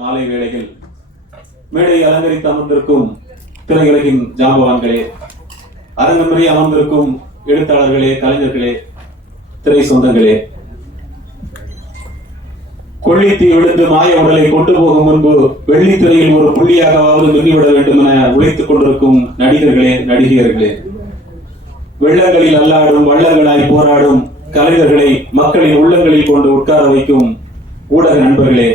மாலை வேளையில் மேடை அலங்கரித்து அமர்ந்திருக்கும் திரையுலகின் ஜாம்பவான்களே, அரங்கமறி அமர்ந்திருக்கும் எழுத்தாளர்களே, கலைஞர்களே, திரை சொந்தங்களே, கொள்ளித்தீ விழுந்து மாய உடலை கொண்டு போகும் முன்பு வெள்ளித்திரையில் ஒரு புள்ளியாகவாவது நின்றுவிட வேண்டும் என உழைத்துக் கொண்டிருக்கும் நடிகர்களே, நடிகையர்களே, வெள்ளங்களில் அல்லாடும் வள்ளல்களாய் போராடும் கலைஞர்களை மக்களின் உள்ளங்களில் கொண்டு உட்கார வைக்கும் ஊடக நண்பர்களே,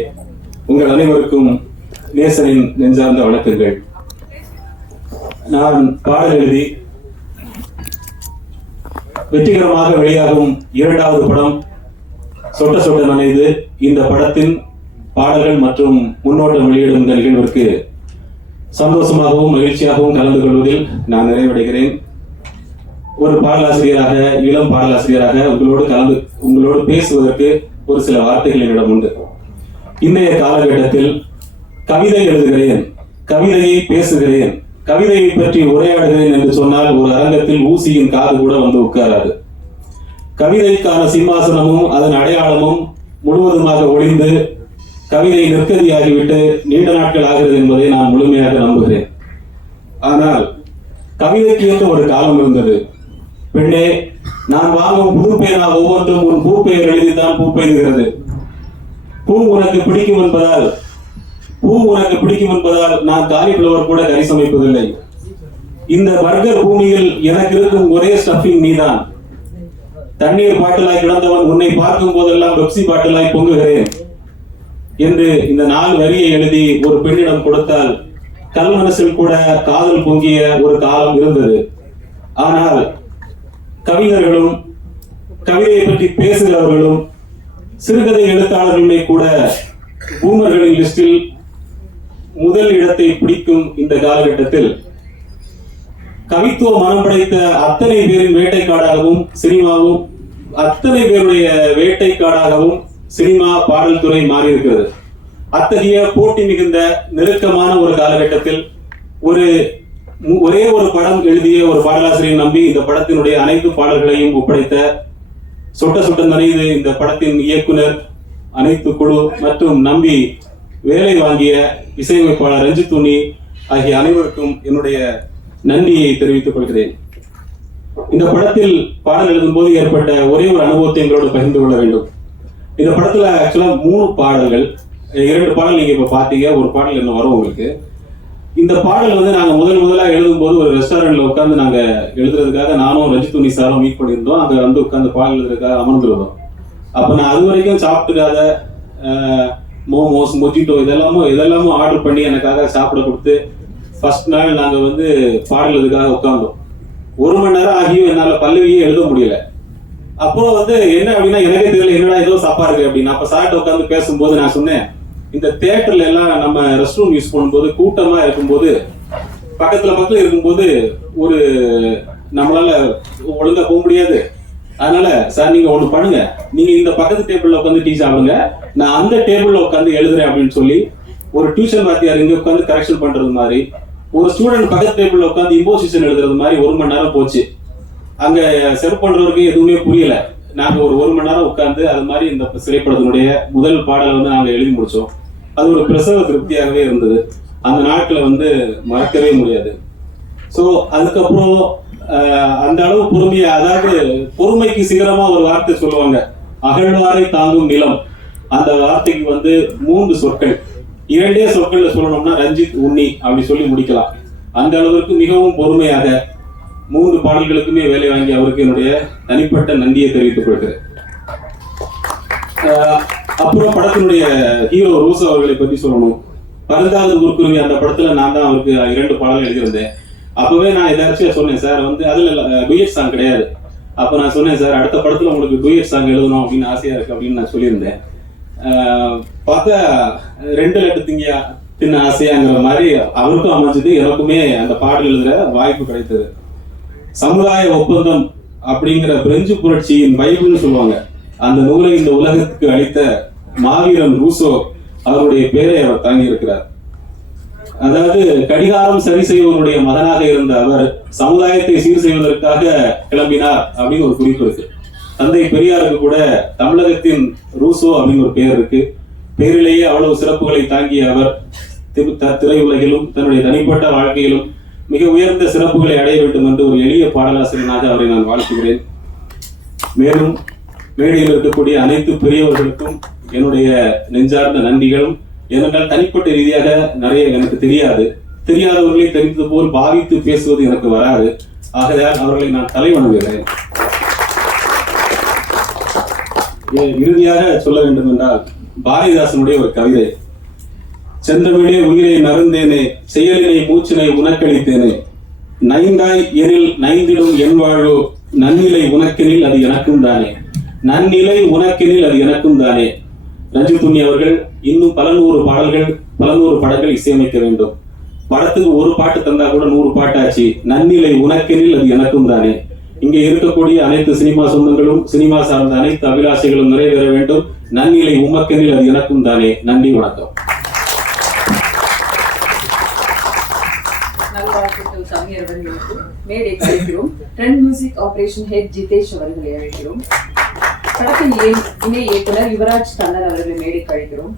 உங்கள் அனைவருக்கும் நேசனின் நெஞ்சார்ந்த வணக்கங்கள். நான் பாடல் எழுதி வெற்றிகரமாக வெளியாகும் இரண்டாவது படம் சொட்ட சொட்ட நனைது. இந்த படத்தின் பாடல்கள் மற்றும் முன்னோட்டம் வெளியிடும் இந்த நிகழ்விற்கு சந்தோஷமாகவும் மகிழ்ச்சியாகவும் கலந்து கொள்வதில் நான் நிறைவடைகிறேன். ஒரு பாடலாசிரியராக, இளம் பாடலாசிரியராக உங்களோடு பேசுவதற்கு ஒரு சில வார்த்தைகள் என்னிடம் உண்டு. இன்றைய காலகட்டத்தில் கவிதை எழுதுகிறேன், கவிதையை பேசுகிறேன், கவிதையை பற்றி உரையாடுகிறேன் என்று சொன்னால் ஒரு அரங்கத்தில் ஊசியின் காது கூட வந்து உட்காராது. கவிதைக்கான சிம்மாசனமும் அதன் அடையாளமும் முழுவதுமாக ஒளிந்து கவிதை நிற்கதியாகிவிட்டு நீண்ட நாட்கள் ஆகிறது என்பதை நான் முழுமையாக நம்புகிறேன். ஆனால் கவிதைக்கு என்று ஒரு காலம் இருந்தது. பெண்ணே, நான் வாங்கும் புது பேனா ஒவ்வொன்றும் ஒரு பூ பெயர் எழுதித்தான் பூ பெய்கிறது. பூ உனக்கு பிடிக்கும் என்பதால் நான் காலிஃபிளவர் கூட கறி சமைப்பதில்லை. இந்த பர்கர் பூமியில் எனக்கு இருக்கும் ஒரே ஸ்டஃபிங் நீதான். தண்ணீர் பாட்டிலாய் கிடந்தவன் உன்னை பார்க்கும் போதெல்லாம் பெப்சி பாட்டிலாய் பொங்குகிறேன் என்று இந்த 4 வரியை எழுதி ஒரு பெண்ணிடம் கொடுத்தால் கல் மனசில் கூட காதல் பொங்கிய ஒரு காலம் இருந்தது. ஆனால் கவிஞர்களும் கவிதையை பற்றி பேசுகிறவர்களும் சிறுகதை எழுத்தாளர்களுமே கூட பூமர்களின் லிஸ்டில் முதல் இடத்தை பிடிக்கும் இந்த காலகட்டத்தில் கவித்துவ மனம் படைத்த அத்தனை பேரின் வேட்டைக்காடாகவும் சினிமா பாடல் துறை மாறியிருக்கிறது. அத்தகைய போட்டி மிகுந்த நெருக்கமான ஒரு காலகட்டத்தில் ஒரே ஒரு படம் எழுதிய ஒரு பாடலாசிரியை நம்பி இந்த படத்தினுடைய அனைத்து பாடல்களையும் ஒப்படைத்த சொட்ட சொட்ட நனைது இந்த படத்தின் இயக்குனர், அனைத்து குழு மற்றும் நம்பி வேலை வாங்கிய இசையமைப்பாளர் ரஞ்சித் துணி ஆகிய அனைவருக்கும் என்னுடைய நன்றியை தெரிவித்துக் கொள்கிறேன். இந்த படத்தில் பாடல் எழுதும் போது ஏற்பட்ட ஒரே ஒரு அனுபவத்தை எங்களோடு பகிர்ந்து கொள்ள வேண்டும். இந்த படத்துல ஆக்சுவலா 3 பாடல்கள், 2 பாடல் நீங்க இப்ப பாத்தீங்க, ஒரு பாடல் என்ன வரும் உங்களுக்கு. இந்த பாடல் நாங்க முதலா எழுதும் போது ஒரு ரெஸ்டாரண்ட்ல உட்கார்ந்து நாங்க எழுதுறதுக்காக நானும் ரஞ்சித் துணி சாரும் மீட் பண்ணியிருந்தோம். அங்க உட்கார்ந்து பாடல் எழுதுறதுக்காக அமர்ந்துருந்தோம். அப்ப நான் அது வரைக்கும் சாப்பிட்டுக்காத மோமோஸ், மொஜிட்டோ இதெல்லாமும் ஆர்டர் பண்ணி எனக்காக சாப்பிட கொடுத்து ஃபர்ஸ்ட் நாள் நாங்க பாடல் எழுதுக்காக உட்கார்ந்தோம். 1 மணி நேரம் ஆகியும் என்னால பல்லவியே எழுத முடியல. அப்போ என்ன அப்படின்னா எனக்கே தெரியல என்னடா ஏதோ சாப்பா இருக்கு அப்படின்னு. அப்ப சார்ட்ட உட்கார்ந்து பேசும்போது நான் சொன்னேன், இந்த தியேட்டர்ல எல்லாம் நம்ம ரெஸ்ட் ரூம் யூஸ் பண்ணும்போது கூட்டமா இருக்கும்போது பக்கத்துல இருக்கும்போது ஒரு நம்மளால ஒழுங்கா போக முடியாது. அதனால சார் நீங்க ஒண்ணு பண்ணுங்க, நீங்க இந்த பக்கத்து டேபிள்ல உட்காந்து டீ சாப்பிடுங்க, நான் அந்த டேபிள்ல உட்காந்து எழுதுறேன் அப்படின்னு சொல்லி ஒரு டியூஷன் வாத்தியார் இங்க உட்காந்து கரெக்ஷன் பண்றது மாதிரி, ஒரு ஸ்டூடெண்ட் பக்கத்து டேபிள்ல உட்காந்து இம்போசிஷன் எழுதுறது மாதிரி 1 மணி நேரம் போச்சு. அங்க செர்வ் பண்றவருக்கு எதுவுமே புரியல. நாங்க ஒரு 1 மணி நேரம் உட்கார்ந்து அது மாதிரி இந்த திரைப்படத்தினுடைய முதல் பாடலை நாங்க எழுதி முடிச்சோம். அது ஒரு பிரசவ திருப்தியாகவே இருந்தது. அந்த நாட்களை மறக்கவே முடியாது. சோ அதுக்கப்புறம் அந்த அளவு பொறுமையா, அதாவது பொறுமைக்கு சிகரமா ஒரு வார்த்தை சொல்லுவாங்க, அகழ்வாரை தாங்கும் நிலம். அந்த வார்த்தைக்கு 3 சொற்கள், 2 சொற்கள்ல சொல்லணும்னா ரஞ்சித் உன்னி அப்படி சொல்லி முடிக்கலாம். அந்த அளவுக்கு மிகவும் பொறுமையாக 3 பாடல்களுக்குமே வேலை வாங்கி அவருக்கு என்னுடைய தனிப்பட்ட நன்றியை தெரிவித்துக் கொள்கிறேன். அப்புறம் படத்தினுடைய ஹீரோ ரூசோ அவர்களை பற்றி சொல்லணும். பருந்தாவது குறுக்குருவி அந்த படத்துல நான் தான் அவருக்கு 2 பாடல் எழுதியிருந்தேன். அப்பவே நான் எதாச்சும் சொன்னேன், சார் அதுல டூயட் சாங் கிடையாது. அப்ப நான் சொன்னேன், சார் அடுத்த படத்துல உங்களுக்கு டூயட் சாங் எழுதணும் அப்படின்னு ஆசையா இருக்கு அப்படின்னு நான் சொல்லியிருந்தேன். பார்த்தா 2 லட்டு தின்ன ஆசையாங்கிற மாதிரி அவருக்கும் அமைஞ்சது, எனக்குமே அந்த பாடல் எழுதுற வாய்ப்பு கிடைத்தது. சமுதாய ஒப்பந்தம் அப்படிங்கிற பிரெஞ்சு புரட்சியின் பைபிள்னு சொல்லுவாங்க. அந்த நூலை இந்த உலகத்துக்கு அளித்த மாவீரன் ரூசோ அவருடைய பேரை அவர் தாங்கி இருக்கிறார். அதாவது கடிகாரம் சரி செய்வதனுடைய மகனாக இருந்த அவர் சமுதாயத்தை சீர் செய்வதற்காக கிளம்பினார் அப்படின்னு ஒரு குறிப்பு இருக்கு. தந்தை பெரியாருக்கு கூட தமிழகத்தின் ரூசோ அப்படின்னு ஒரு பெயர் இருக்கு. பேரிலேயே அவ்வளவு சிறப்புகளை தாங்கிய அவர் திரையுலகிலும் தன்னுடைய தனிப்பட்ட வாழ்க்கையிலும் மிக உயர்ந்த சிறப்புகளை அடைய வேண்டும் என்று ஒரு எளிய பாடலாசிரியனாக அவரை நான் வாழ்த்துகிறேன். மேலும் மேடையில் இருக்கக்கூடிய அனைத்து பெரியவர்களுக்கும் என்னுடைய நெஞ்சார்ந்த நன்றிகளும். ஏனென்றால் தனிப்பட்ட ரீதியாக நிறைய எனக்கு தெரியாதவர்களை தெரிந்தது போல் பாவித்து பேசுவது எனக்கு வராது. ஆகையால் அவர்களை நான் தலைவணங்குகிறேன். இறுதியாக சொல்ல வேண்டும் என்றால் பாரதிதாசனுடைய ஒரு கவிதை, செந்தமிழே உயிரை நறுந்தேனே, செயலினை மூச்சினை உனக்களித்தேனே, நைந்தாய் எனில் நைந்திடும் என் வாழ்வோ, நன்னிலை உனக்கெனில் அது எனக்கும் தானே, நன்னிலை உனக்கெனில் அது எனக்கும் தானே. ரஞ்சித் அவர்கள் இன்னும் பல நூறு படங்கள் இசையமைக்க வேண்டும். படத்துக்கு ஒரு பாட்டு தந்தா கூட 100 பாட்டாச்சு. நன்னிலை உனக்கெனில் அது எனக்கும் தானே. இங்கே இருக்கக்கூடிய அனைத்து சினிமா சொந்தங்களும் சினிமா சார்ந்த அனைத்து அபிலாஷைகளும் நிறைவேற வேண்டும். நன்னிலை உமக்கெனில் அது எனக்கும் தானே. நன்றி, வணக்கம். நல்வாழ்த்துக்கள் சாமி அவர்களுக்கு. மேடை கழிக்கிறோம். Trend music operation head Jitesh அவர்களை அழைக்கிறோம். படத்தின் இணை இயக்குனர் யுவராஜ் கண்ணன் அவர்களை மேடை கழிக்கிறோம்.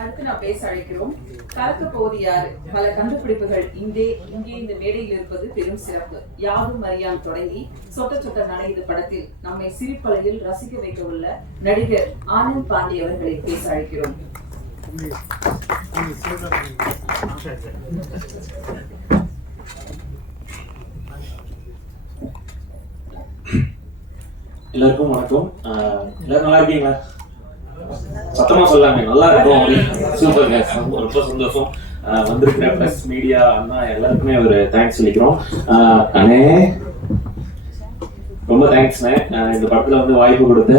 அடுத்து நான் பேச அழைக்கிறோம். கலக்க போவது யாரு? பல கண்டுபிடிப்புகள் இங்கே இந்த மேடையில் இருப்பது பெரும் சிறப்பு. யாரும் அறியான் தொடங்கி சொட்ட சொட்ட நனைது படத்தில் நம்மை சிரிப்பலையில் ரசிக்க வைக்க உள்ள நடிகர் ஆனந்த் பாண்டி அவர்களை பேச அழைக்கிறோம். எல்லாருக்கும் வணக்கம். எல்லாரும் நல்லா இருக்கீங்களா? சத்தமா சொல்லாங்க. நல்லா இருக்கும். சூப்பர்ங்க. ரொம்ப சந்தோஷம். வந்திருக்கிற பிரஸ் மீடியா அண்ணா எல்லாருக்குமே ஒரு தேங்க்ஸ் சொல்லிக்கிறோம். அண்ணே ரொம்ப தேங்க்ஸ்ண்ணே. இந்த படத்துல வந்து வாய்ப்பு கொடுத்த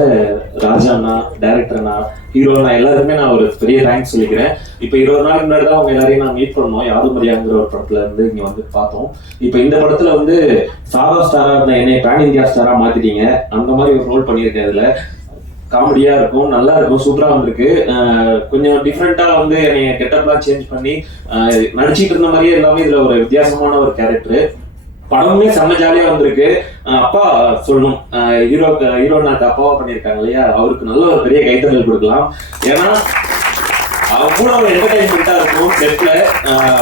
ராஜா அண்ணா, டைரக்டர் அண்ணா, ஹீரோ அண்ணா எல்லாருக்குமே நான் ஒரு பெரிய தேங்க்ஸ் சொல்லிக்கிறேன். இப்போ 20 நாளுக்கு முன்னாடி தான் அவங்க எல்லாரையும் நான் மீட் பண்ணோம். யாரும் மரியாங்கிற ஒரு படத்துல இருந்து இங்க வந்து பார்த்தோம். இப்போ இந்த படத்துல வந்து சாதா ஸ்டாரா இருந்த என்னை பேன் இந்தியா ஸ்டாரா மாத்திட்டீங்க. அந்த மாதிரி ஒரு ரோல் பண்ணியிருக்கேன். இதுல காமெடியா இருக்கும், நல்லா இருக்கும், சூப்பரா வந்திருக்கு. கொஞ்சம் டிஃப்ரெண்டா வந்து என்னைய கெட்டப்லாம் சேஞ்ச் பண்ணி நடிச்சிட்டு இருந்த மாதிரியே எல்லாமே இதுல ஒரு வித்தியாசமான ஒரு கேரக்டர். படமுமே செம்ம ஜாலியா வந்திருக்கு. அப்பா சொல்லணும், ஹீரோனாக்கு அப்பாவா பண்ணியிருக்காங்க இல்லையா, அவருக்கு நல்ல ஒரு பெரிய கைத்தறல் கொடுக்கலாம். ஏன்னா அவ்வளவு என்டர்டைன்மெண்டா இருக்கும். செட்ல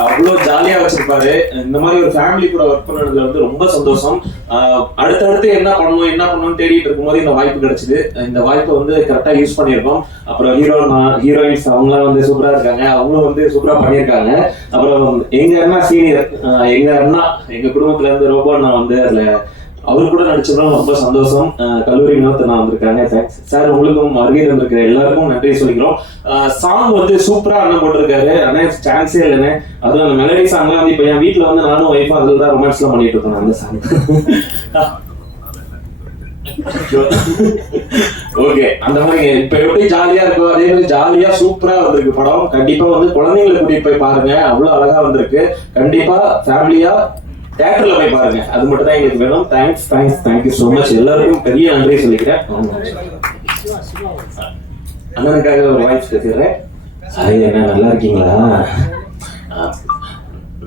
அவ்வளவு ஜாலியா வச்சிருப்பாரு. இந்த மாதிரி ஒரு ஃபேமிலி கூட ஒர்க் பண்ணதுல வந்து ரொம்ப சந்தோஷம். அடுத்தடுத்து என்ன பண்ணணும்னு தேடிட்டு இருக்கும்போது இந்த வாய்ப்பு கிடைச்சது. இந்த வாய்ப்பை வந்து கரெக்டா யூஸ் பண்ணியிருக்கோம். அப்புறம் ஹீரோயின்ஸ் அவங்களாம் வந்து சூப்பரா இருக்காங்க. அவங்களும் வந்து சூப்பரா பண்ணியிருக்காங்க. அப்புறம் எங்க அண்ணா சீனியர், எங்க குடும்பத்துல இருந்து ரோபோ அண்ணா வந்து அதுல அவரு கூட நடிச்சதும் ரொம்ப சந்தோஷம். கல்லூரி வினோத் நான் வந்திருக்காங்க. Thanks sir. உங்களுக்கும் வருகை வந்திருக்கிற எல்லாருக்கும் நன்றி சொல்லிக்கிறோம். சாங் வந்து சூப்பரா அண்ணன் போட்டிருக்காரு. ஆனா சான்ஸே இல்லைன்னு. அதுவும் அந்த மெலடி சாங்லாம் வந்து இப்ப என் வீட்டுல வந்து நானும் ஒய்ஃபா அதில் தான் ரொமான்ஸ்லாம் பண்ணிட்டு இருக்கேன் அந்த சாங். ஓகே, அந்த மாதிரி இப்ப எப்படி ஜாலியா இருக்கும் அதே மாதிரி ஜாலியா சூப்பரா வந்திருக்கு படம். கண்டிப்பா வந்து குழந்தைங்களை கூட்டிட்டு போய் பாருங்க. அவ்வளவு அழகா வந்திருக்கு. கண்டிப்பா ஃபேமிலியா தியேட்டர்ல போய் பாருங்க. அது மட்டும் தான் எங்களுக்கு வேணும். Thank you so much. எல்லாருக்கும் பெரிய நன்றி சொல்லிக்கிறேன். அண்ணனுக்காக ஒரு வாய்ஸ் பேசுகிறேன். என்ன நல்லா இருக்கீங்களா?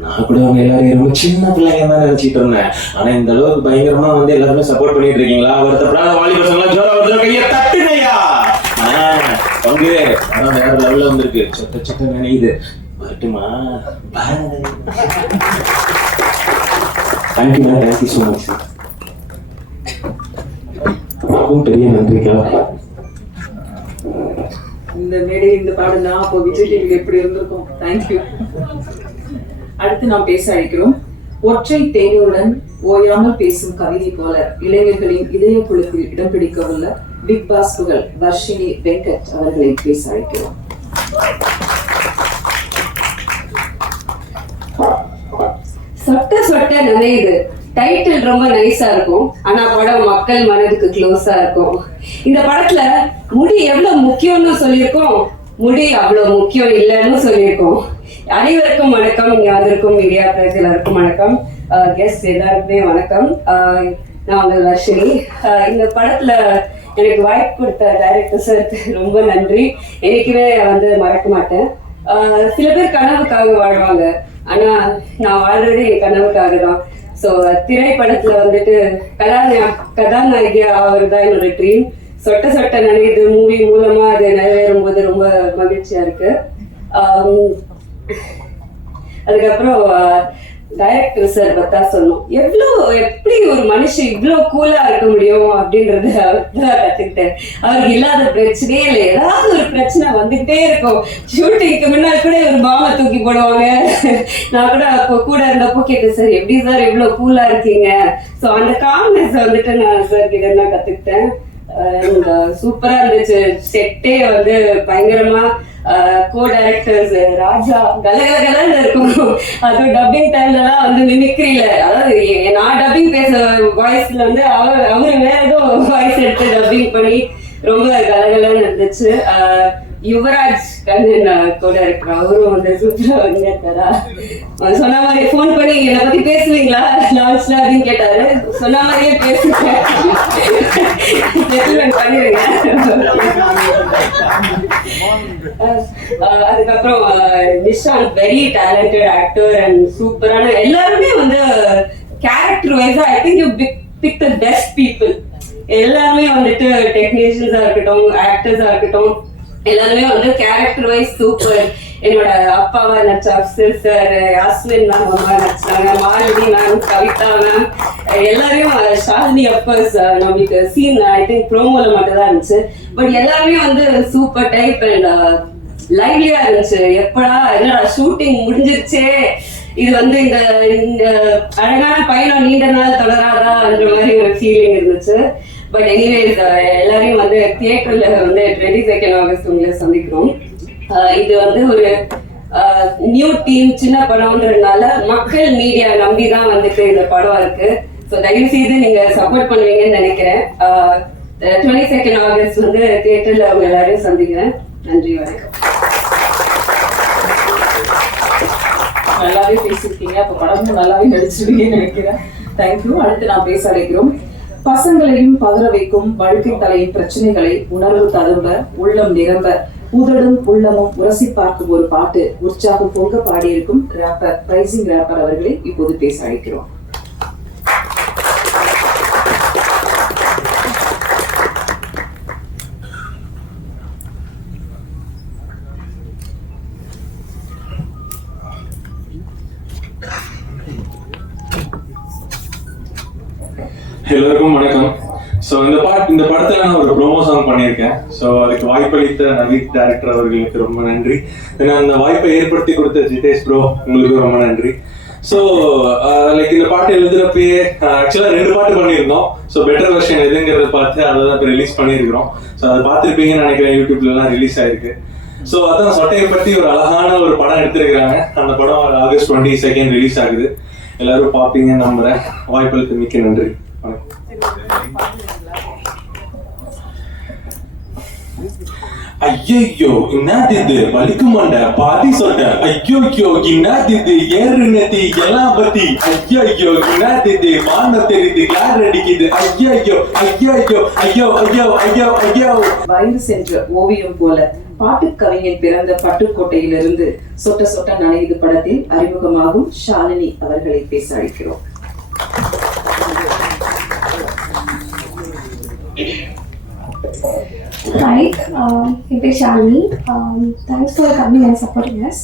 நான் கூட அவங்க எல்லாரும் ரொம்ப சின்ன பிள்ளைங்க தான் நினைச்சிட்டு இருந்தேன். ஆனா இந்த அளவுக்கு பயங்கரமா வந்து எல்லாருமே சப்போர்ட் பண்ணிட்டு இருக்கீங்களா? வருத்தப்படாத வாலி பசங்களா ஜோரா வந்து கையை தட்டுங்கய்யா. பங்கு ஆனா வேற லெவல்ல வந்திருக்கு. சொட்ட நினைக்குது. வரட்டுமா? Thank you so much. பெரிய நன்றிக்கா. இந்த மேடையில் இந்த பாடல் அப்போ விஜய் டிவியில் எப்படி இருந்திருக்கும். தேங்க்யூ. அடுத்து நாம் பேச அழைக்கிறோம். ஒற்றை தேனியுடன் ஓயாமல் பேசும் கவிதை போல இளைஞர்களின் இதய குழுத்தில் இடம் பிடிக்க உள்ள பிக் பாஸ் புகழ் வர்ஷினி வெங்கட் அவர்களை பேச அழைக்கிறோம். சொட்ட நினைது டைட்டில் ரொம்ப நைஸா இருக்கும். ஆனா படம் மக்கள் மனதுக்கு க்ளோஸா இருக்கும். இந்த படத்துல முடி எவ்வளவு முக்கியம்னு சொல்லியிருக்கோம். முடி அவ்வளவு முக்கியம் இல்லைன்னு சொல்லியிருக்கோம். அனைவருக்கும் வணக்கம், இங்க வந்திருக்கும் மீடியா பிரஸ் எல்லாருக்கும் வணக்கம், கெஸ்ட் எல்லாருக்குமே வணக்கம். நான் உங்கள் வர்ஷினி. இந்த படத்துல எனக்கு வாய்ப்பு கொடுத்த டைரக்டர் சார் ரொம்ப நன்றி. எனக்குமே மறக்க மாட்டேன். சில பேர் கனவுக்காக வாழ்வாங்க, ஆனா நான் வாழ்றதே என் கனவுக்காக தான். ஸோ திரைப்படத்துல கதாநாயகியா அவர் தான் என்னோட ட்ரீம். சொட்ட சொட்ட நனையுது மூவி மூலமா அது நிறைவேறும் போது ரொம்ப மகிழ்ச்சியா இருக்கு. அதுக்கப்புறம் டைரக்டர் சார் பத்தா சொன்னோம், எப்படி ஒரு மனுஷன் இவ்வளவு கூலா இருக்க முடியும் அப்படின்றது அவர்தான் கத்துக்கிட்டேன். அவருக்கு இல்லாத பிரச்சனையே இல்லை, ஏதாவது ஒரு பிரச்சனை வந்துகிட்டே இருக்கும். ஷூட்டிங்க்கு முன்னாடி கூட ஒரு பாம்பை தூக்கி போடுவாங்க. நான் கூட அப்போ கூட இருந்தப்போ கேட்டேன், சார் எப்படி சார் இவ்வளவு கூலா இருக்கீங்க? ஸோ அந்த காம்னஸ் நான் சார் கிட்ட தான் கத்துக்கிட்டேன். சூப்பரா இருந்துச்சு. செட்டே பயங்கரமா கோ டைரக்டர்ஸ் ராஜா கலகலன்னு இருக்கும். அதுவும் டப்பிங் டைம்ல எல்லாம் மிமிக்ரியில, அதாவது நான் டப்பிங் பேச வாய்ஸ்ல அவரு வேற ஏதோ வாய்ஸ் எடுத்து டப்பிங் பண்ணி ரொம்ப கலகலன்னு இருந்துச்சு. யுவராஜ் கண்ணன் கோ டைரக்டர், அவரும் சூப்பரா இருக்காரா. சொன்ன மாதிரி போன் பண்ணி என்னை பத்தி பேசுவீங்களா லான்ச்ல அப்படின்னு கேட்டாரு. சொன்ன மாதிரியே பேசுறேன், பண்ணிருங்க. அதுக்கப்புறம் Nishanth very talented actor and சூப்பரான, எல்லாருமே கேரக்டர் வைஸா I think you pick the best people. எல்லாருமே டெக்னீஷியன்ஸா இருக்கட்டும், ஆக்டர்ஸா இருக்கட்டும், எல்லாருமே கேரக்டர் வைஸ் சூப்பர். என்னோட அப்பாவா நடிச்ச அப்சல் சார், யாஸ்மின் மேம் அம்மா நடிச்சாங்க, மாலினி மேம், கவிதா மேம், எல்லாரையும் ஷாலினி அப்பர்ஸ் நம்மளுக்கு சீன் ஐ திங்க் ப்ரோமோல மட்டும் தான் இருந்துச்சு. பட் எல்லாருமே சூப்பர் டைப் அண்ட் லைவ்லியா இருந்துச்சு. எப்படா என்னடா ஷூட்டிங் முடிஞ்சிருச்சே, இது இந்த அழகான பயணம் நீண்ட நாள் தொடராதான்ற மாதிரி ஒரு ஃபீலிங் இருந்துச்சு. பட் எனிவேஸ் எல்லாரையும் தியேட்டர்ல 22 ஆகஸ்ட் உங்களை சந்திக்கிறோம். இது ஒரு நியூ டீம், சின்ன படம்ன்றதுனால மக்கள் மீடியா நம்பிதான் இந்த படம் இருக்கு. ஸோ தயவு செய்து நீங்க சப்போர்ட் பண்ணுவீங்கன்னு நினைக்கிறேன். 22 ஆகஸ்ட் தியேட்டர்ல அவங்க எல்லாரையும் சந்திக்கிறேன். நன்றி, வணக்கம். நல்லாவே பேசிருக்கீங்க, அப்ப படமும் நல்லாவே நடிச்சிருக்கீங்கன்னு நினைக்கிறேன். தேங்க்யூ. அடுத்து நான் பேச அழைக்கிறோம். பசங்களையும் பதற வைக்கும் வாழ்க்கை தலையின் பிரச்சனைகளை உணர்வு தழும்ப உள்ளம் நிரம்ப உதடும் உள்ளமும் உரசி பார்க்கும் ஒரு பாட்டு உற்சாகம் பொங்க பாடியிருக்கும் ராப்பர் ரைசிங் ராப்பர் அவர்களை இப்போது பேச அழைக்கிறோம். எல்லாருக்கும் வணக்கம். ஸோ இந்த படத்துல நான் ஒரு ப்ரோமோ சாங் பண்ணியிருக்கேன். ஸோ அதுக்கு வாய்ப்பளித்த நவீத் டைரக்டர் அவர்களுக்கு ரொம்ப நன்றி. ஏன்னா அந்த வாய்ப்பை ஏற்படுத்தி கொடுத்த ஜிதேஷ் ப்ரோ, உங்களுக்கு ரொம்ப நன்றி. ஸோ லைக் இந்த பாட்டு எழுதுறப்பயே ஆக்சுவலாக 2 பாட்டு பண்ணியிருந்தோம். ஸோ பெட்டர் வெர்ஷன் எதுங்கிறத பார்த்து அதை தான் இப்போ ரிலீஸ் பண்ணியிருக்கிறோம். ஸோ அதை பார்த்துருப்பீங்கன்னு நினைக்கிறேன், யூடியூப்லலாம் ரிலீஸ் ஆயிருக்கு. ஸோ அதான் சொட்டையை பற்றி ஒரு அழகான ஒரு படம் எடுத்திருக்கிறாங்க. அந்த படம் ஆகஸ்ட் 22 ரிலீஸ் ஆகுது. எல்லாரும் பார்ப்பீங்கன்னு நம்புறேன். வாய்ப்புகளுக்கு மிக்க நன்றி. ஐயோ என்னது வலிக்குமாண்ட பாதி சொட்ட, ஐயோ என்னது ஏறு நதி எல்லாம் பத்தி, ஐயோ என்னது வான தெரியுது கிளார் அடிக்குது, ஐயோ ஐயோ ஐயோ ஐயோ ஐயோ ஐயோ. வரைந்து சென்ற ஓவியம் போல பாட்டு கவிஞர் பிறந்த பட்டுக்கோட்டையிலிருந்து சொட்ட சொட்ட நனையுது படத்தில் அறிமுகமாகும் ஷாலினி அவர்களை பேச அழைக்கிறோம். Hi, என் பேர் Shalini. Thanks for coming and supporting us.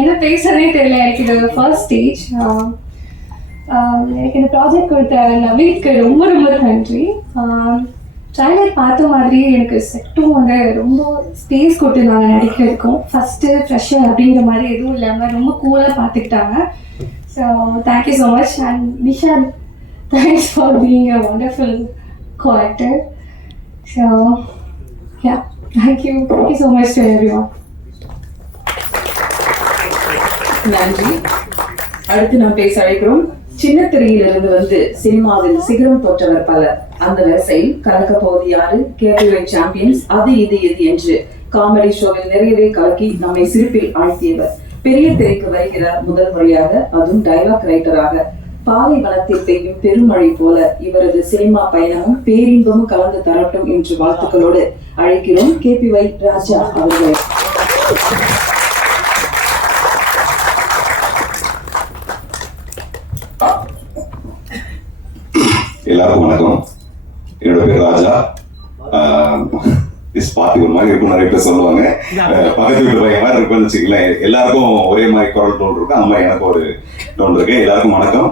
என்ன பேசுறதே தெரியல, எனக்கு இது ஃபர்ஸ்ட் ஸ்டேஜ். எனக்கு இந்த ப்ராஜெக்ட் கொடுத்த நவீத்க்கு ரொம்ப ரொம்ப நன்றி. ட்ரைலர் பார்த்த மாதிரி எனக்கு செட்டும் ரொம்ப ஸ்பேஸ் கொடுத்துருந்தாங்க நடிக்கிறதுக்கும். ஃபஸ்ட்டு ஃப்ரெஷ்ஷர் அப்படிங்கிற மாதிரி எதுவும் இல்லாமல் ரொம்ப கூலாக பார்த்துக்கிட்டாங்க. So thank you so much. And Nishant, thanks for being a wonderful co-actor. So yeah, thank you so much to everyone. நன்றி. அடுத்து நாம் பேச அழைக்கிறோம். சின்ன திரையிலிருந்து சினிமாவில் சிகரம் தொற்றவர் பலர். அந்த வரிசையில் கலக்க போவது யாரு, கேட்டவே சாம்பியன்ஸ், அது இது என்று காமெடி ஷோவில் நிறையவே கலக்கி நம்மை சிரிப்பில் ஆழ்த்தியவர். பெரிய திரைக்கு வருகிறார் முதல் முறையாக, அதுவும் டைலாக் ரைட்டராக. பாலைவனத்தில் பெய்யும் பெருமழை போல இவரது சினிமா பயணமும் பேரின்பமும் கலந்து தரட்டும் என்று வாழ்த்துக்களோடு அழைக்கிறோம் KPY ராஜா அவர்களை. எல்லாருக்கும் வணக்கம். என்னோட பேர் ராஜா. பார்ட்டி ஒரு மாதிரி இருக்கும், நிறைய பேர் சொல்லுவாங்க பக்கத்து வீட்டு பையன் மாதிரி இருக்குன்னு வச்சுக்கலேன். எல்லாருக்கும் ஒரே மாதிரி குரல் டோன் இருக்கும், அந்த மாதிரி எனக்கு ஒரு டோன் இருக்கு. எல்லாருக்கும் வணக்கம்.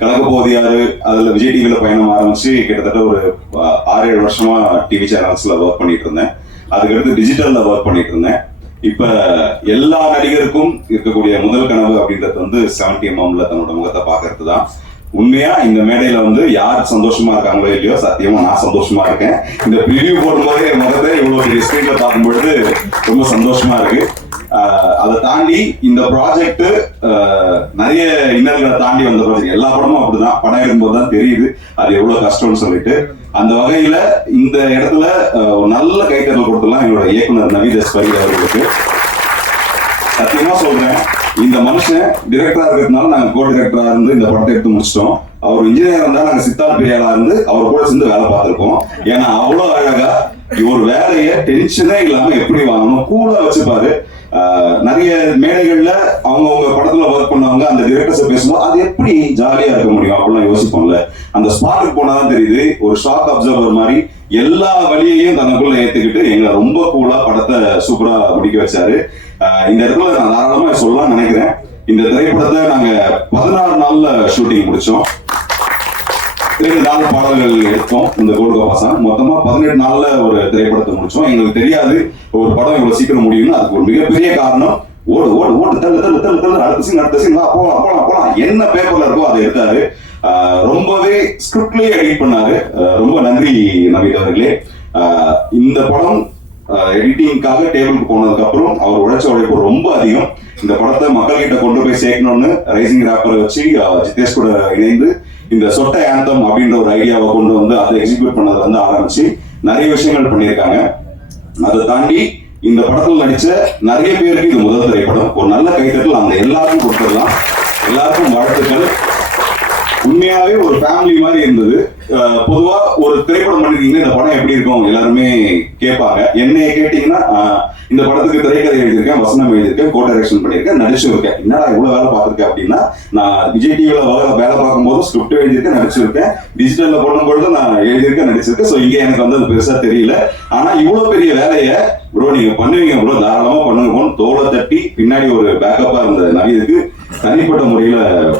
கணக்கு போதியாரு அதுல விஜய் டிவில பயணம் ஆரம்பிச்சு கிட்டத்தட்ட ஒரு 6-7 வருஷமா டிவி சேனல்ஸ்ல ஒர்க் பண்ணிட்டு இருந்தேன். அதுக்கடுத்து டிஜிட்டல்ல ஒர்க் பண்ணிட்டு இருந்தேன். இப்ப எல்லா நடிகருக்கும் இருக்கக்கூடிய முதல் கனவு அப்படின்றது வந்து 70mm தன்னோட முகத்தை பாக்குறது தான். உண்மையா இந்த மேடையில வந்து யார் சந்தோஷமா இருக்காங்களோ இல்லையோ, சத்தியமா நான் சந்தோஷமா இருக்கேன். இந்த ப்ரிவியூ போடும்போது என் முகத்தை இவ்வளவு பெரிய ஸ்கிரீன்ல பார்க்கும்பொழுது ரொம்ப சந்தோஷமா இருக்கு. அதை தாண்டி இந்த ப்ராஜெக்ட் நிறைய இன்னல்களை தாண்டி வந்த ப்ராஜெக்ட். எல்லா படமும் அப்படிதான், படம் எடுக்கும்போது தான் தெரியுது அது எவ்வளவு கஷ்டம்னு சொல்லிட்டு. அந்த வகையில இந்த இடத்துல ஒரு நல்ல கைத்தறல் கொடுத்துலாம் என்னோட இயக்குனர் நவீத் எஸ் பரீத் அவர்களுக்கு. சத்தியமா சொல்றேன், இந்த மனுஷன் டிரெக்டரா இருக்கிறதுனால நாங்க கோ டிரெக்டரா இருந்து இந்த படத்தை எடுத்து முடிச்சிட்டோம். அவர் இன்ஜினியர் இருந்தா நாங்க சித்தார்த் பெரியாளா இருந்து அவர் கூட சேர்ந்து வேலை பார்த்திருக்கோம். ஏன்னா அவ்வளவு அழகா ஒரு வேலையை டென்ஷனே இல்லாம எப்படி வாங்கணும் கூலா வச்சுப்பாரு. நிறைய மேடைகள்ல அவங்கவுங்க படத்துல ஒர்க் பண்ணவங்க அந்த டிரெக்டர்ஸை பேசும்போது அது எப்படி ஜாலியா இருக்க முடியும் அப்படிலாம் யோசிப்போம்ல. அந்த ஸ்பாட்டுக்கு போனாதான் தெரியுது, ஒரு ஷாக் அப்சர்வர் மாதிரி எல்லா வழியையும் தனக்குள்ள ஏத்துக்கிட்டு எங்களை ரொம்ப கூலா படத்தை சூப்பரா முடிக்க வச்சாரு. இந்த இடத்துல நான் தாராளமா சொல்லலாம் நினைக்கிறேன். இந்த திரைப்படத்தை நாங்க 16 நாள்ல ஷூட்டிங் முடிச்சோம். 2 நாள் பாடல்கள் எடுத்தோம். இந்த கோல்கோ பாசம் மொத்தமா 18 நாள்ல ஒரு திரைப்படத்தை முடிச்சோம். எங்களுக்கு தெரியாது ஒரு படம் இவ்வளவு சீக்கிரம் முடியும்னு. அதுக்கு ஒரு மிகப்பெரிய காரணம் ஓடு ஓடு ஓடு தள்ளு தள்ளு தள்ளு தள்ளு அடுத்த சீன் போலாம் போலாம் போலாம் என்ன பேப்பர்ல இருக்கோ அதை எடுத்தாரு. ரொம்பவே ஸ்கிரிப்ட்லயே எடிட் பண்ணாரு. ரொம்ப நன்றி நவீத் அவர்களே. இந்த படம் எடிட்டிங்காக டேபிளுக்கு போனதுக்கு அப்புறம் அவர் உழைச்ச உழைப்பு ரொம்ப அதிகம். இந்த படத்தை மக்கள் கிட்ட கொண்டு போய் சேர்க்கணும்னு ரைசிங் ராப்பரை வச்சு ஜிதேஷ் கூட இணைந்து இந்த சொட்டை ஆந்தம் அப்படின்ற ஒரு ஐடியாவை கொண்டு வந்து அதை எக்ஸிக்யூட் பண்ணதுல இருந்து ஆரம்பிச்சு நிறைய விஷயங்கள் பண்ணியிருக்காங்க. அதை தாண்டி இந்த படத்தில் நடிச்ச நிறைய பேருக்கு இது முதல் திரைப்படம். ஒரு நல்ல கைத்தட்டல் அந்த எல்லாருக்கும் கொடுத்துடலாம். எல்லாருக்கும் வாழ்த்துக்கள். உண்மையாவே ஒரு ஃபேமிலி மாதிரி இருந்தது. பொதுவா ஒரு திரைப்படம் பண்ணிருக்கீங்க, இந்த படம் எப்படி இருக்கும் எல்லாருமே கேட்பாங்க. என்னைய கேட்டீங்கன்னா இந்த படத்துக்கு திரைக்கதை எழுதியிருக்கேன், வசனம் எழுதியிருக்கேன், கோ டைரக்ஷன் பண்ணியிருக்கேன், நடிச்சிருக்கேன். என்னடா இவ்வளவு வேலை பார்த்திருக்கேன் அப்படின்னா, நான் விஜய் டிவில வேலை பார்க்கும்போது ஸ்கிரிப்ட் எழுதியிருக்கேன், நடிச்சிருக்கேன். டிஜிட்டல்ல பண்ணும்பொழுது நான் எழுதியிருக்கேன், நடிச்சிருக்கேன். ஸோ இங்க எனக்கு வந்து அது பெருசா தெரியல. ஆனா இவ்வளவு பெரிய வேலையை ப்ரோ நீங்க பண்ணுவீங்க ப்ரோ, தாராளமா பண்ணுங்க. தோலை தட்டி பின்னாடி ஒரு பேக்கப்பா இருந்த நவீதுக்கு தனிப்பட்ட முறையில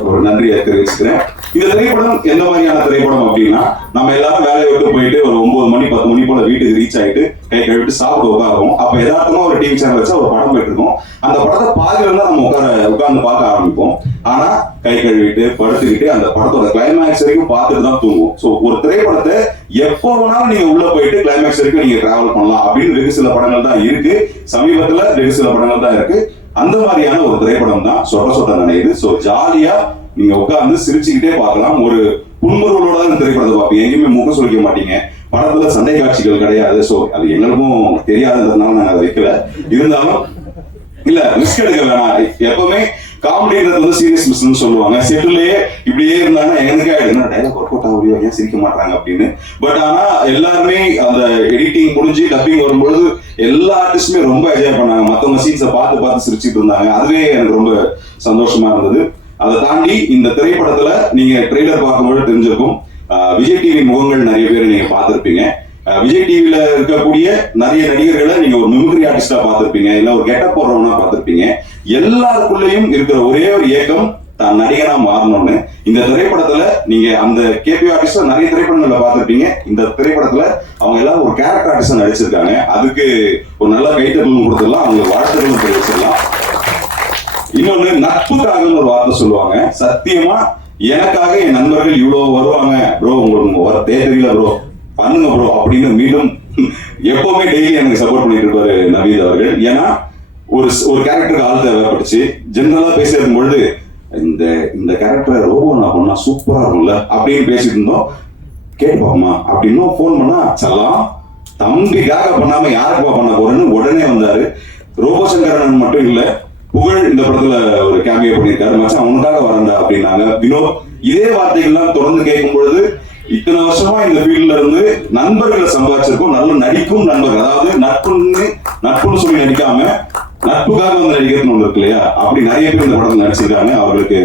ஒரு நன்றியை தெரிவிச்சுக்கிறேன். இந்த திரைப்படம் எந்த மாதிரியான திரைப்படம் அப்படின்னா, நம்ம எல்லாரும் வேலையை விட்டு போயிட்டு ஒரு 9 மணி 10 மணி போல வீட்டுக்கு ரீச் ஆயிட்டு கை கழுவிட்டு சாப்பிட உட்காருவோம். அப்ப யதார்த்தமா ஒரு டிவி சேனல் வச்சா ஒரு படம் போயிட்டு இருக்கோம். அந்த படத்தை பாதியில தான் நம்ம உட்கார்ந்து பார்க்க ஆரம்பிப்போம். ஆனா கை கழுவிட்டு படுத்துக்கிட்டு அந்த படத்தோட கிளைமேக்ஸ் வரைக்கும் பார்த்துட்டு தான் தூங்குவோம். ஸோ ஒரு திரைப்படத்தை எப்போ வேணாலும் நீங்க உள்ள போயிட்டு கிளைமேக்ஸ் வரைக்கும் நீங்க டிராவல் பண்ணலாம் அப்படின்னு வெகு சில படங்கள் தான் இருக்கு. சமீபத்துல வெகு சில படங்கள் தான் இருக்கு. அந்த மாதிரியான ஒரு திரைப்படம் தான் சொட்ட சொட்ட நனையுது. ஸோ ஜாலியா நீங்க உட்கார்ந்து சிரிச்சுக்கிட்டே பார்க்கலாம். ஒரு புன்முறுவலோட தான் இந்த திரைப்படத்தை பார்ப்பீங்க. எங்கேயுமே முகம் சொல்லிக்க மாட்டீங்க. படத்துல சண்டை காட்சிகள் கிடையாது. ஸோ அது எங்களுக்கும் தெரியாதுன்றதுனால நாங்க அதை வைக்கல. இருந்தாலும் இல்ல ரிஸ்க் எடுக்க வேணாம். எப்பவுமே காமெடின்றது வந்து சீரியஸ் மிஸ்ன்னு சொல்லுவாங்க. செட்டிலேயே இப்படியே இருந்தாங்கன்னா எனக்கு ஆயிடுது டைலாக் ஒர்க் அவுட் ஆகுறியோ, ஏன் சிரிக்க மாட்டாங்க அப்படின்னு. பட் ஆனா எல்லாருமே அந்த எடிட்டிங் முடிஞ்சு டப்பிங் வரும்பொழுது எல்லா ஆர்டிஸ்டுமே ரொம்ப என்ஜாய் பண்ணாங்க. மற்றவங்க சீன்ஸை பார்த்து சிரிச்சுட்டு இருந்தாங்க. அதுவே எனக்கு ரொம்ப சந்தோஷமா இருந்தது. அதை தாண்டி இந்த திரைப்படத்துல நீங்க ட்ரெய்லர் பார்க்கும்போது தெரிஞ்சிருக்கும், விஜய் டிவி முகங்கள் நிறைய பேர் நீங்க பார்த்திருப்பீங்க. விஜய் டிவில இருக்கக்கூடிய நிறைய நடிகர்களை நீங்க ஒரு மிமிக்ரி ஆர்டிஸ்டா பார்த்திருப்பீங்க, இல்ல ஒரு கெட்டப் போடுறவனா பார்த்திருப்பீங்க. எல்லாருக்குள்ளேயும் இருக்கிற ஒரே ஒரு ஏக்கம் தான் நடிகரா மாறணும்னு. இந்த திரைப்படத்துல நீங்க அந்த KPY ஆர்டிஸ்டா நிறைய திரைப்படங்கள்ல பார்த்திருப்பீங்க. இந்த திரைப்படத்துல அவங்க எல்லாம் ஒரு கேரக்டர் ஆர்டிஸ்டா நடிச்சிருக்காங்க. அதுக்கு ஒரு நல்ல கைத்தட்டலும் கொடுத்துடலாம், அவங்க வாழ்த்துக்களும் தெரிவிச்சிடலாம். இன்னொன்னு, நட்புக்காக ஒரு வார்த்தை சொல்லுவாங்க. சத்தியமா எனக்காக என் நண்பர்கள் இவ்வளவு வருவாங்க ப்ரோ, உங்களுக்கு வரதே தெரியல ப்ரோ, பண்ணுங்க ப்ரோ அப்படின்னு மீண்டும் எப்பவுமே டெய்லி எனக்கு சப்போர்ட் பண்ணிட்டு இருப்பாரு நவீத் அவர்கள். ஏன்னா ஒரு கேரக்டருக்கு ஆள் தேவைப்பட்டுச்சு. ஜெனரலா பேசியிருக்கும் பொழுது இந்த கேரக்டர் ரோபோ நான் பண்ணா சூப்பரா இருக்கும்ல அப்படின்னு பேசிட்டு இருந்தோம். கேட்டு பாப்போமா அப்படின்னு போன் பண்ணா, செல்லாம் தம்பிக்காக பண்ணாம யாருக்குப்பா பண்ண போறேன்னு உடனே வந்தாரு. ரோபோசங்கரன் மட்டும் இல்ல, புகழ் இந்த படத்துல ஒரு கேமியோ பண்ணியிருக்காரு. மச்சான் உனக்காக வரண்டா அப்படின்னாங்க. வினோத் இதே வார்த்தைகள்லாம் தொடர்ந்து கேட்கும் பொழுது இத்தனை வருஷமா இந்த ஃபீல்ட்ல இருந்து நண்பர்களை சம்பாதிச்சிருக்கோம். நல்ல நடிக்கும் நண்பர்கள், அதாவது நட்புன்னு சொல்லி நடிக்காம நட்புக்காக வந்து நடிக்கிறது ஒன்று இருக்கு இல்லையா, அப்படி நிறைய பேர் இந்த படத்தில் நடிச்சிருக்காங்க. அவர்களுக்கு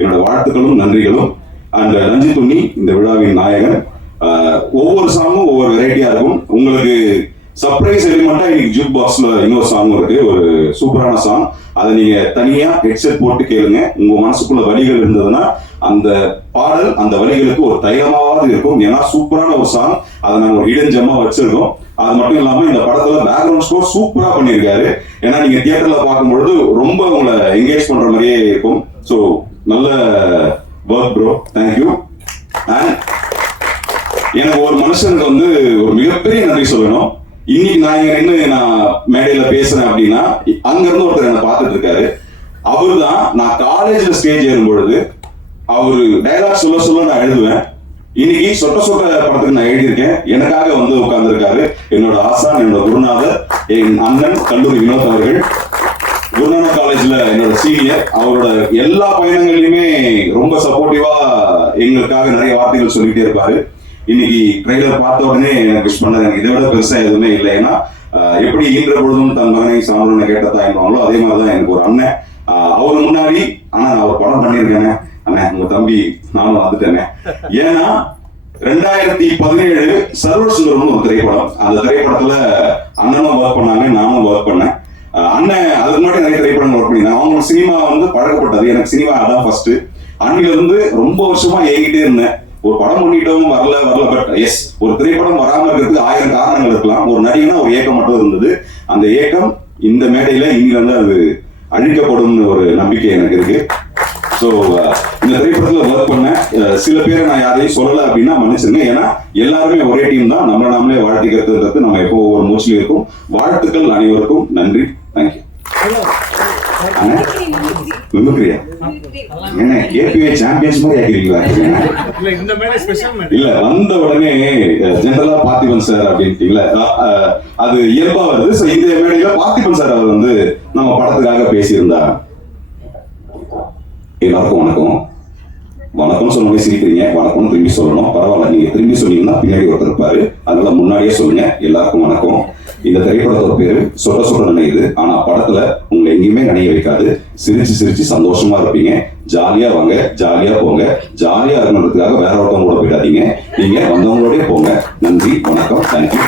என்னோட வாழ்த்துக்களும் நன்றிகளும். அண்ட் ரஞ்சித் உன்னி இந்த விழாவின் நாயகன். ஒவ்வொரு சாங்கும் ஒவ்வொரு வெரைட்டியா இருக்கும். உங்களுக்கு சர்ப்ரைஸ் எலிமெண்டா இன்னைக்கு ஜூக் பாக்ஸ்ல இன்னொரு சாங் இருக்கு, ஒரு சூப்பரான சாங். அதை நீங்க தனியா ஹெட்செட் போட்டு கேளுங்க. உங்க மனசுக்குள்ள வலிகள் இருந்ததுன்னா அந்த பாடல் அந்த வலிகளுக்கு ஒரு தைலமாவது இருக்கும். ஏன்னா சூப்பரான ஒரு சாங், அதை நாங்க ஒரு ஹிடன் ஜெம்மா வச்சிருக்கோம். அது மட்டும் இல்லாம இந்த படத்துல பேக்ரவுண்ட் ஸ்கோர் சூப்பரா பண்ணியிருக்காரு. ஏன்னா நீங்க தியேட்டர்ல பார்க்கும்பொழுது ரொம்ப உங்களை என்கேஜ் பண்ற மாதிரியே இருக்கும். ஸோ நல்ல ஒர்க் ப்ரோ, தேங்க்யூ. அண்ட் எனக்கு ஒரு மனுஷனுக்கு வந்து ஒரு மிகப்பெரிய நன்றி சொல்லணும். இன்னைக்கு நான் இங்க நின்று நான் மேடையில பேசுறேன் அப்படின்னா அங்க இருந்து ஒருத்தர் என்ன பார்த்துட்டு இருக்காரு. அவரு தான் நான் காலேஜ்ல ஸ்டேஜ் ஏறும் பொழுது அவரு டைலாக் சொல்ல நான் எழுதுவேன். இன்னைக்கு சொட்ட படத்துக்கு நான் எழுதியிருக்கேன். எனக்காக வந்து உட்கார்ந்துருக்காரு என்னோட ஆசான், என்னோட குருநாதர், என் அண்ணன் கல்லூரி வினோத் அவர்கள். குருநானக் காலேஜ்ல என்னோட சீனியர். அவரோட எல்லா பயணங்கள்லயுமே ரொம்ப சப்போர்ட்டிவா எங்களுக்காக நிறைய வார்த்தைகள் சொல்லிட்டே இருப்பாரு. இன்னைக்கு ட்ரெய்லர் பார்த்த உடனே எனக்கு விஷ் பண்ணது எனக்கு இதை விட பெருசா எதுவுமே இல்லை. ஏன்னா எப்படி ஈன்ற பொழுதும் தன் மகனை சான்றோன்னு கேட்ட தாய்வாங்களோ அதே மாதிரிதான் எனக்கு ஒரு அண்ணன். அவரு முன்னாடி ஆனா நான் ஒரு படம் பண்ணியிருக்கேனே அண்ணன், உங்க தம்பி நானும் வந்துட்டேனே. ஏன்னா 2017 சர்வர் சுந்தரம்னு ஒரு திரைப்படம். அந்த திரைப்படத்துல அண்ணனும் ஒர்க் பண்ணாங்க, நானும் ஒர்க் பண்ணேன். அண்ணன் அதுக்கு முன்னாடி நிறைய திரைப்படங்கள் ஒர்க் பண்ணிருந்தேன். அவங்க சினிமா வந்து பழக்கப்பட்டது. எனக்கு சினிமா அதான் ஃபர்ஸ்ட். அன்னில இருந்து ரொம்ப வருஷமா ஏங்கிட்டே இருந்தேன். ஒரு படம் பண்ணிட்டோம் வரல பட் எஸ், ஒரு திரைப்படம் வராம இருக்கிறதுக்கு 1000 காரணங்கள் இருக்கலாம். ஒரு நடிகனா ஒரு ஏக்கம் மட்டும் இருந்தது. அந்த ஏக்கம் இந்த மேடையில இனி வந்து அது அழிக்கப்படும் ஒரு நம்பிக்கை எனக்கு இருக்கு. ஸோ இந்த திரைப்படத்துல ஒர்க் பண்ண சில பேரை நான் யாரையும் சொல்லலை அப்படின்னா மன்னிச்சிருங்க. ஏன்னா எல்லாருமே ஒரே டீம் தான். நம்மளை நாமளே வாழ்த்திக்கிறதுன்றது நம்ம எப்போ ஒவ்வொரு மோஸ்ட்லி இருக்கும். வாழ்த்துக்கள் அனைவருக்கும், நன்றி, தேங்க்யூ. மிமிக்ரியா என்ன கேபிஏ சாம்பியன்ஸ் மாதிரி ஆகிறீங்களா? இல்ல வந்த உடனே ஜெனரலா பார்த்திபன் சார் அப்படின்ட்டீங்களா, அது இயல்பா வருது. சோ இந்த மேடையில பார்த்திபன் சார் அவர் வந்து நம்ம படத்துக்காக பேசியிருந்தார். எல்லாருக்கும் வணக்கம். வணக்கம் சொன்னவே சிரிக்கிறீங்க, வணக்கம்னு திரும்பி சொல்லணும். பரவாயில்ல, நீங்க திரும்பி சொன்னீங்கன்னா பின்னாடி ஒருத்தர் இருப்பாரு, அதனால முன்னாடியே சொல்லுங்க. எல்லாருக்கும் வணக்கம். இந்த திரைப்படத்தோட பேரு சொட்ட நினைவுது. ஆனா படத்துல உங்களை எங்கேயுமே நினைய வைக்காது. சிரிச்சு சந்தோஷமா இருப்பீங்க. ஜாலியா வாங்க, ஜாலியா போங்க. ஜாலியா இருக்கணுன்றதுக்காக வேற ஒருத்தவங்க கூட போயிடாதீங்க. நீங்க வந்தவங்களோடய போங்க. நன்றி, வணக்கம், தேங்க்யூ.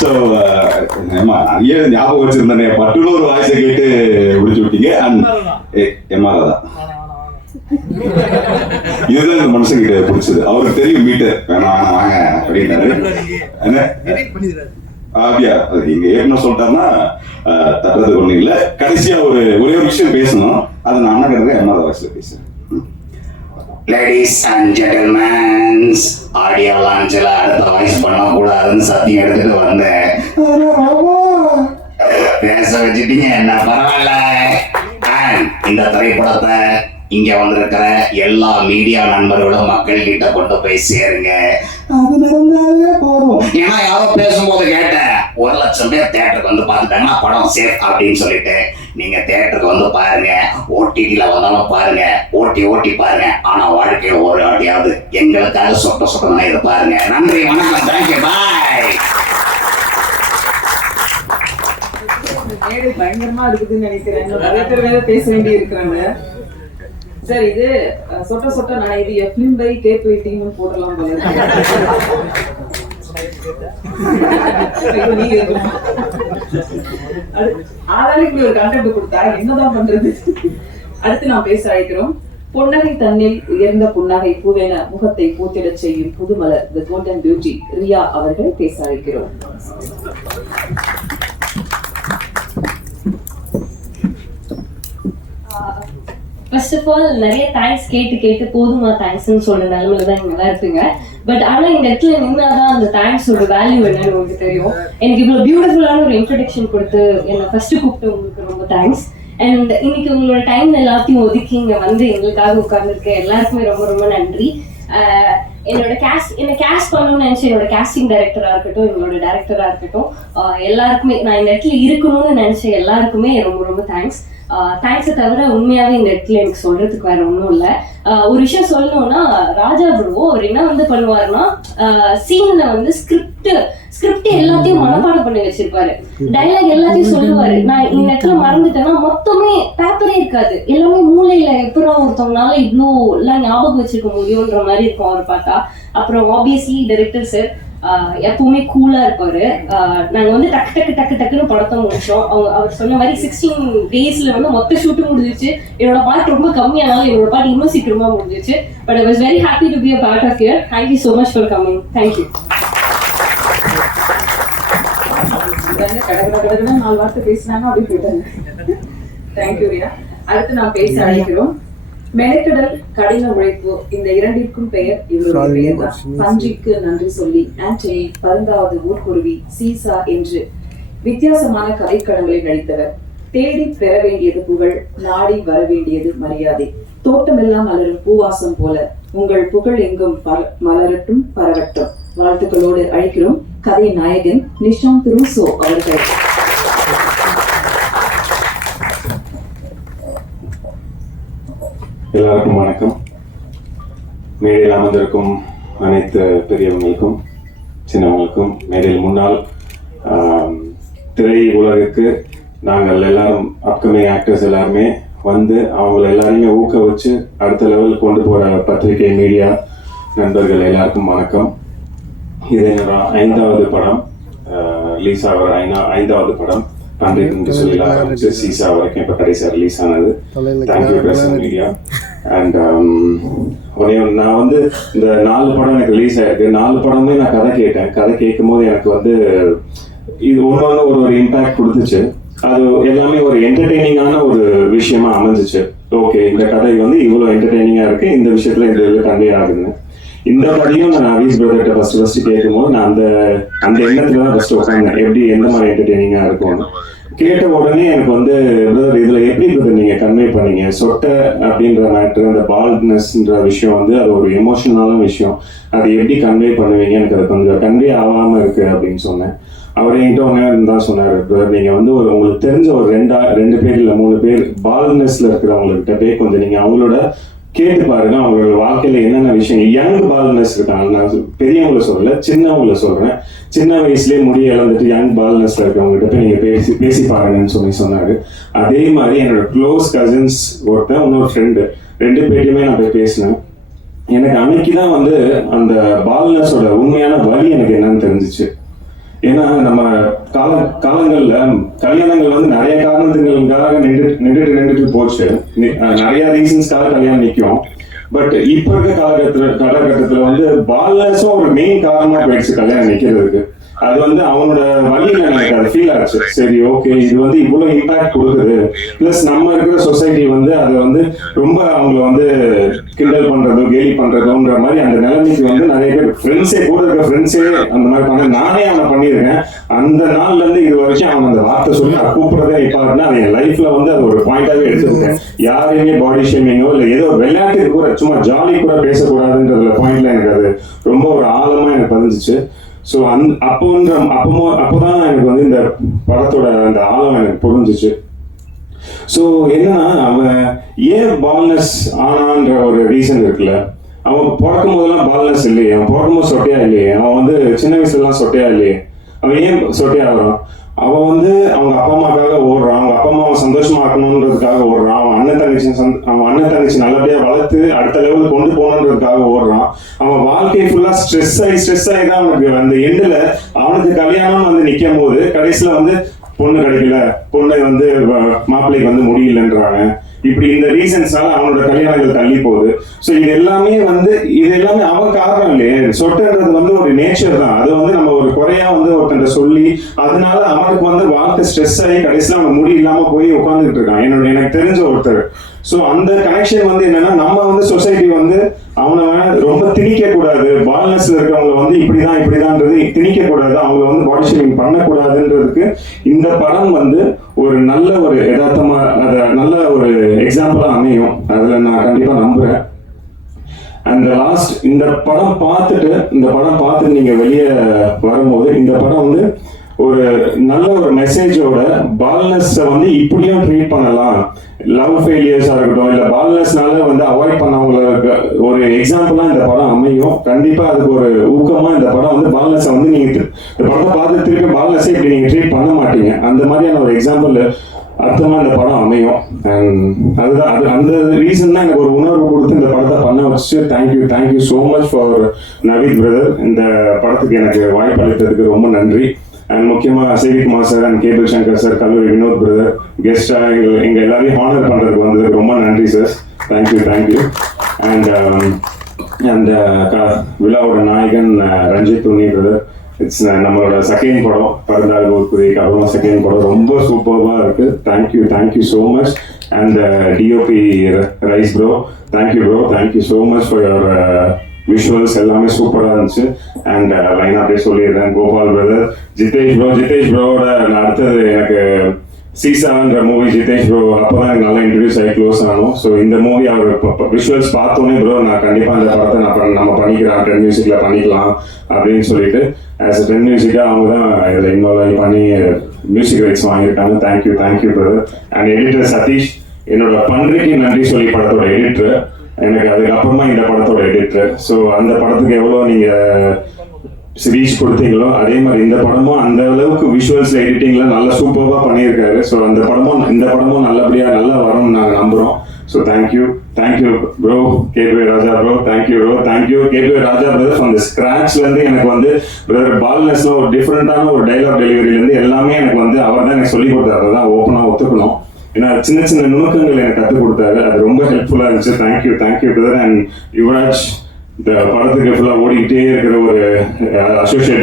ஸோ நிறைய ஞாபகம் வச்சிருந்தேனே, பட்டுன்னு ஒரு வாய்ஸை கேட்டு முடிச்சு விட்டீங்க. அண்ட் எம்மாதான் இதுதான் இந்த மனுஷங்கிட்ட பிடிச்சது. அவருக்கு தெரியும் மீட்டர் வேணாம் வாங்க அப்படின்னாரு. அப்படியா, இங்க ஏற்கனவே சொல்லிட்டாருன்னா தட்டுறது ஒண்ணு இல்ல. கடைசியா ஒரே ஒரு விஷயம் பேசணும். அதை நான் அண்ணா கிட்ட எம்மாத வாய்ஸ்ல பேசுறேன். லேடிஸ் அண்ட் ஜென்டில்மேன்ஸ், ஆடியோ லான்ச்ல அடுத்த வாய்ஸ் பண்ணக்கூடாதுன்னு சத்தியம் எடுத்துட்டு வந்தேன். பேச வச்சுட்டீங்க, என்ன பரவாயில்ல. இந்த திரைப்படத்தை இங்க வந்திருக்கிற எல்லா மீடியா நண்பர்களும் மக்கள் கிட்ட கொண்டு போய் சேருங்க. அது நடந்தாலே போதும். ஏன்னா யாரோ பேசும்போது கேட்டேன், 1,00,000 பேர் தியேட்டருக்கு வந்து பார்த்துட்டாங்கன்னா படம் சேஃப் அப்படின்னு சொல்லிட்டு நீங்க தியேட்டருக்கு வந்து பாருங்க. ஓடிடில வந்தாலும் பாருங்க, ஓட்டி பாருங்க. ஆனா வாழ்க்கையில ஒரு ஆடியாவது எங்களுக்காக சொட்ட இதை பாருங்க. நன்றி, வணக்கம், தேங்க்யூ, பாய். பயங்கரமா இருக்குதுன்னு நினைக்கிறேன். நிறைய பேர் வேற பேச வேண்டி இருக்கிறாங்க. சார், இது சொட்ட நான் இது எஃப்லிம் பை கேப் வெயிட்டிங்னு போடலாம் போல. ஆளாளுக்கு ஒரு கண்டென்ட் கொடுத்தா என்னதான் பண்றது? அடுத்து நான் பேச அழைக்கிறோம். புன்னகை தன்னில் உயர்ந்த புன்னகை பூவென முகத்தை பூத்திடச் செய்யும் புதுமலர் தி கோல்டன் பியூட்டி ரியா அவர்கள் பேச அழைக்கிறோம். ஃபர்ஸ்ட் ஆஃப் ஆல் நிறைய தேங்க்ஸ் கேட்டு போதுமா தேங்க்ஸ்ன்னு சொல்ற நிலைமையில தான் நல்லா இருப்பீங்க. பட் ஆனா இந்த இடத்துல நின்னாதான் அந்த தேங்க்ஸோட வேல்யூ என்னன்னு உங்களுக்கு தெரியும். எனக்கு இவ்வளவு பியூட்டிஃபுல்லான ஒரு இன்ட்ரோடக்ஷன் கொடுத்து என்னை ஃபர்ஸ்ட் கூப்பிட்டு உங்களுக்கு ரொம்ப தேங்க்ஸ். அண்ட் இன்னைக்கு உங்களோட டைம் எல்லாத்தையும் ஒதுக்கி இங்க வந்து எங்களுக்காக உட்கார்ந்துருக்க எல்லாருக்குமே ரொம்ப ரொம்ப நன்றி. என்னை கேஸ்ட் பண்ணணும்னு நினைச்ச என்னோட கேஸ்டிங் டைரக்டரா இருக்கட்டும், எங்களோட டைரக்டரா இருக்கட்டும், எல்லாருக்குமே நான் இந்த இடத்துல இருக்கணும்னு நினைச்ச எல்லாருக்குமே ரொம்ப ரொம்ப தேங்க்ஸை தவிர உண்மையாவே இந்த இடத்துல எனக்கு சொல்றதுக்கு வேற ஒன்றும் இல்லை. ஒரு விஷயம் சொல்லணும்னா, ராஜா ப்ரோ அவர் என்ன வந்து பண்ணுவாருன்னா, சீன்ல வந்து ஸ்கிரிப்ட் எல்லாத்தையும் மனப்பாடம் பண்ணி வச்சிருப்பாரு, டைலாக் எல்லாத்தையும் சொல்லுவாரு. நான் இந்த இடத்துல மறந்துட்டேன்னா மொத்தமே பேப்பரே இருக்காது, எல்லாமே மூளையில எப்படா ஒருத்தவங்களால இவ்வளோ எல்லாம் ஞாபகம் வச்சிருக்க முடியும்ன்ற மாதிரி இருக்கும் அவர் பார்த்தா. அப்புறம் ஆப்வியஸ்லி டைரக்டர் சார் எப்பவுமே கூலா இருப்பாரு. நாங்க வந்து டக்குன்னு படத்தை முடிச்சோம். அவர் சொன்ன மாதிரி 16 daysல வந்து மொத்த ஷூட்டும் முடிஞ்சிச்சு. என்னோட பார்ட் ரொம்ப கம்மியானாலும் என்னோட பார்ட் இன்னும் சீக்கிரமா முடிஞ்சிச்சு. But I was very happy to be a part of here. Thank you so much for coming. Thank you. கடகடகடன்னு 4 வார்த்தை பேசினாங்க, அப்படி போயிட்டாங்க. தேங்க்யூ ரியா. அடுத்து நான் பேச அழைக்கிறோம். மெனக்கடல், கடின உழைப்பு, இந்த இரண்டிற்கும் பெயர் இவருடைய பெயர் தான். பன்றிக்கு நன்றி சொல்லி, ஆண்டனி, பருந்தாவது ஊர்க்குருவி, சீசா என்று வித்தியாசமான கதைக்களங்களை நடித்தவர். தேடி பெற வேண்டியது புகழ், நாடி வர வேண்டியது மரியாதை. தோட்டமெல்லாம் மலரும் பூவாசம் போல உங்கள் புகழ் எங்கும் மலரட்டும் பரவட்டும். வாழ்த்துக்களோடு அழைக்கிறோம் கதை நாயகன் நிஷாந்த் ரூசோ அவர்கள். எல்லாருக்கும் வணக்கம். மேடையில் அமர்ந்திருக்கும் அனைத்து பெரியவங்களுக்கும் சின்னவங்களுக்கும், மேடையில் முன்னால் திரை உலகுக்கு நாங்கள் எல்லாரும் அப்கமிங் ஆக்டர்ஸ் எல்லாருமே வந்து அவங்கள எல்லாரையுமே ஊக்குவிச்சு அடுத்த லெவலுக்கு கொண்டு போகிற பத்திரிகை மீடியா நண்பர்கள் எல்லாருக்கும் வணக்கம். இது என்னோட 5வது படம், ரிலீஸ் ஆகிற 5வது படம். பன்றிக்கு சொல்லி ஆரம்பிச்சு சீசா வரைக்கும் இப்போ கடைசியாக ரிலீஸ் ஆனது. Thank you press media. அண்ட் நான் வந்து இந்த 4 படம் எனக்கு ரிலீஸ் ஆயிருக்கு. 4 படமே நான் கதை கேட்டேன். கதை கேட்கும் போது எனக்கு வந்து இது ஒன்னொன்று ஒரு இம்பாக்ட் கொடுத்துச்சு. அது எல்லாமே ஒரு என்டர்டெய்னிங்கான ஒரு விஷயமா அமைஞ்சிச்சு. ஓகே, இந்த கதை வந்து இவ்வளோ என்டர்டெய்னிங்கா இருக்கு, இந்த விஷயத்துல இது கன்வே ஆகுதுன்னு. இந்த கதையும் நான் அவீஸ் பிரதர்கிட்ட ஃபர்ஸ்ட் கேட்கும்போது நான் அந்த எண்ணத்துல தான் ஃபர்ஸ்ட் உட்காந்தேன், எப்படி எந்த மாதிரி என்டர்டெய்னிங்கா இருக்கும்னு. கேட்ட உடனே எனக்கு வந்து பிரதர் இதுல எப்படி பிரதர் நீங்க கன்வே பண்ணீங்க, சொட்டை அப்படின்ற மேட்ரு, அந்த பால்ட்னஸ்ன்ற விஷயம் வந்து அது ஒரு எமோஷனலான விஷயம், அதை எப்படி கன்வே பண்ணுவீங்க, எனக்கு அது கொஞ்சம் கன்வே ஆகாம இருக்கு அப்படின்னு சொன்னேன். அவர் என்கிட்ட ஒன்று தான் சொன்னார், பிரதர் நீங்க வந்து உங்களுக்கு தெரிஞ்ச ஒரு 2 பேர் இல்லை 3 பேர் பால்ட்னஸ்ல இருக்கிறவங்ககிட்ட போய் கொஞ்சம் நீங்க அவங்களோட கேட்டு பாருங்க, அவங்களோட வாழ்க்கையில என்னென்ன விஷயம். யங் பால்னஸ் இருக்காங்க, நான் பெரியவங்களை சொல்லல, சின்னவங்களை சொல்றேன். சின்ன வயசுலேயே முடிய இழந்துட்டு யங் பால்னஸ்ல இருக்கவங்ககிட்ட போய் நீங்க பேசி பாருங்கன்னு சொன்னாரு. அதே மாதிரி என்னோட க்ளோஸ் கசின்ஸ் ஒருத்தன், இன்னொரு ஃப்ரெண்டு, 2 பேர்ட்டையுமே நான் போய் பேசினேன். எனக்கு அன்னைக்குதான் வந்து அந்த பால்னஸோட உண்மையான வழி எனக்கு என்னன்னு தெரிஞ்சிச்சு. ஏன்னா நம்ம காலங்கள்ல கல்யாணங்கள் வந்து நிறைய காரணத்துங்களுக்காக நின்றுட்டு போச்சு. நிறைய ரீசன்ஸ்க்காக கல்யாணம் நிற்கும். பட் இப்ப இருக்க காலகட்டத்துல வந்து பால்னஸும் ஒரு மெயின் காரணமா போயிடுச்சு கல்யாணம் நிக்கிறதுக்கு. அது வந்து அவனோட வழியில எனக்கு அது ஃபீல் ஆச்சு. சரி ஓகே, இது வந்து இவ்வளவு இம்பாக்ட் கொடுக்குது. பிளஸ் நம்ம இருக்கிற சொசைட்டி வந்து அதை வந்து ரொம்ப அவங்கள வந்து கிண்டல் பண்றதோ கேலி பண்றதோன்ற மாதிரி அந்த நிலைமைக்கு வந்து நிறைய பேர் ஃப்ரெண்ட்ஸே கூட இருக்க ஃப்ரெண்ட்ஸே அந்த மாதிரி பண்ண, நானே அவனை பண்ணியிருக்கேன். அந்த நாள்ல இருந்து இது வரைக்கும் அவன் அந்த வார்த்தை சொல்லி நான் கூப்பிடுறதே இப்பாருன்னா அது என் லைஃப்ல வந்து அது ஒரு பாயிண்டாவே எடுத்துருக்கேன். யாரையுமே பாடி ஷேமிங்கோ இல்லை ஏதோ விளையாட்டுக்கு கூட சும்மா ஜாலி கூட பேசக்கூடாதுன்றதுல பாயிண்ட்ல எனக்கு அது ரொம்ப ஒரு ஆழமா எனக்கு பதிஞ்சிச்சு. ஸோ அப்போதான் எனக்கு வந்து இந்த படத்தோட அந்த ஆழம் எனக்கு புரிஞ்சிச்சு. ஸோ என்னன்னா அவன் ஏன் பால்னஸ் ஆனான்ற ஒரு ரீசன் இருக்குல்ல. அவன் பிறக்கும் போதெல்லாம் பால்னஸ் இல்லையே, அவன் பிறக்கும் போது சொட்டையா இல்லையே, அவன் வந்து சின்ன வயசுலாம் சொட்டையா இல்லையே, அவன் ஏன் சொட்டையா ஆகிறான்? அவன் வந்து அவங்க அப்பா அம்மாக்காக ஓடுறான், அவங்க அப்பா அம்மாவை சந்தோஷமா ஆக்கணுன்றதுக்காக ஓடுறான், அவன் அண்ணன் தங்கச்சி நல்லபடியா வளர்த்து அடுத்த லெவலுக்கு கொண்டு போகணுன்றதுக்காக ஓடுறான். அவன் வாழ்க்கை ஃபுல்லா ஸ்ட்ரெஸ் ஆகி தான் அவனுக்கு அந்த எண்டுல அவனுக்கு கல்யாணம் வந்து நிற்கும் போது கடைசியில வந்து பொண்ணு கிடைக்கல, பொண்ணு வந்து மாப்பிள்ளைக்கு வந்து முடியலன்றாங்க. இப்படி இந்த ரீசன்ஸ்னால அவனோட கல்யாணங்கள் தள்ளி போகுது. ஸோ இது எல்லாமே அவன் காரணம் இல்லையே. சொட்டுன்றது வந்து ஒரு நேச்சர் தான். அது வந்து நம்ம ஒரு குறையா வந்து ஒருத்தன் சொல்லி அதனால அவனுக்கு வந்து வாழ்க்கை ஸ்ட்ரெஸ் ஆகி கடைசியில் அவன் முடி இல்லாம போய் உட்காந்துட்டு இருக்கான். எனக்கு தெரிஞ்ச ஒருத்தர். ஸோ அந்த கனெக்ஷன் வந்து என்னன்னா நம்ம வந்து சொசைட்டி வந்து அவனை ரொம்ப திணிக்க கூடாது. பால்னஸ்ல இருக்கவங்களை வந்து இப்படிதான்ன்றது திணிக்க கூடாது, அவங்களை வந்து பாடி ஷேமிங் பண்ணக்கூடாதுன்றதுக்கு இந்த படம் வந்து ஒரு நல்ல ஒரு யதார்த்தமா நல்ல ஒரு எக்ஸாம்பிளா அமையும். அதுல நான் கண்டிப்பா நம்புறேன். அண்ட் லாஸ்ட் இந்த படம் பார்த்துட்டு நீங்க வெளியே வரும்போது இந்த படம் வந்து ஒரு நல்ல ஒரு மெசேஜோட பால்னஸ் வந்து இப்படியும் ட்ரீட் பண்ணலாம், லவ் ஃபெயிலியர்ஸா இருக்கட்டும் இல்ல பால்னஸ்னால வந்து அவாய்ட் பண்ணவங்களுக்கு ஒரு எக்ஸாம்பிளா இந்த படம் அமையும். கண்டிப்பா அதுக்கு ஒரு ஊக்கமா இந்த படம் வந்து பால்னஸ் வந்து நீங்க இந்த படத்தை பார்த்து திருப்பி பால்னஸை இப்படி நீங்க ட்ரீட் பண்ண மாட்டீங்க, அந்த மாதிரியான ஒரு எக்ஸாம்பிள் அர்த்தமா இந்த படம் அமையும். அதுதான் அந்த ரீசன் தான் எனக்கு ஒரு உணர்வு கொடுத்து இந்த படத்தை பண்ண வச்சு. Thank you so much for Naveed brother. இந்த படத்துக்கு எனக்கு வாய்ப்பு அளித்ததுக்கு ரொம்ப நன்றி. அண்ட் முக்கியமாக Sevikumar sir and Cable Sankar sir, Kalloori Vinoth brother கெஸ்டா எங்க எல்லாரையும் ஹானர் பண்றதுக்கு வந்ததுக்கு ரொம்ப நன்றி சார். தேங்க்யூ. அண்ட் அந்த விழாவோட நாயகன் ரஞ்சித் துணி பிரதர், இட்ஸ் நம்மளோட செகண்ட் படம் பரந்தாள் ஊர்குதிக்கு அப்புறம் செகண்ட் படம் ரொம்ப சூப்பர்வா இருக்கு. Thank you so much. And DOP rice bro, thank you so much for your visuals எல்லாமே சூப்பராக இருந்துச்சு. அண்ட் லைன் அப்படியே சொல்லிடுறேன். கோபால் பிரதர், ஜிதேஷ் ப்ரோவோட அடுத்தது எனக்கு சீசான்ற மூவி ஜிதேஷ் ப்ரோ அப்போதான் எனக்கு நல்லா இன்ட்ரடியூஸ் ஆகி க்ளோஸ் ஆகணும். ஸோ இந்த மூவி அவர் விஷுவல்ஸ் பார்த்தோன்னே ப்ரோ நான் கண்டிப்பாக இந்த படத்தை நம்ம பண்ணிக்கிறேன், 10 மியூசிக்ல பண்ணிக்கலாம் அப்படின்னு சொல்லிட்டு ஆஸ் 10 மியூசிக்காக அவங்க தான் இதில் இன்வால்வ் ஆகி பண்ணி மியூசிக் ரைட்ஸ் வாங்கியிருக்காங்க. Thank you brother. And editor Satish, என்னோட பன்றிக்கு நன்றி சொல்லி படத்தோட எடிட்டர், எனக்கு அதுக்கப்புறமா இந்த படத்தோட எடிட்டர். ஸோ அந்த படத்துக்கு எவ்வளோ நீங்கள் ரீச் கொடுத்தீங்களோ அதே மாதிரி இந்த படமும் அந்த அளவுக்கு விஷுவல்ஸ் எடிட்டிங்ல நல்லா சூப்பராக பண்ணியிருக்காரு. ஸோ இந்த படமும் நல்லபடியாக நல்லா வரும்னு நாங்கள் நம்புகிறோம். So thank you bro. KP Raja bro, thank you KP Raja brother. From the ஸ்கிராச்லேருந்து எனக்கு வந்து பிரதர் பால்னஸ்ல ஒரு டிஃப்ரெண்டான ஒரு டைலாக் டெலிவரியிலேருந்து எல்லாமே எனக்கு வந்து அவர் தான் எனக்கு சொல்லி கொடுத்தாரு. அதான் ஓப்பனாக ஒத்துக்கணும். ஏன்னா சின்ன நுணுக்கங்கள் எனக்கு கற்றுக் கொடுத்தாரு, அது ரொம்ப ஹெல்ப்ஃபுல்லாக இருந்துச்சு. Thank you brother. அண்ட் யுவராஜ், இந்த படத்துக்கு ஃபுல்லாக ஓடிக்கிட்டே இருக்கிற ஒரு associate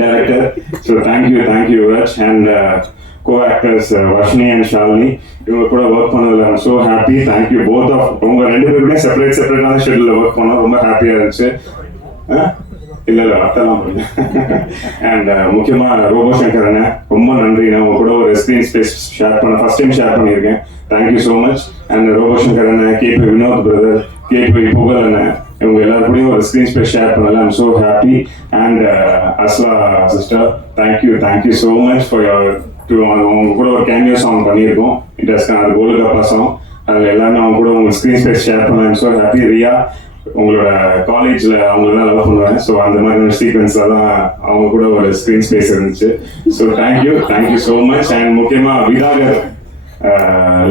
director. So thank you Yuvaraj. And co-actors Varshini and Shalini, இவங்க கூட ஒர்க் பண்ணதில் I'm so happy. Thank you both of உங்க 2 பேருமே செப்பரேட்டான ஷெட்யூலில் ஒர்க் பண்ணோம், ரொம்ப ஹாப்பியாக இருந்துச்சு. இல்லை அர்த்தம்லாம் பண்ணல. அண்ட் முக்கியமாக ரோபோ சங்கர் அண்ணன், ரொம்ப நன்றி. நான் உங்க கூட ஒரு screen space first time share பண்ணியிருக்கேன். Thank you so much. And Robo Shankar அண்ணன், கேபி வினோத் பிரதர், கேபி புகழ் அண்ணன், இவங்க எல்லாருக்கூடையும் ஒரு ஸ்க்ரீன் ஸ்பேஸ் ஷேர் பண்ணல. I'm so happy. And Asla sister, thank you so much for அவங்க கூட ஒரு கேமியோ சாங் பண்ணியிருக்கோம், இன்ட்ரெஸ்டாக அது கோல்டு கப்பா சாங். அதில் எல்லாமே அவங்க கூட உங்களுக்கு ஸ்க்ரீன் ஸ்பேஸ் ஷேர் பண்ண ஐம் ஸோ ஹாப்பி. ரியா, உங்களோட காலேஜில் அவங்க தான் லவ் பண்ணுவாங்க. ஸோ அந்த மாதிரி சீக்வன்ஸில் தான் அவங்க கூட ஒரு ஸ்க்ரீன் ஸ்பேஸ் இருந்துச்சு. So thank you so much. And முக்கியமாக விதாகர்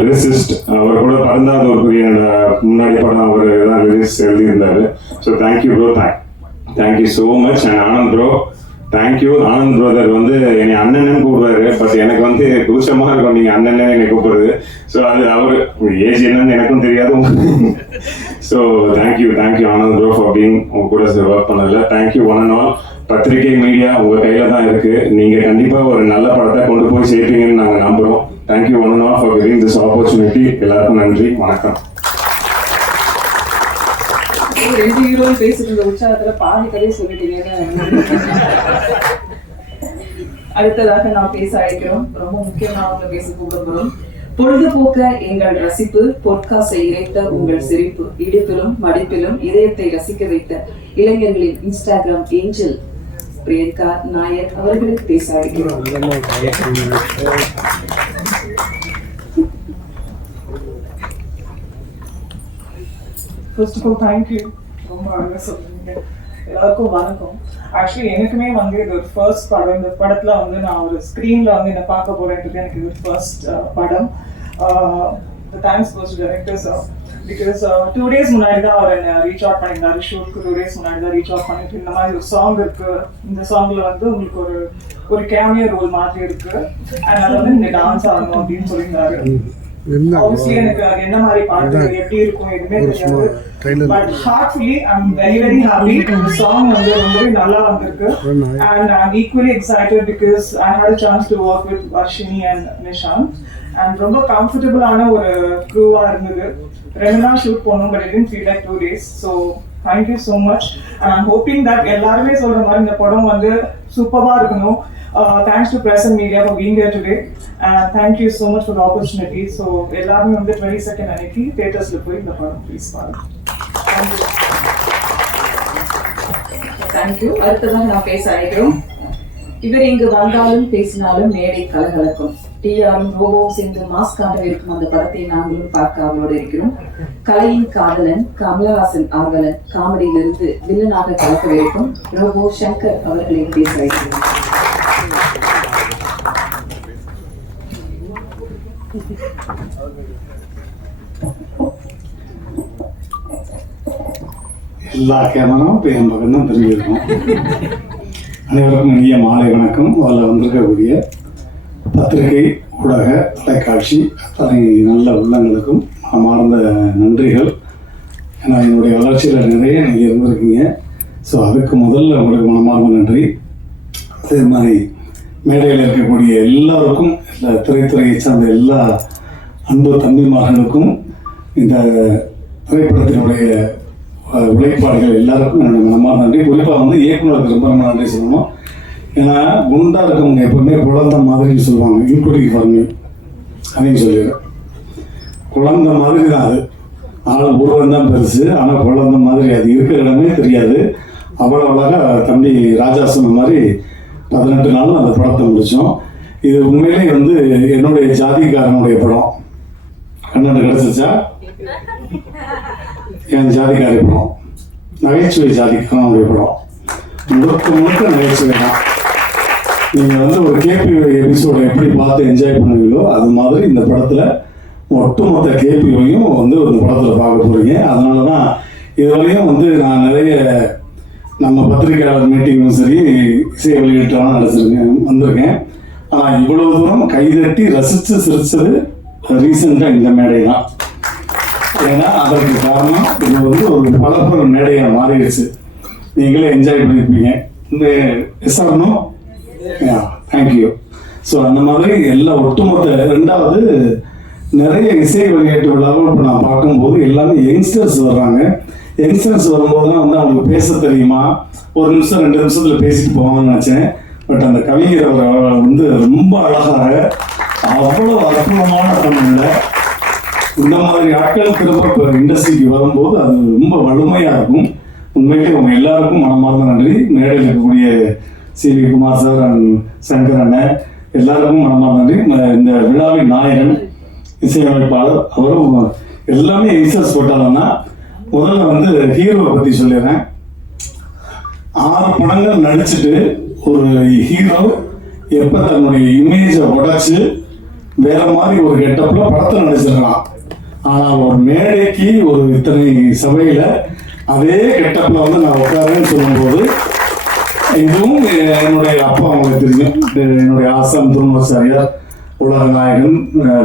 லிரிசிஸ்ட், அவர் கூட பறந்தாத ஒரு என்னோட முன்னாடி படம் அவர் தான் லிரிக்ஸ் எழுதியிருந்தாரு. So thank you bro, thank you so much. And Anand bro, thank you. Anand brother வந்து என்னை அண்ணன்னு கூப்பிடுவாரு, பட் எனக்கு வந்து கூச்சமாக இருக்கும் நீங்கள் அண்ணன்னு என்னை கூப்பிடுறது. ஸோ அது அவர் ஏஜ் என்னன்னு எனக்கும் தெரியாது. So thank you Anand bro for being உங்க கூட ஒர்க் பண்ணதில்ல. Thank you one and all. பத்திரிகை மீடியா உங்கள் கையில் தான் இருக்குது, நீங்கள் கண்டிப்பாக ஒரு நல்ல படத்தை கொண்டு போய் சேர்ப்பீங்கன்னு நாங்கள் நம்புகிறோம். Thank you one and all for giving this opportunity. எல்லாருக்கும் நன்றி, வணக்கம். 2 ஹீரோ பேசுகிற உற்சாகத்துல பாதி கதையை சொல்லிட்டீங்கன்னு. அடுத்ததாக நான் பேச அழைக்கிறோம். ரொம்ப முக்கியமாக பேச கூடப்படும் பொழுதுபோக்க எங்கள் ரசிப்பு, பொற்காசை இறைத்த உங்கள் சிரிப்பு, இடுப்பிலும் மடிப்பிலும் இதயத்தை ரசிக்க வைத்த இளைஞர்களின் இன்ஸ்டாகிராம் ஏஞ்சல் பிரியங்கா நாயர் அவர்களுக்கு பேச அழைக்கிறோம். ஃபர்ஸ்ட் ஆஃப் ஆல் தேங்க்யூ, ரொம்ப அழகாக சொல்லுங்க. எல்லாருக்கும் வணக்கம். ஆக்சுவலி எனக்குமே வந்து இது ஒரு ஃபர்ஸ்ட் படம். இந்த படத்துல வந்து நான் ஒரு ஸ்க்ரீன்ல வந்து என்ன பார்க்க போறேன்றது எனக்கு இது ஃபர்ஸ்ட் படம். Thanks goes to director sir, because 2 days முன்னாடி தான் அவர் என்ன ரீச் அவுட் பண்ணியிருந்தாரு. ஷூட்க்கு 2 days முன்னாடி தான் ரீச் அவுட் பண்ணிட்டு இந்த மாதிரி ஒரு சாங் இருக்கு, இந்த சாங்ல வந்து உங்களுக்கு ஒரு கேமியோ ரோல் மாதிரி இருக்கு, அதனால வந்து நீங்க டான்ஸ் ஆடணும் அப்படின்னு சொல்லியிருந்தாரு. Obviously எனக்கு அது என்ன மாதிரி பாட்டு எப்படி இருக்கும் எதுவுமே தெரியாது. But heartfully I'm very happy. The song வந்து ரொம்பவே நல்லா வந்திருக்கு. And I'm equally excited because I had a chance to work with Varshini and Nishant. And ரொம்ப கம்ஃபர்டபுளான ஒரு க்ரூவா இருந்தது. 2 நாள் ஷூட் பண்ணோம், but it didn't feel like 2 days. So thank you so much. And I'm hoping that எல்லாருமே சொல்ற மாதிரி இந்த படம் வந்து சூப்பரா இருக்கணும். Thanks to press and media for being here today. And thank you so much for the opportunity. So எல்லாருமே வந்து 22nd அன்னைக்கு தியேட்டர்ஸ்ல போய் இந்த படம் ப்ளீஸ் பாருங்க. Thank you. தேங்க்யூ. அடுத்ததாக நான் பேச அழைக்கிறோம். இவர் இங்கு வந்தாலும் பேசினாலும் மேடை கலகலக்கும். டிஆரும் ரோபோவும் சேர்ந்து மாஸ்காக இருக்கும் அந்த படத்தை நாங்களும் பார்க்க அவளோடு இருக்கிறோம். கலையின் காதலன், கமலஹாசன் ஆர்வலன், காமெடியிலிருந்து வில்லனாக கலக்கவிருக்கும் ரோபோ சங்கர் அவர்களை பேச வைக்கிறோம். எல்லா கேமராவும் இப்போ என் பக்கம் தான் தெரிஞ்சிருக்கும். அனைவருக்கும் இனிய மாலை வணக்கம். அதில் வந்திருக்கக்கூடிய பத்திரிகை, ஊடக, தொலைக்காட்சி அத்தனை நல்ல உள்ளங்களுக்கும் மனமார்ந்த நன்றிகள். ஏன்னா என்னுடைய வளர்ச்சியில் நிறைய நீங்கள் இருந்திருக்கீங்க. ஸோ அதுக்கு முதல்ல உங்களுக்கு மனமார்ந்த நன்றி. அதே மாதிரி மேடையில் இருக்கக்கூடிய எல்லாருக்கும், எல்லா திரைத்துறையை சார்ந்த எல்லா அன்பு தம்பிமார்களுக்கும், இந்த திரைப்படத்தினுடைய உழைப்பாடுகள் எல்லாருக்கும் என்னோட மனமார்ந்த நன்றி. குறிப்பாக வந்து இயக்குநருக்கு ரொம்ப ரொம்ப நன்றி சொல்லணும். ஏன்னா குண்டா இருக்கவங்க எப்பவுமே குழந்தை மாதிரின்னு சொல்லுவாங்க, இன்க்ளூடிங் ஃபார்மி. அதையும் சொல்லிடுறேன், குழந்தை மாதிரி தான் அது. ஆள் உருவம் தான் பெருசு, ஆனால் குழந்தை மாதிரி அது இருக்கிற இடமே தெரியாது. அவ்வளோ அழகாக தம்பி ராஜா சொன்ன மாதிரி 18 நாள் அந்த படத்தை முடித்தோம். இது உண்மையிலே வந்து என்னுடைய ஜாதிக்காரனுடைய படம். கண்ணன் கிடச்சிச்சா? என் ஜாதிக்காரி படம், நகைச்சுவை ஜாதிக்காரனுடைய படம், முழுக்க முழுக்க நகைச்சுவை தான். நீங்கள் வந்து ஒரு கேபி எபிசோடை எப்படி பார்த்து என்ஜாய் பண்ணுவீங்களோ அது மாதிரி இந்த படத்தில் ஒட்டுமொத்த கேபியையும் வந்து இந்த படத்தில் பார்க்க போகிறீங்க. அதனால தான் இதுவரையும் வந்து நான் நிறைய நம்ம பத்திரிகையாளர் மீட்டிங்கும் சரி, இசை வெளியீட்டாலும் வந்திருக்கேன். ஆனால் இவ்வளவு தூரம் கைதட்டி ரசித்து சிரித்தது ரீசெண்டாக இந்த மேடை தான். ஏன்னா அதற்கு காரணம் இது வந்து ஒரு பலப்பட மேடையாக மாறிடுச்சு. நீங்களே என்ஜாய் பண்ணியிருப்பீங்க. இந்த எஸ்ஆர்னும் தேங்க்யூ. ஸோ அந்த மாதிரி எல்லா ஒட்டுமொத்த. ரெண்டாவது, நிறைய இசை வெளியீட்டு விழாவும் இப்போ நான் பார்க்கும்போது எல்லாமே யங்ஸ்டர்ஸ் வர்றாங்க. யங்ஸ்டர்ஸ் வரும்போதுலாம் வந்து அவங்களுக்கு பேச தெரியுமா, 1 நிமிஷம் 2 நிமிஷத்தில் பேசிட்டு போவாங்கன்னு நினச்சேன். பட் அந்த கவிஞர் அவர் வந்து ரொம்ப அழகாக, அவ்வளோ அற்புதமான தமிழில் இந்த மாதிரி ஆட்கள் திரும்ப இண்டஸ்ட்ரிக்கு வரும்போது அது ரொம்ப வலிமையாக இருக்கும். உண்மையிலே உங்க எல்லாருக்கும் மனமார்ந்த நன்றி. மேடையில் இருக்கக்கூடிய CV. Kumar sir and Shankar அண்ணன் எல்லாருக்கும் மனமார்ந்த நன்றி. இந்த விழாவின் நாயகன் இசையமைப்பாளர் அவரும் எல்லாமே யங்ஸ்டர்ஸ் போட்டாலன்னா, முதல்ல வந்து ஹீரோவை பற்றி சொல்லிடுறேன். 6 படங்கள் நடிச்சுட்டு ஒரு ஹீரோ எப்போ தன்னுடைய இமேஜை உடைச்சு வேற மாதிரி ஒரு கெட்டப்பில் படத்தை நடிச்சிருக்கலாம். ஆனால் ஒரு மேடைக்கு ஒரு இத்தனை சபையில் அதே கெட்டப்பில் வந்து நான் உட்காரேன்னு சொல்லும்போது, இதுவும் என்னுடைய அப்பா அவங்களுக்கு தெரியும். என்னுடைய ஆசாம் திருமணாச்சாரியார், உலக நாயகன்,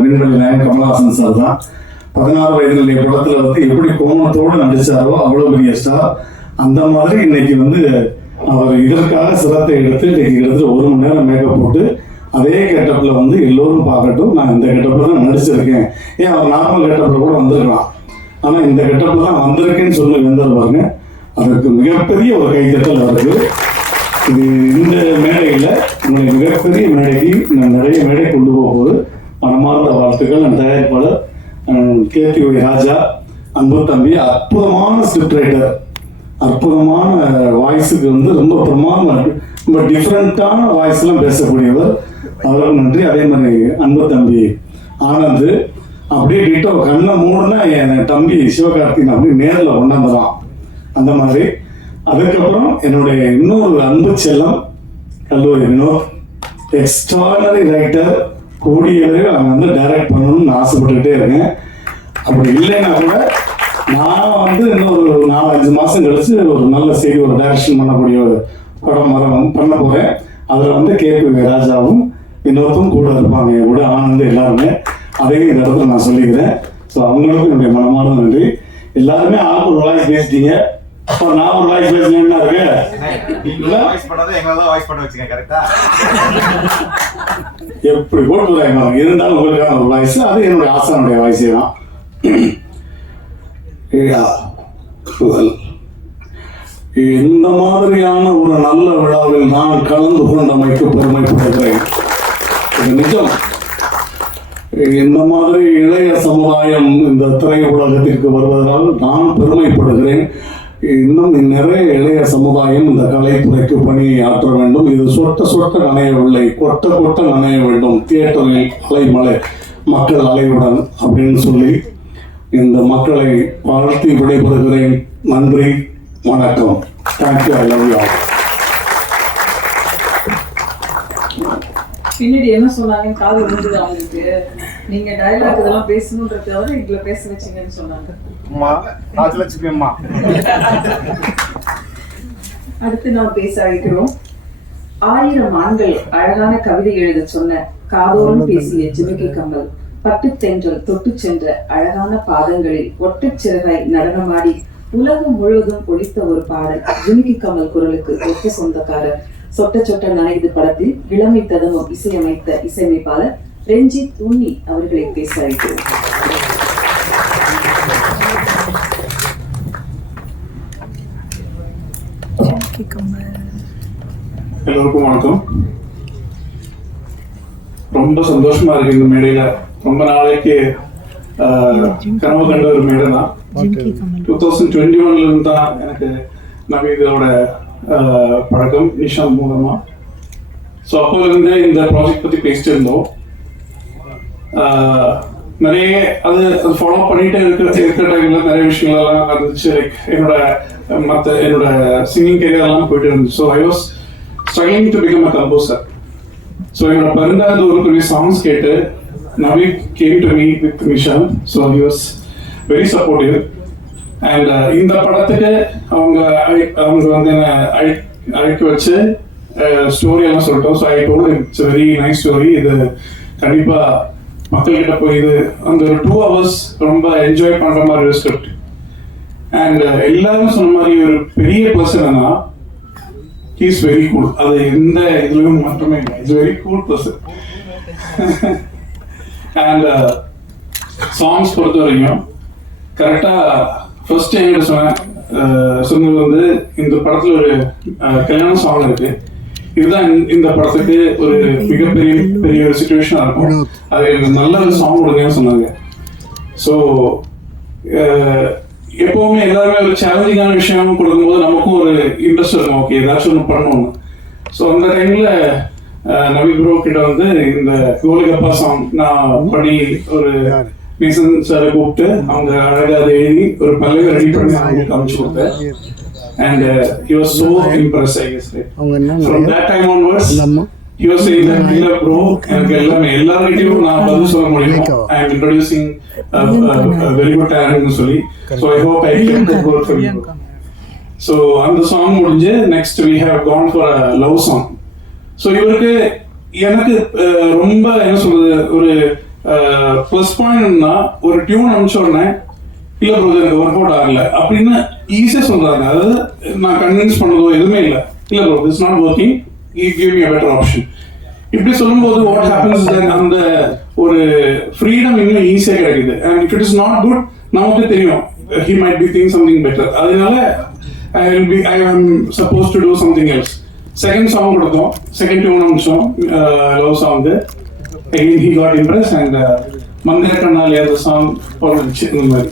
விண்வெளி நாயகன் கமலஹாசன் சார் தான். 16 வயதில் படத்தில் வந்து எப்படி கோமணத்தோடு நடித்தாரோ அவ்வளோ பெரிய ஸ்டார். அந்த மாதிரி இன்னைக்கு வந்து அவர் இதற்காக சிரத்தை எடுத்து இன்னைக்கு கிட்டத்தட்ட 1 மணி நேரம் மேக்கப் போட்டு அதே கெட்டப்பில் வந்து எல்லோரும் பார்க்கட்டும், நான் இந்த கெட்டப்பில் தான் நடிச்சிருக்கேன். ஏன் அவர் நார்மல் கெட்டப்பில் கூட வந்திருக்கலாம், ஆனால் இந்த கெட்டப்பில் தான் வந்திருக்கேன்னு சொல்லி வந்தார் பாருங்க. அதற்கு மிகப்பெரிய ஒரு கைத்தட்டல் அவருக்கு. இது இந்த மேடையில் உங்களை மிகப்பெரிய மேடைக்கு நான் நிறைய மேடை கொண்டு போகும்போது மனமார்ந்த வாழ்த்துக்கள். என் தயாரிப்பாளர் கேபி ராஜா, அன்பு தம்பி, அற்புதமான ஸ்கிரிப்ட் ரைட்டர், அற்புதமான வாய்ஸுக்கு வந்து ரொம்ப பிரமாதமாக, ரொம்ப டிஃப்ரெண்ட்டான வாய்ஸ்லாம் பேசக்கூடியவர், அவருக்கு நன்றி. அதே மாதிரி அன்பு தம்பி ஆனந்த், அப்படியே டிட்டோ கண்ணை மூடுனா என் தம்பி சிவகார்த்திகன் அப்படியே நேரில் கொண்டாந்துதான் அந்த மாதிரி. அதுக்கப்புறம் என்னுடைய இன்னொரு அன்பு செல்லம் கல்லூரி வினோத், எக்ஸ்ட்ரானரி ரைட்டர், கூடியவரை அவங்க வந்து டைரக்ட் பண்ணணும்னு ஆசைப்பட்டுக்கிட்டே இருக்கேன். அப்படி இல்லைன்னா கூட நான் வந்து இன்னொரு 4-5 மாதம் கழிச்சு ஒரு நல்ல செய்தி, ஒரு டைரக்ஷன் பண்ணக்கூடிய ஒரு படம் பண்ண போகிறேன். அதில் வந்து கேபி ராஜாவும் வினோத்தும் கூட இருப்பாங்க, என் கூட ஆனந்த் எல்லாருமே. அதையும் இந்த இடத்துல நான் சொல்லிக்கிறேன். ஸோ அவங்களுக்கும் என்னுடைய மனமான நன்றி. எல்லாருமே ஆளுக்கு ஒரு வாய்ஸ் பேசிட்டீங்க. அப்போ நான் ஒரு வாய்ஸ் பேசினேன்னா இருக்கு எப்படி போட்டுறாங்க. இருந்தாலும் உங்களுக்கான ஒரு வாய்ஸ், அது என்னுடைய ஆசானுடைய வாய்ஸே தான். இந்த மாதிரியான ஒரு நல்ல விழாவில் நான் கலந்து கொண்டமைக்கு பெருமைப்படுகிறேன். நிஜம். இந்த மாதிரி இளைய சமுதாயம் இந்த திரை உலகத்திற்கு வருவதனால் நான் பெருமைப்படுகிறேன். இன்னும் நிறைய இளைய சமுதாயம் இந்த கலைத்துறைக்கு பணியை ஆற்ற வேண்டும். இது சொட்ட சொட்ட நனையவில்லை, கொட்ட கொட்ட நனைய வேண்டும். தியேட்டரில் அலைமலை மக்கள் அலைவுடன் அப்படின்னு சொல்லி இந்த மக்களை வாழ்த்தி விடைபெறுகிறேன். நன்றி, வணக்கம். Thank you. I love you all. பின்னாடி என்ன சொன்னாங்கன்னு காது விழுந்தது அவங்களுக்கு. நீங்க டயலாக் இதெல்லாம் பேசணுன்றத எங்களை பேச வச்சீங்கன்னு சொன்னாங்க. அடுத்து நாம் பேச அழைக்கிறோம். 1000 ஆண்கள் அழகான கவிதை எழுத சொன்ன காதோரம் பேசிய ஜிமிக்கி கம்மல், பட்டுத்தென்றல் தொட்டு சென்ற அழகான பாதங்களில் ஒட்டச் சிறகாய் நடனமாடி உலகம் முழுவதும் ஒலித்த ஒரு பாடல். ஜிமிக்கி கம்மல் குரலுக்கு ஒத்த சொந்தக்காரர். சொட்ட சொட்ட நனைது படத்தில் இளமை ததமும் இசையமைத்த இசையமைப்பாளர் ரஞ்சித் உன்னி அவர்களை பேச அழைக்கிறோம். எல்லோருக்கும் வணக்கம். ரொம்ப சந்தோஷமா இருக்கு இந்த மேடையில. ரொம்ப நாளைக்கு கனவு கண்ட ஒரு மேடை தான். 2021 இருந்து தான் எனக்கு நவீதோட பழக்கம், நிஷாந்த் மூலமா. ஸோ அப்போல இருந்து இந்த ப்ராஜெக்ட் பத்தி பேசிட்டு இருந்தோம். நிறைய அது ஃபாலோ பண்ணிட்டு இருக்கிற டைம்ல நிறைய விஷயங்கள்லாம் நடந்துச்சு. லைக் என்னோட சிங்கிங் கேரியர் எல்லாம் போயிட்டு இருந்துச்சு. So I was struggling to become a composer. So என்னோட பிறந்தாது ஒரு பெரிய சாங்ஸ் கேட்டு Naveed came to me with Nishant. So he was very supportive. And இந்த படத்துக்கு அவங்க வந்து என்ன அழைக்க வச்சு ஸ்டோரி எல்லாம் சொல்லிட்டோம். So I told it's very nice story. இது கண்டிப்பா மக்கள்கிட்ட போய் இது அந்த ஒரு 2 hours ரொம்ப என்ஜாய் பண்ற மாதிரி ஒரு ஸ்கிரிப்ட். அண்ட் எல்லாரும் சொன்ன மாதிரி ஒரு பெரிய ப்ளஸ் என்னன்னா ஹி இஸ் வெரி கூல். அது எந்த இதுலயும் மட்டுமே இல்லை. It's very cool person. And songs பொறுத்த வரைக்கும் கரெக்டா ஃபர்ஸ்ட் என்கிட்ட சொன்னது வந்து இந்த படத்துல ஒரு கல்யாண சாங் இருக்கு. இதுதான் இந்த படத்துக்கு ஒரு மிகப்பெரிய ஒரு சிச்சுவேஷனா இருக்கும். அது நல்ல ஒரு சாங் கொடுங்கன்னு சொன்னாங்க. ஸோ எப்பவுமே எல்லாருமே ஒரு சேலஞ்சிங்கான விஷயம் கொடுக்கும்போது நமக்கும் ஒரு இன்ட்ரெஸ்ட் இருக்கும். ஓகே, ஏதாச்சும் ஒன்று பண்ணணும்னு. ஸோ அந்த டைம்ல நவி ப்ரோ கிட்ட வந்து இந்த கோலிகப்பா சாங் நான் பண்ணி ஒரு ரீசன் சாரை கூப்பிட்டு அவங்க அழகாக அதை எழுதி ஒரு பல்லவி ரெடி பண்ணி அவங்களுக்கு அமைச்சு கொடுத்தேன். And he was so impressed, I guess. From that time onwards, he was saying that, "Illa bro, எனக்கு எல்லார்கிட்டயும் நான் பதில் சொல்ல முடியும். I am introducing a very good talent னு சொல்லி. So I hope I can go for you." So அந்த song முடிஞ்சு next we have gone for a love song. So இவருக்கு எனக்கு ரொம்ப என்ன சொல்றது ஒரு ப்ளஸ் பாயிண்ட்னா ஒரு டியூன் அனுப்பிச்ச உடனே இல்ல ப்ரோ எனக்கு ஒர்க் அவுட் ஆகல அப்படின்னு ஈஸியா சொல்றாங்க. அதாவது நான் கன்வின்ஸ் பண்ணதோ எதுவுமே இல்லை. இல்ல bro it's not working, give me a better option. இப்படி சொல்லும்போது வாட் ஹேப்பன்ஸ் அந்த ஒரு ஃப்ரீடம் இன்னும் ஈஸியா கிடைக்குது. And if it is not good நமக்கு தெரியும் he might be thinking something better. அதனால I am supposed to do something else. Second song கொடுத்தோம், செகண்ட் டியூன் அனுப்பிச்சோம் love song. again he got impressed and மந்திர கண்ணாலே அந்த சாங் போடுச்சு இந்த மாதிரி.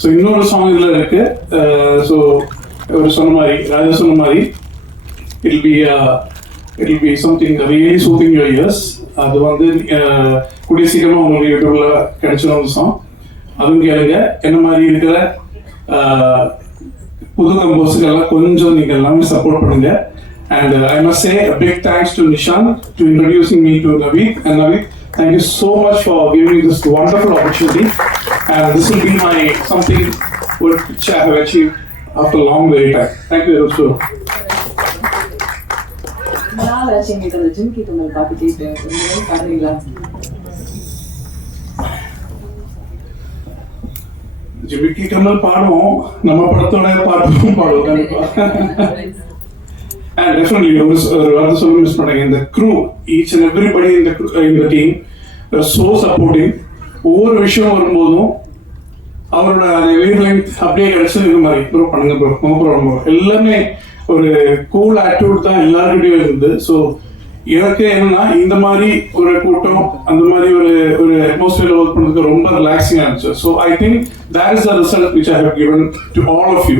ஸோ இன்னொரு சாங் இதில் இருக்கு. ஸோ ஒரு சொன்ன மாதிரி ராஜா சொன்ன மாதிரி it be something really soothing your ears. அது வந்து கூடிய சீக்கிரமாக உங்களுக்கு யூடியூப்ல கிடைச்சிடும் அந்த சாங். அதுவும் கேளுங்க. என்ன மாதிரி இருக்கிற புது கம்போஸுக்கெல்லாம் கொஞ்சம் நீங்கள் எல்லாமே சப்போர்ட் பண்ணுங்க. And I must say a big thanks to Nishant to introducing me to Naveed. And Naveed, thank you so much for giving me this wonderful opportunity. And this will be my something which I have achieved after a long very time. Thank you very much. நாளாச்சு இந்த ஜிமிக்கி கம்மல் பாட்டு கேட்டு பாடுறீங்களா? ஜிமிக்கி கம்மல் பாடுவோம், நம்ம படத்தோட பாட்டும் பாடுவோம் கண்டிப்பா. And definitely, miss the crew, each and everybody in the team, are so supportive. ஒவ்வொரு விஷயம் வரும்போதும் அவரோட வேவ் லென்த் அப்படியே கிடைச்சது. இது மாதிரி ப்ரோ பண்ணுங்க ப்ரோ, நோ ப்ராப்ளம் ப்ரோ, எல்லாமே ஒரு கூல் ஆட்டிடியூட் தான் எல்லாருக்கிட்டையும் இருந்தது. ஸோ எனக்கு என்னன்னா இந்த மாதிரி ஒரு கூட்டம் அந்த மாதிரி ஒரு அட்மாஸ்பியர்ல ஒர்க் பண்றதுக்கு ரொம்ப ரிலாக்ஸிங்கா இருந்துச்சு. So I think that is the result which I have given to all of you.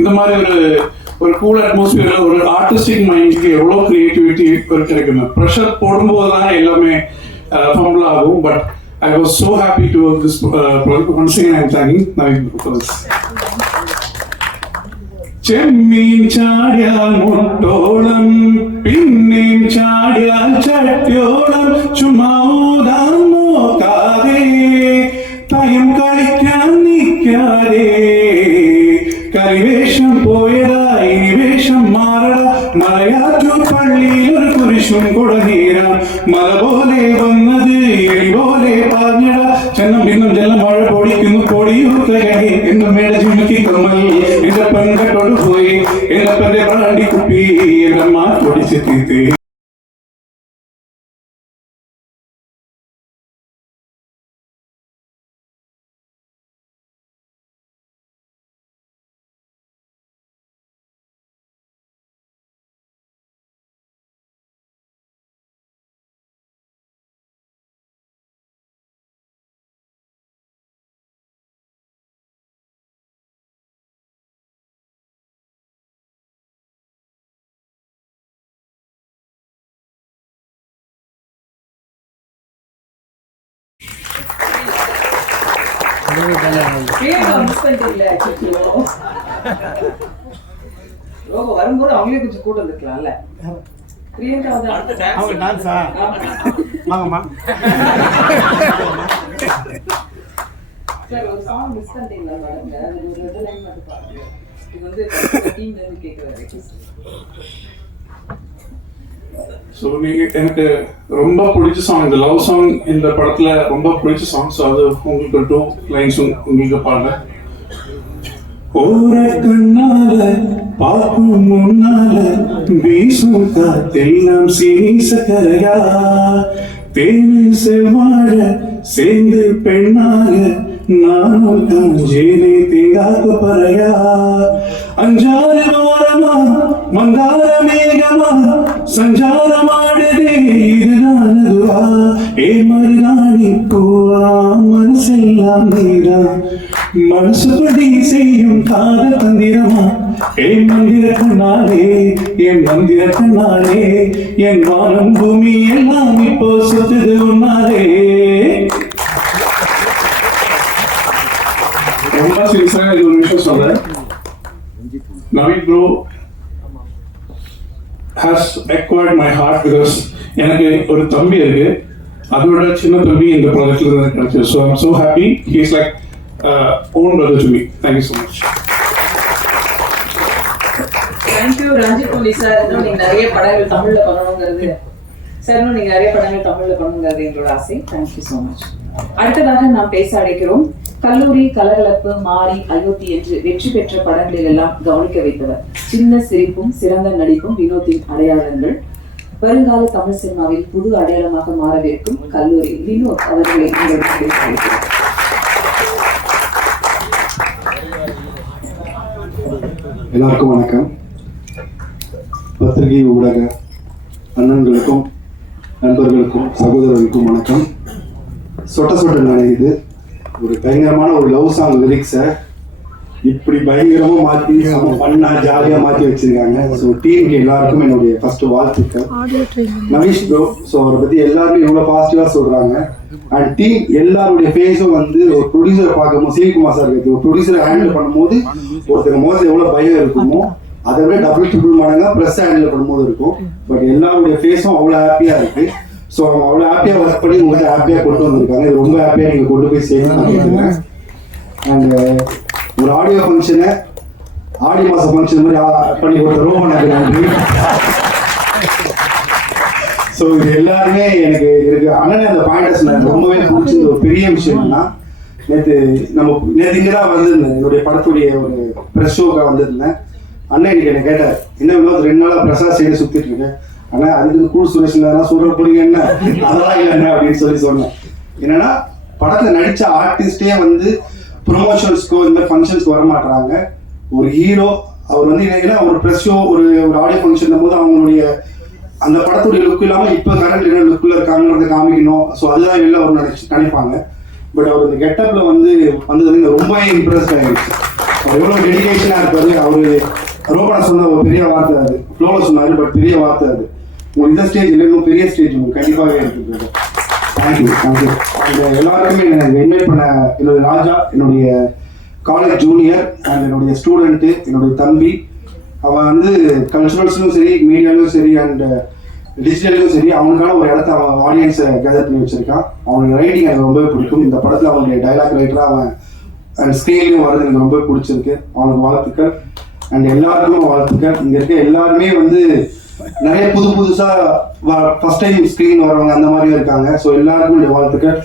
இந்த மாதிரி ஒரு கூல் அட்மாஸ்பியர்ல ஒரு ஆர்டிஸ்டிக் மைண்டுக்கு எவ்வளோ கிரியேட்டிவிட்டி கிடைக்கும். ப்ரெஷர் போடும்போது தான் எல்லாமே ஃபம்பிள் ஆகும். But I was so happy to work this project. Once again, I am thanking Naveen for this. ചെമ്മീൻ ചാടിയാൽ മുട്ടോളം പിന്നെയും ചാടിയാൽ ചട്ടിയോളം ചുമ്മാതാൻ നോക്കാതെ തയം കളിക്കാൻ നിൽക്കാതെ കരിവേഷം പോയടാ ഇനി വേഷം മാറടാ മലയാറ്റൂർ പള്ളിയിൽ ഒരു കുരിശും കുടനീരാ മല പോലെ വന്നത് എലി പോലെ പാഞ്ഞടാ ചെന്നം പിന്നും ജലം മഴ പൊടിക്കുന്നു പൊടിയൂത്തകണി എന്നും മേട ചുമക്കി കമ്മൽ എന്റെ പെൺകട്ടോട് പോയി എന്റെ പെന്റെ പ്രാണ്ടി കുപ്പി എന്റെ അമ്മ പൊടിച്ചെത്തി. வரும்போது அவங்களே கொஞ்சம் கூட்டம் இருக்கலாம்ல. பிரியங்கா சார் ஒரு சாங் மிஸ் பண்ணிட்டீங்களா பாருங்க. அது ஒரு 2 லைன் மட்டும் பாருங்க. இது வந்து டீம்ல இருந்து கேக்குறாரு. ஸோ எனக்கு ரொம்ப பிடிச்ச சாங், இந்த லவ் சாங் இந்த படத்துல ரொம்ப பிடிச்ச சாங். ஸோ அது உங்களுக்கு 2 லைன்ஸ் உங்களுக்கு பாடுறேன். ஓர கண்ணால பார்க்கும் முன்னால வீசும் காத்தெல்லாம் சீசக்கரையா தேனு செவ்வாழ சேர்ந்து பெண்ணாக நானும் காஞ்சேனே தேங்காக்கு பறையா அஞ்சாறு வாரமா மந்தார மேகமா சஞ்சாரமாடுதே இதுதானதுவா ஏ மருதாணி பூவா மனசெல்லாம் நீரா மனசுபடி செய்யும் காத தந்திரமா என் மந்திர கண்ணாலே என் மந்திர கண்ணாலே என் வானம் பூமி எல்லாம் இப்போ சுத்துது உன்னாலே. ரொம்ப சீரியஸா இது ஒரு விஷயம் சொல்றேன். Naveen bro has acquired my heart because எனக்கு ஒரு தம்பி இருக்கு, அதோட சின்ன தம்பி இந்த ப்ராஜெக்ட்ல இருந்து கிடைச்சது. So I'm so happy. He is like own brother to me. Thank you so much. Thank you Ranjith புலி சார். இன்னும் நீங்க நிறைய படங்கள் தமிழ்ல பண்ணணுங்கிறது சார், இன்னும் நீங்க நிறைய படங்கள் தமிழ்ல பண்ணணுங்கிறது எங்களோட ஆசை. Thank you so much. அடுத்ததாக நாம் பேச அழைக்கிறோம் கல்லூரி, கலகலப்பு, மாரி, அயோத்தி என்று வெற்றி பெற்ற படங்களில் எல்லாம் கவனிக்க வைத்தவர். சின்ன சிரிப்பும் சிறந்த நடிப்பும் வினோத்தின் அடையாளங்கள். வருங்கால தமிழ் சினிமாவில் புது அடையாளமாக மாறவிருக்கும் கல்லூரி வினோத் அவர்களை பேச அழைக்கிறோம். எல்லாருக்கும் வணக்கம். பத்திரிகை ஊடக அண்ணன்களுக்கும் நண்பர்களுக்கும் சகோதரர்களுக்கும் வணக்கம். சொட்ட சொட்ட நினைக்குது ஒரு பயங்கரமான ஒரு லவ் சாங் லிரிக்ஸை இப்படி பயங்கரமா மாற்றி பண்ணா ஜாலியா மாற்றி வச்சிருக்காங்க. ஸோ டீமுக்கு எல்லாருக்கும் என்னுடைய ஃபர்ஸ்ட் வாழ்த்துக்கள். நவீஷ் ப்ரோ, ஸோ அவரை பத்தி எல்லாருமே இவ்வளோ பாசிட்டிவா சொல்றாங்க. அண்ட் டீம் எல்லாருடைய ஃபேஸும் வந்து ஒரு ப்ரொடியூசரை பார்க்கும்போது, சிவகுமார் சார் இருக்கு, ஒரு ப்ரொடியூசரை ஹேண்டில் பண்ணும்போது ஒருத்தர் மோசம் எவ்வளவு பயம் இருக்குமோ அதை விட டபுள் ட்ரிபிள் மடங்கா ப்ரெஸ் ஹேண்டில் பண்ணும்போது இருக்கும். பட் எல்லாருடைய ஃபேஸும் அவ்வளோ ஹாப்பியா இருக்கு. ஸோ அவங்க அவ்வளோ ஹாப்பியா ஒர்க் பண்ணி உங்கள்கிட்ட ஹாப்பியா கொண்டு வந்திருக்காங்க. இது ரொம்ப ஹாப்பியா நீங்க கொண்டு போய் சேர்க்கணும். அண்ட் ஒரு ஆடியோ ஃபங்க்ஷனை ஆடி மாச ஃபங்க்ஷன் மாதிரி பண்ணி கொடுத்த ரொம்ப நன்றி. ஸோ இது எல்லாருமே எனக்கு அண்ணனே அந்த பாயிண்டர்ஸ் ரொம்பவே பிடிச்சது. ஒரு பெரிய விஷயம்னா நேற்று இங்கே தான் வந்திருந்தேன், என்னுடைய படத்துடைய ஒரு ப்ரெஸ் ஷோக்காக வந்திருந்தேன். அண்ணன் இன்னைக்கு என்ன கேட்டார், என்ன வினோத் 2 நாளாக பிரசாத் சைடு சுற்றிட்டு இருக்கேன், ஆனால் அதுக்கு கூல் சுரேஷ் சொல்ற போறீங்க என்ன அதெல்லாம் இல்லைண்ணா அப்படின்னு சொன்னேன். என்னன்னா படத்தில் நடித்த ஆர்டிஸ்டே வந்து ப்ரொமோஷன்ஸ்க்கோ இந்த மாதிரி ஃபங்க்ஷன்ஸ்க்கு வர மாட்டாங்க. ஒரு ஹீரோ அவர் வந்து ஏன்னா ஒரு ப்ரெஸ் ஷோ ஒரு ஆடியோ ஃபங்க்ஷன் போது அவங்களுடைய அந்த படத்துடைய லுக் இல்லாமல் இப்போ கரண்ட் என்ன லுக்கில் இருக்காங்கிறத காமிக்கணும். ஸோ அதுதான் வெளில அவர் நினைப்பாங்க. பட் அவர் இந்த கெட்டப்பில் வந்தது ரொம்ப இம்ப்ரெஸ்ட் ஆகிடுச்சு. அவர் எவ்வளோ டெடிகேஷனாக இருப்பார். அவர் ரோபனா சொன்ன ஒரு பெரிய வார்த்தை, அது ஃப்ளோவில் சொன்னார், பட் பெரிய வார்த்தை அது. உங்களுக்கு இந்த ஸ்டேஜ் இல்லை, இன்னும் பெரிய ஸ்டேஜ் உங்களுக்கு கண்டிப்பாகவே இருக்குது. தேங்க்யூ. அந்த எல்லாருக்குமே எனக்கு இன்வைட் பண்ண என்னுடைய ராஜா, என்னுடைய காலேஜ் ஜூனியர் அண்ட் என்னுடைய ஸ்டூடெண்ட்டு, என்னுடைய தம்பி. அவன் கல்ச்சுரல்ஸ்லையும் சரி, மீடியாலையும் சரி அண்ட் டிஜிட்டல்லையும் சரி அவனுக்கான ஒரு இடத்த அவன் ஆடியன்ஸை கேதர் பண்ணி வச்சிருக்கான். அவனுடைய ரைட்டிங் எனக்கு ரொம்பவே பிடிக்கும். இந்த படத்தில் அவனுடைய டைலாக் ரைட்டராக அவன் அண்ட் ஸ்க்ரீன்லையும் வர்றது எனக்கு ரொம்ப பிடிச்சிருக்கு. அவனுக்கு வாழ்த்துக்கள் அண்ட் எல்லாருக்குமே வாழ்த்துக்கள். இங்கே இருக்க எல்லாருமே நிறைய புதுசாக ஃபர்ஸ்ட் டைம் ஸ்க்ரீன் வரவங்க அந்த மாதிரியும் இருக்காங்க. ஸோ எல்லாருக்கும் என்னுடைய வாழ்த்துக்கள்.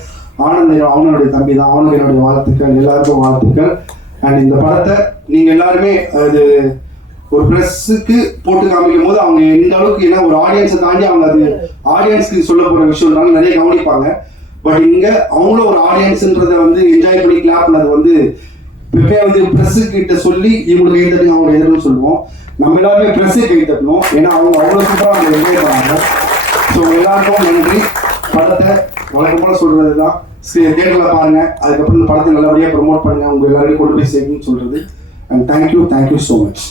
ஆனந்த் அவனுடைய தம்பி தான், அவனுக்கு என்னுடைய வாழ்த்துக்கள். எல்லாருக்கும் வாழ்த்துக்கள். அண்ட் இந்த படத்தை நீங்கள் எல்லாருமே அது ஒரு ப்ரெஸ்ஸுக்கு போட்டு காமிக்கும் போது அவங்க எந்த அளவுக்கு, ஏன்னா ஒரு ஆடியன்ஸை தாண்டி அவங்க அது ஆடியன்ஸ்க்கு சொல்ல போகிற விஷயம்னால நிறைய கவனிப்பாங்க. பட் இங்கே அவங்களும் ஒரு ஆடியன்ஸுன்றதை என்ஜாய் பண்ணி கிளாப் பண்ணது இப்பவே ப்ரெஸ்ஸு கிட்ட சொல்லி இவங்களுக்கு கை தட்டுங்க, அவங்க எதிர்ப்பு சொல்லுவோம். நம்ம எல்லாருமே ப்ரெஸ்ஸுக்கு கை தட்டணும், ஏன்னா அவங்க அவ்வளோ சூப்பராக அவங்க என்ஜாய் பண்ணாங்க. ஸோ எல்லாருக்கும் நன்றி. படத்தை வழக்கம் போல சொல்றது தான், தேட்டரில் பாருங்க, அதுக்கப்புறம் இந்த படத்தை நல்லபடியாக ப்ரொமோட் பண்ணுங்க, உங்க எல்லாரையும் கொண்டு போய் சேர்க்கணும்னு சொல்றது. And thank you so much.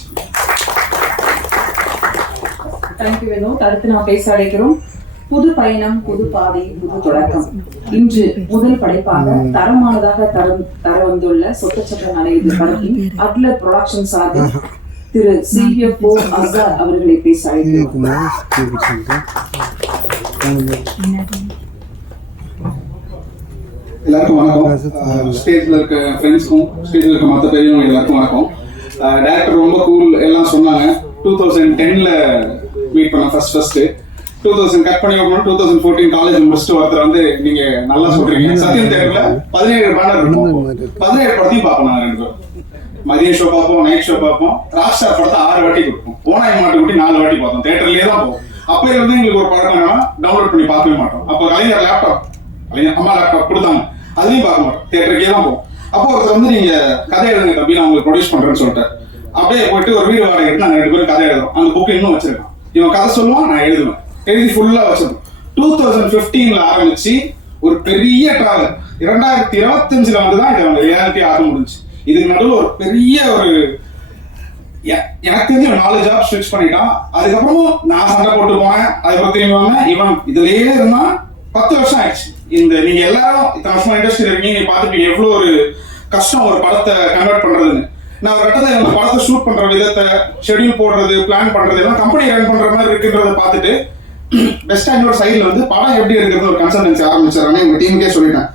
Thank you Vinod. அடுத்து நாம் பேச அழைக்கிறோம் புது பயணம், புது பாதை, புது தொடக்கம். இன்று முதல் படைப்பாக தரமானதாக தர வந்துள்ள சொட்ட நனையுது படத்தின் அட்லர் ப்ரொடக்ஷன் சார்பில் திரு CFO அசார் அவர்களை பேச அழைக்கிறோம். எல்லாருக்கும் வணக்கம். ஸ்டேஜ்ல இருக்க ஃப்ரெண்ட்ஸ்க்கும் ஸ்டேஜ்ல இருக்க மற்ற பெரியவங்க எல்லாருக்கும் வணக்கம். டைரக்டர் ரொம்ப கூல் எல்லாம் சொன்னாங்க. 2010ல மீட் பண்ண ஃபர்ஸ்ட் 2000 கட் பண்ணி 2014 காலேஜ் முடிச்சுட்டு ஒருத்தர் நீங்க நல்லா சொல்றீங்க. சத்யம் தேட்டர்ல 17 பேனர் இருக்கும். 17 படத்தையும் பார்ப்போம். நாங்க 2 பேரும் மதிய ஷோ பார்ப்போம், நைட் ஷோ பார்ப்போம். ராக் ஸ்டார் படத்தை 6 வாட்டி கொடுப்போம். ஓனாய் மாட்டு குட்டி 4 வாட்டி பார்த்தோம். தேட்டர்லயே தான் போவோம். அப்ப எங்களுக்கு ஒரு படம் என்னன்னா டவுன்லோட் பண்ணி பார்க்கவே மாட்டோம். அப்போ கலைஞர் லேப்டாப், அம்மா லேப்டாப் கொடுத்தாங்க, அதுலயும் பார்க்க மாட்டோம். தேட்டருக்கே தான் போவோம். அப்போ ஒருத்தர் நீங்க கதை எழுதுங்க தம்பி, நான் உங்களுக்கு ப்ரொடியூஸ் பண்றேன்னு சொல்லிட்டு அப்படியே போயிட்டு ஒரு வீடு வாடகை எடுத்து நாங்கள் 2 பேரும் கதை எழுதுறோம். அந்த புக்கு இன்னும் வச்சிருக்கோம். இவன் கதை சொல்லுவான், நான் எழுதுவேன். எழுதி ஃபுல்லா வச்சிருக்கோம். 2015ல ஆரம்பிச்சு ஒரு பெரிய டிராவல். 2025ல வந்துதான் இதை ரியாலிட்டி ஆக முடிஞ்சு. இதுக்கு நடுவில் ஒரு பெரிய எனக்கு தெரிஞ்ச 4 ஜாப் ஸ்விட்ச் பண்ணிட்டான். அதுக்கப்புறமும் நான் சண்டை போட்டு போனேன். அதுக்கப்புறம் திரும்பி வந்தேன். இவன் இதுலயே இருந்தா 10 வருஷம் ஆயிடுச்சு. நீங்க எல்லாரும் இத்தனை வருஷமா இண்டஸ்ட்ரியில் இருக்கீங்க, நீங்க பாத்துப்பீங்க எவ்வளவு ஒரு கஷ்டம் ஒரு படத்தை கன்வெர்ட் பண்றதுன்னு. நான் ஒரு கட்டத்தை இந்த படத்தை ஷூட் பண்ற விதத்தை, ஷெட்யூல் போடுறது, பிளான் பண்றது எல்லாம் கம்பெனி ரன் பண்ற மாதிரி இருக்குன்றத பார்த்துட்டு பெஸ்டா இன்னொரு சைட்ல படம் எப்படி இருக்கிறது ஒரு கன்சல்டன்சி ஆரம்பிச்சாரு. உங்க டீமுக்கே சொல்லிட்டேன்.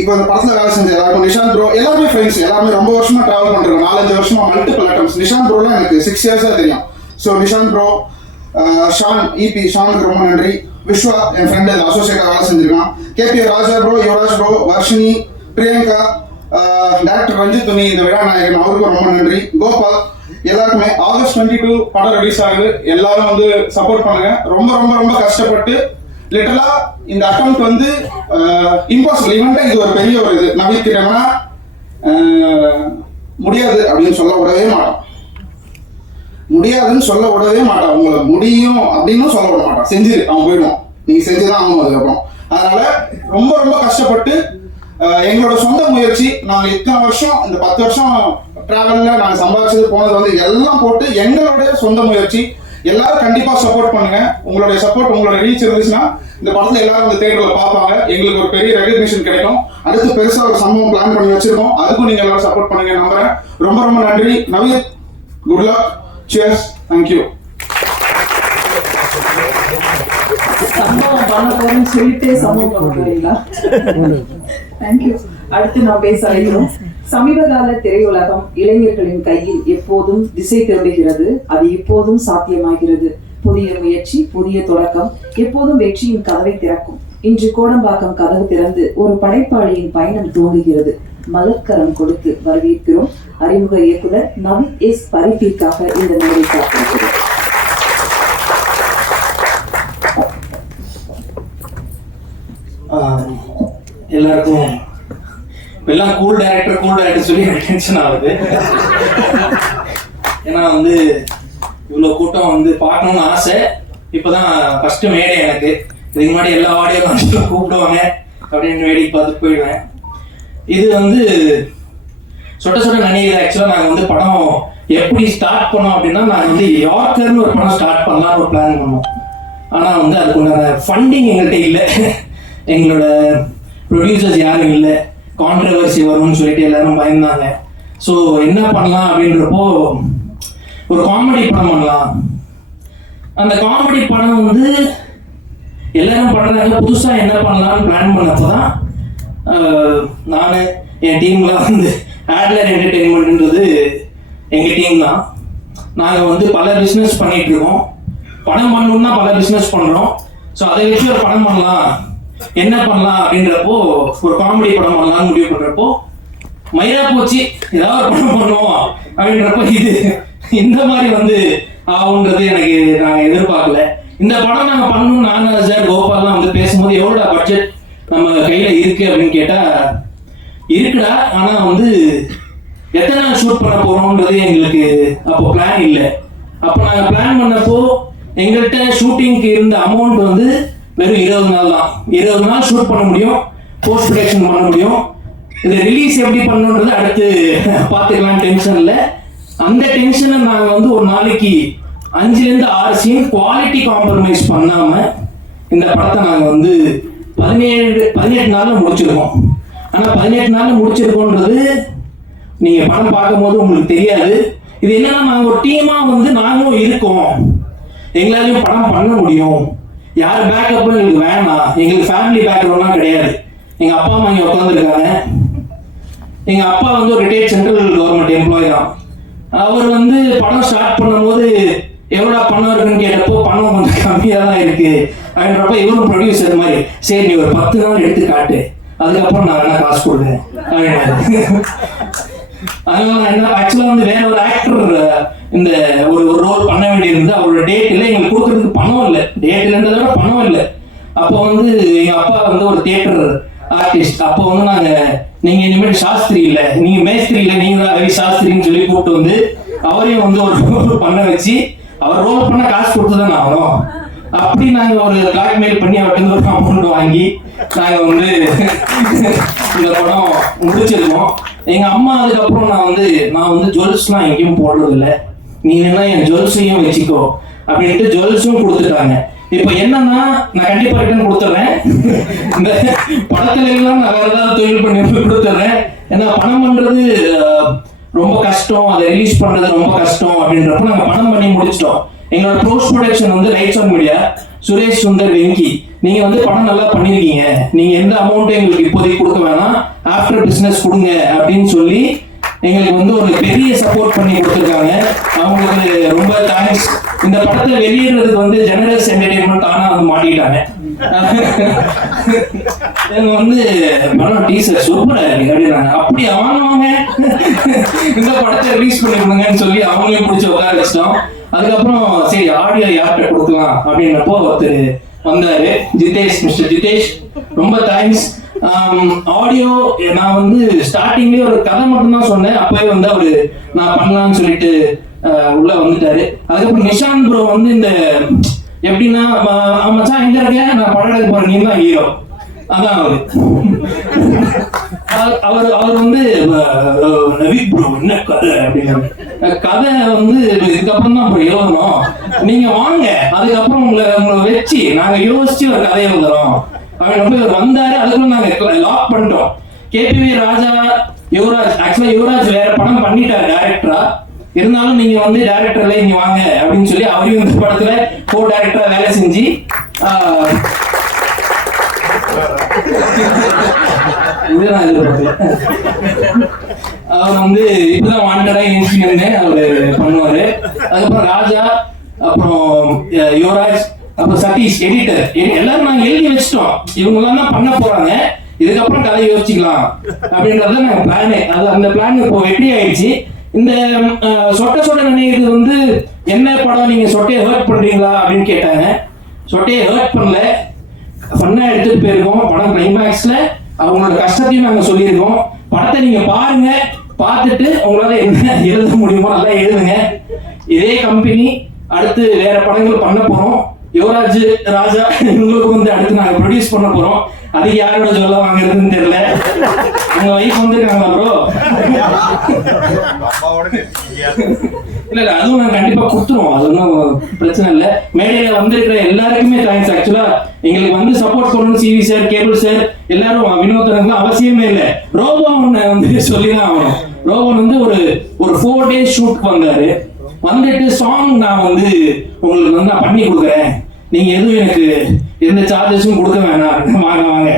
இப்போ இந்த படத்துல வேலை செஞ்ச எல்லாருக்கும் நிஷாந்த் ப்ரோ எல்லாருமே ஃப்ரெண்ட்ஸ், எல்லாருமே ரொம்ப வருஷமா டிராவல் பண்றோம். 4-5 வருஷமா மல்டிபிள் அட்டம்ஸ். நிஷாந்த் ப்ரோலாம் எனக்கு 6 இயர்ஸா தெரியும். ஸோ நிஷாந்த் ப்ரோ, ஷான், ஷானுக்கு ரொம்ப நன்றி. விஸ்வா என் ஃப்ரெண்டு அசோசியேட்டா வேலை செஞ்சிருக்கான். KP Raja bro, Yuvaraj bro, Varshini, Priyanka, director Ranjith துணி, இந்த விழா நாயகன், அவருக்கும் ரொம்ப நன்றி. கோபால், எல்லாருக்குமே. August 22 படம் ரிலீஸ் ஆகுது. எல்லாரும் சப்போர்ட் பண்ணுங்க. ரொம்ப ரொம்ப ரொம்ப கஷ்டப்பட்டு லிட்டரலா இந்த அக்கௌண்ட் இம்பாசிபிள் ஈவென்ட். இது ஒரு பெரிய ஒரு இது நம்பிக்கைன்னா முடியாது அப்படின்னு சொல்ல விடவே மாட்டோம். முடியாதுன்னு சொல்ல விடவே மாட்டான். உங்களை முடியும் அப்படின்னு சொல்ல விட மாட்டான். செஞ்சிரு, அவன் போயிடுவான். நீங்க செஞ்சுதான் ஆகணும் அதுக்கப்புறம். அதனால ரொம்ப ரொம்ப கஷ்டப்பட்டு எங்களோட சொந்த முயற்சி, நாங்க இத்தனை வருஷம் இந்த 10 வருஷம் டிராவல்ல நாங்க சம்பாதிச்சது போனது எல்லாம் போட்டு எங்களுடைய சொந்த முயற்சி. எல்லாரும் கண்டிப்பா சப்போர்ட் பண்ணுங்க. உங்களுடைய சப்போர்ட், உங்களோட ரீச் இருந்துச்சுன்னா இந்த படத்தை எல்லாரும் இந்த தியேட்டர்ல பார்ப்பாங்க. எங்களுக்கு ஒரு பெரிய ரெகக்னிஷன் கிடைக்கும். அடுத்து பெருசா ஒரு சம்பவம் பிளான் பண்ணி வச்சிருக்கோம். அதுக்கும் நீங்க எல்லாரும் சப்போர்ட் பண்ணுங்க நம்புறேன். ரொம்ப ரொம்ப நன்றி. Naveed, good luck. Cheers. Thank you. சம்பவம் பண்ண போறேன்னு சொல்லிட்டே சம்பவம் பண்ண போறீங்களா? தேங்க்யூ. அடுத்து நான் பேச அழைக்கிறோம். சமீபகால திரையுலகம் இளைஞர்களின் கையில் எப்போதும் திசை திரும்புகிறது. அது இப்போதும் சாத்தியமாகிறது. புதிய முயற்சி, புதிய தொடக்கம் எப்போதும் வெற்றியின் கதவை திறக்கும். இன்று கோடம்பாக்கம் கதவு திறந்து ஒரு படைப்பாளியின் பயணம் துவங்குகிறது. மலர்கரம் கொடுத்து வரவேற்கிறோம் அறிமுக இயக்குனர் நவீத் எஸ் பரிதிற்காக இந்த நேரை காத்திருக்கிறோம். எல்லாருக்கும் எல்லாம் கூல் டைரக்டர் சொல்லி எனக்கு டென்ஷன் ஆகுது. ஏன்னா இவ்வளோ கூட்டம் வந்து பார்க்கணும்னு ஆசை. இப்போதான் ஃபர்ஸ்ட் மேடை எனக்கு. இதுக்கு முன்னாடி எல்லா ஆடியோ கான்செப்டும் கூப்பிடுவாங்க அப்படின்னு வேடிக்கை பார்த்துட்டு போயிடுவேன். இது வந்து சொட்ட சொட்ட நடிகர். ஆக்சுவலாக நாங்கள் வந்து படம் எப்படி ஸ்டார்ட் பண்ணோம் அப்படின்னா, நாங்கள் வந்து யார்கர்னு ஒரு படம் ஸ்டார்ட் பண்ணலாம்னு ஒரு பிளான் பண்ணோம். ஆனால் வந்து அதுக்குண்டான ஃபண்டிங் எங்கள்கிட்ட இல்லை. எங்களோட ப்ரொடியூசர்ஸ் யாரும் இல்லை. கான்ட்ரவர்சி வரும்னு சொல்லிட்டு எல்லாரும் பயந்தாங்க. ஸோ என்ன பண்ணலாம் அப்படின்றப்போ ஒரு காமெடி படம் பண்ணலாம். அந்த காமெடி படம் வந்து எல்லாரும் பண்ணுறாங்க. புதுசாக என்ன பண்ணலாம்னு பிளான் பண்ணப்போ தான் நான் என் டீம்லாம் வந்து ஆட்லர் என்டர்டெயின்மெண்ட்ன்றது எங்கள் டீம் தான். நாங்கள் வந்து பல பிஸ்னஸ் பண்ணிட்டு இருக்கோம். படம் பண்ணணும்னா பல பிஸ்னஸ் பண்ணுறோம். ஸோ அதை வச்சு ஒரு படம் பண்ணலாம், என்ன பண்ணலாம் அப்படின்றப்போ ஒரு காமெடி படம் பண்ணலாம்னு முடிவு பண்ணுறப்போ மயிரா போச்சு, ஏதாவது ஒரு படம் பண்ணுவோம் அப்படின்றப்போ இது இந்த மாதிரி வந்து ஆகுன்றது எனக்கு நான் எதிர்பார்க்கல. இந்த படம் நாங்கள் பண்ணணும் நான் சார் கோபால்லாம் வந்து பேசும்போது எவ்வளோடா பட்ஜெட் நம்ம கையில் இருக்கு அப்படின்னு கேட்டால் இருக்குடா, ஆனால் வந்து எத்தனை நாள் ஷூட் பண்ண போகிறோம்ன்றது எங்களுக்கு அப்போ பிளான் இல்லை. அப்போ நாங்கள் பிளான் பண்ணப்போ எங்கள்கிட்ட ஷூட்டிங்க்கு இருந்த அமௌண்ட் வந்து வெறும் 20 நாள் தான். 20 நாள் ஷூட் பண்ண முடியும், போஸ்ட் ப்ரொடக்ஷன் பண்ண முடியும். இதை ரிலீஸ் எப்படி பண்ணணுன்றது அடுத்து பார்த்துக்கலாம் டென்ஷன் இல்லை. அந்த டென்ஷனை நாங்கள் வந்து ஒரு நாளைக்கு 5லேருந்து 6 சீன் குவாலிட்டி காம்ப்ரமைஸ் பண்ணாமல் இந்த படத்தை நாங்கள் வந்து 18 நாளில் முடிச்சிருக்கோம். ஆனால் 18 நாளில் முடிச்சிருக்கோன்றது நீங்கள் படம் பார்க்கும்போது உங்களுக்கு தெரியாது. இது என்னன்னா, நாங்கள் ஒரு டீமாக வந்து நாங்களும் இருக்கோம், எங்களாலையும் படம் பண்ண முடியும். யார் பேக்கப்பும் எங்களுக்கு வேணாம். எங்களுக்கு ஃபேமிலி பேக்ரவுண்ட்லாம் கிடையாது. எங்கள் அப்பா அம்மா இங்கே உட்காந்துருக்காங்க. எங்கள் அப்பா வந்து ஒரு ரிட்டையர்ட் சென்ட்ரல் கவர்மெண்ட் எம்ப்ளாயி தான். அவர் வந்து படம் ஸ்டார்ட் பண்ணும்போது எவ்வளோ பணம் இருக்குன்னு கேட்டப்போ பணம் கொஞ்சம் கம்மியாக தான் இருக்கு அப்படின்றப்ப இவரும் ப்ரொடியூசர் மாதிரி, சரி நீ ஒரு 10 நாள் எடுத்து காட்டு, அதுக்கப்புறம் நான் வேணா காசு கொடுக்குறேன் அப்படின்னு. அதனால நான் என்ன ஆக்சுவலாக வந்து வேற ஒரு ஆக்டர் இந்த ஒரு ரோல் பண்ண வேண்டியிருந்து அவரோட டேட் இல்லை, எங்களுக்கு கொடுக்கறதுக்கு பணம் இல்லை. டேட் இல்லைன்றத விட பணம் இல்லை. அப்போ வந்து எங்கள் அப்பா வந்து ஒரு தியேட்டர் ஆர்டிஸ்ட். அப்போ வந்து நாங்கள் நீங்கள் இனிமேல் சாஸ்திரி இல்லை, நீங்கள் மேஸ்திரி இல்லை, நீங்கள் தான் ரவி சாஸ்திரின்னு சொல்லி கூப்பிட்டு வந்து அவரையும் வந்து ஒரு ரோல் பண்ண வச்சு அவர் ரோல் பண்ண காசு கொடுத்து தான் ஆகணும். அப்படி நாங்கள் ஒரு பிளாக்மெயில் பண்ணி அவர்கிட்ட ஒரு அமௌண்ட் வாங்கி நாங்கள் வந்து இந்த படம் முடிச்சிருக்கோம். எங்கள் அம்மா அதுக்கப்புறம் நான் வந்து ஜுவல்ஸ்லாம் எங்கேயும் போடுறதில்லை, நீ வேணா என் ஜுவல்ஸையும் வச்சுக்கோ அப்படின்ட்டு ஜுவல்ஸும் கொடுத்துட்டாங்க. இப்போ என்னன்னா, நான் கண்டிப்பா ரிட்டர்ன் கொடுத்துட்றேன். இந்த படத்துல எல்லாம் நான் வேற ஏதாவது தொழில் பண்ணி கொடுத்துட்றேன். ஏன்னா பணம் பண்றது ரொம்ப கஷ்டம், அதை ரிலீஸ் பண்றது ரொம்ப கஷ்டம் அப்படின்றப்ப நாங்கள் பணம் பண்ணி முடிச்சிட்டோம். எங்களோட போஸ்ட் ப்ரொடக்ஷன் வந்து lights on media, Suresh Sundar Venky, நீங்க வந்து படம் நல்லா பண்ணிருக்கீங்க, நீங்க எந்த அமௌண்ட்டும் எங்களுக்கு இப்போதைக்கு கொடுக்க வேணாம், ஆஃப்டர் பிசினஸ் கொடுங்க அப்படின்னு சொல்லி எங்களுக்கு வந்து ஒரு பெரிய சப்போர்ட் பண்ணி கொடுத்துருக்காங்க. அவங்களுக்கு ரொம்ப தேங்க்ஸ். இந்த படத்தை வெளியிடுறதுக்கு வந்து ஜெனரல்ஸ் என்டர்டெயின்மெண்ட் ஆனா வந்து மாட்டிக்கிட்டாங்க. வந்து படம் டீசர் சூப்பரா இருக்கு அப்படின்னாங்க. அப்படி வாங்க இந்த படத்தை ரிலீஸ் பண்ணி கொடுங்கன்னு சொல்லி அவங்களையும் பிடிச்சி உட்கார வச்சிட்டோம். அதுக்கப்புறம் சரி ஆடியோ யார்கிட்ட கொடுக்கலாம் அப்படின்றப்போ ஒருத்தர் வந்தாரு, ஜிதேஷ், மிஸ்டர் ஜிதேஷ், ரொம்ப தேங்க்ஸ். ஆடியோ நான் வந்து ஸ்டார்டிங்லேயே ஒரு கதை மட்டும்தான் சொன்னேன். அப்பவே வந்து அவரு நான் பண்ணலான்னு சொல்லிட்டு உள்ள வந்துட்டாரு. அதுக்கப்புறம் நிஷாந்த் ப்ரோ வந்து இந்த எப்படின்னா, மச்சான் எங்க இருக்க, நான் படம் எடுக்க போறேன், நீ தான் ஹீரோ, அதான் அவர் வந்து நவீன் ப்ரோ என்ன கதை அப்படின்னாரு. கதை வந்து இதுக்கப்புறம் தான் அப்புறம் எழுதணும், நீங்க வாங்க, அதுக்கப்புறம் உங்களை வச்சு நாங்க யோசிச்சு ஒரு கதையை எழுதுறோம் அப்படின்னு இவர் வந்தாரு. அதுக்குள்ள நாங்க லாக் பண்ணிட்டோம். கேபிவி ராஜா, யுவராஜ், ஆக்சுவலா யுவராஜ் வேற படம் பண்ணிட்டாரு டைரக்டரா, இருந்தாலும் நீங்க வந்து டைரக்டர்ல இங்க வாங்க அப்படின்னு சொல்லி அவரையும் இந்த படத்துல கோ டைரக்டரா வேலை செஞ்சு அவர் வந்து இப்பதான் வாண்டடா இன்ஜினியர் அவரு பண்ணுவாரு. அதுக்கப்புறம் ராஜா, அப்புறம் யுவராஜ், அப்புறம் சதீஷ் எடிட்டர், எல்லாரும் நாங்க எழுதி வச்சிட்டோம். இவங்க எல்லாம் தான் பண்ண போறாங்க, இதுக்கப்புறம் கதை யோசிச்சுக்கலாம் அப்படின்றத நாங்க பிளானே. அது அந்த பிளான் இப்போ எப்படி ஆயிடுச்சு. இந்த சொட்ட சொட்ட நினைக்கிறது வந்து என்ன படம், நீங்க சொட்டையை ஹர்ட் பண்றீங்களா அப்படின்னு கேட்டாங்க. சொட்டையை ஹர்ட் பண்ணல, ஃபன்னா எடுத்துட்டு போயிருக்கோம். படம் கிளைமேக்ஸ்ல அவங்களோட கஷ்டத்தையும் நாங்க சொல்லியிருக்கோம். படத்தை நீங்க பாருங்க, பார்த்துட்டு உங்களால என்ன எழுத முடியுமோ நல்லா எழுதுங்க. இதே கம்பெனி அடுத்து வேற படங்கள் பண்ண போறோம். யுவராஜ், ராஜா இவங்களுக்கு வந்து அடுத்து நாங்க ப்ரொடியூஸ் பண்ண போறோம். அது யாரோட சொல்ல வாங்குறதுன்னு தெரியல. உங்க வைஃப் வந்துருக்காங்களா ப்ரோ? இல்ல அதுவும் நான் கண்டிப்பா கொடுத்துருவோம், அது ஒன்றும் பிரச்சனை இல்லை. மேடையில வந்திருக்கிற எல்லாருக்குமே தேங்க்ஸ். ஆக்சுவலா எங்களுக்கு வந்து சப்போர்ட் பண்ணணும் சிவி சார், கேபிள் சார் எல்லாரும், வினோதனுக்கு அவசியமே இல்லை. ரோபோன் வந்து சொல்லிதான் ஆகணும். ரோபோன் வந்து ஒரு 4 days ஷூட் வந்தாரு. வந்துட்டு சாங் நான் வந்து உங்களுக்கு வந்து நான் பண்ணி கொடுக்குறேன், நீங்க எதுவும் எனக்கு எந்த சார்ஜஸும் கொடுக்க வேணாம், வாங்க வாங்க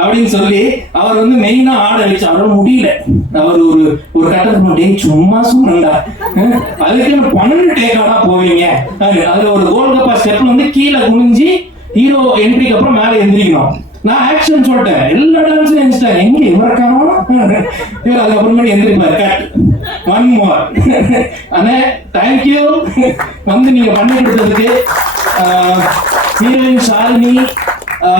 அப்படின்னு சொல்லி அவர் வந்து மெயினா ஆட வச்சு அவரால் முடியல. அவர் ஒரு கட்டத்துக்கு டேய் சும்மா சொன்னா அதுக்கு 12 டேக்காடா போவீங்க. அதுல ஒரு கோல்கப்பா ஸ்டெப்ல வந்து கீழே குனிஞ்சு ஹீரோ என்ட்ரிக்கு அப்புறம் மேலே எந்திரிக்கணும். நான் ஆக்ஷன் சொல்லிட்டேன், எல்லா டான்ஸும் எந்திரிச்சிட்டேன். எங்க இவருக்கானோ இவர் அதுக்கப்புறமேட்டு எந்திரிப்பார். கட் ஒன் மோர் அண்ணே, தேங்க்யூ வந்து நீங்க பண்ணி கொடுத்ததுக்கு. ஹீரோயின் ஷாலினி,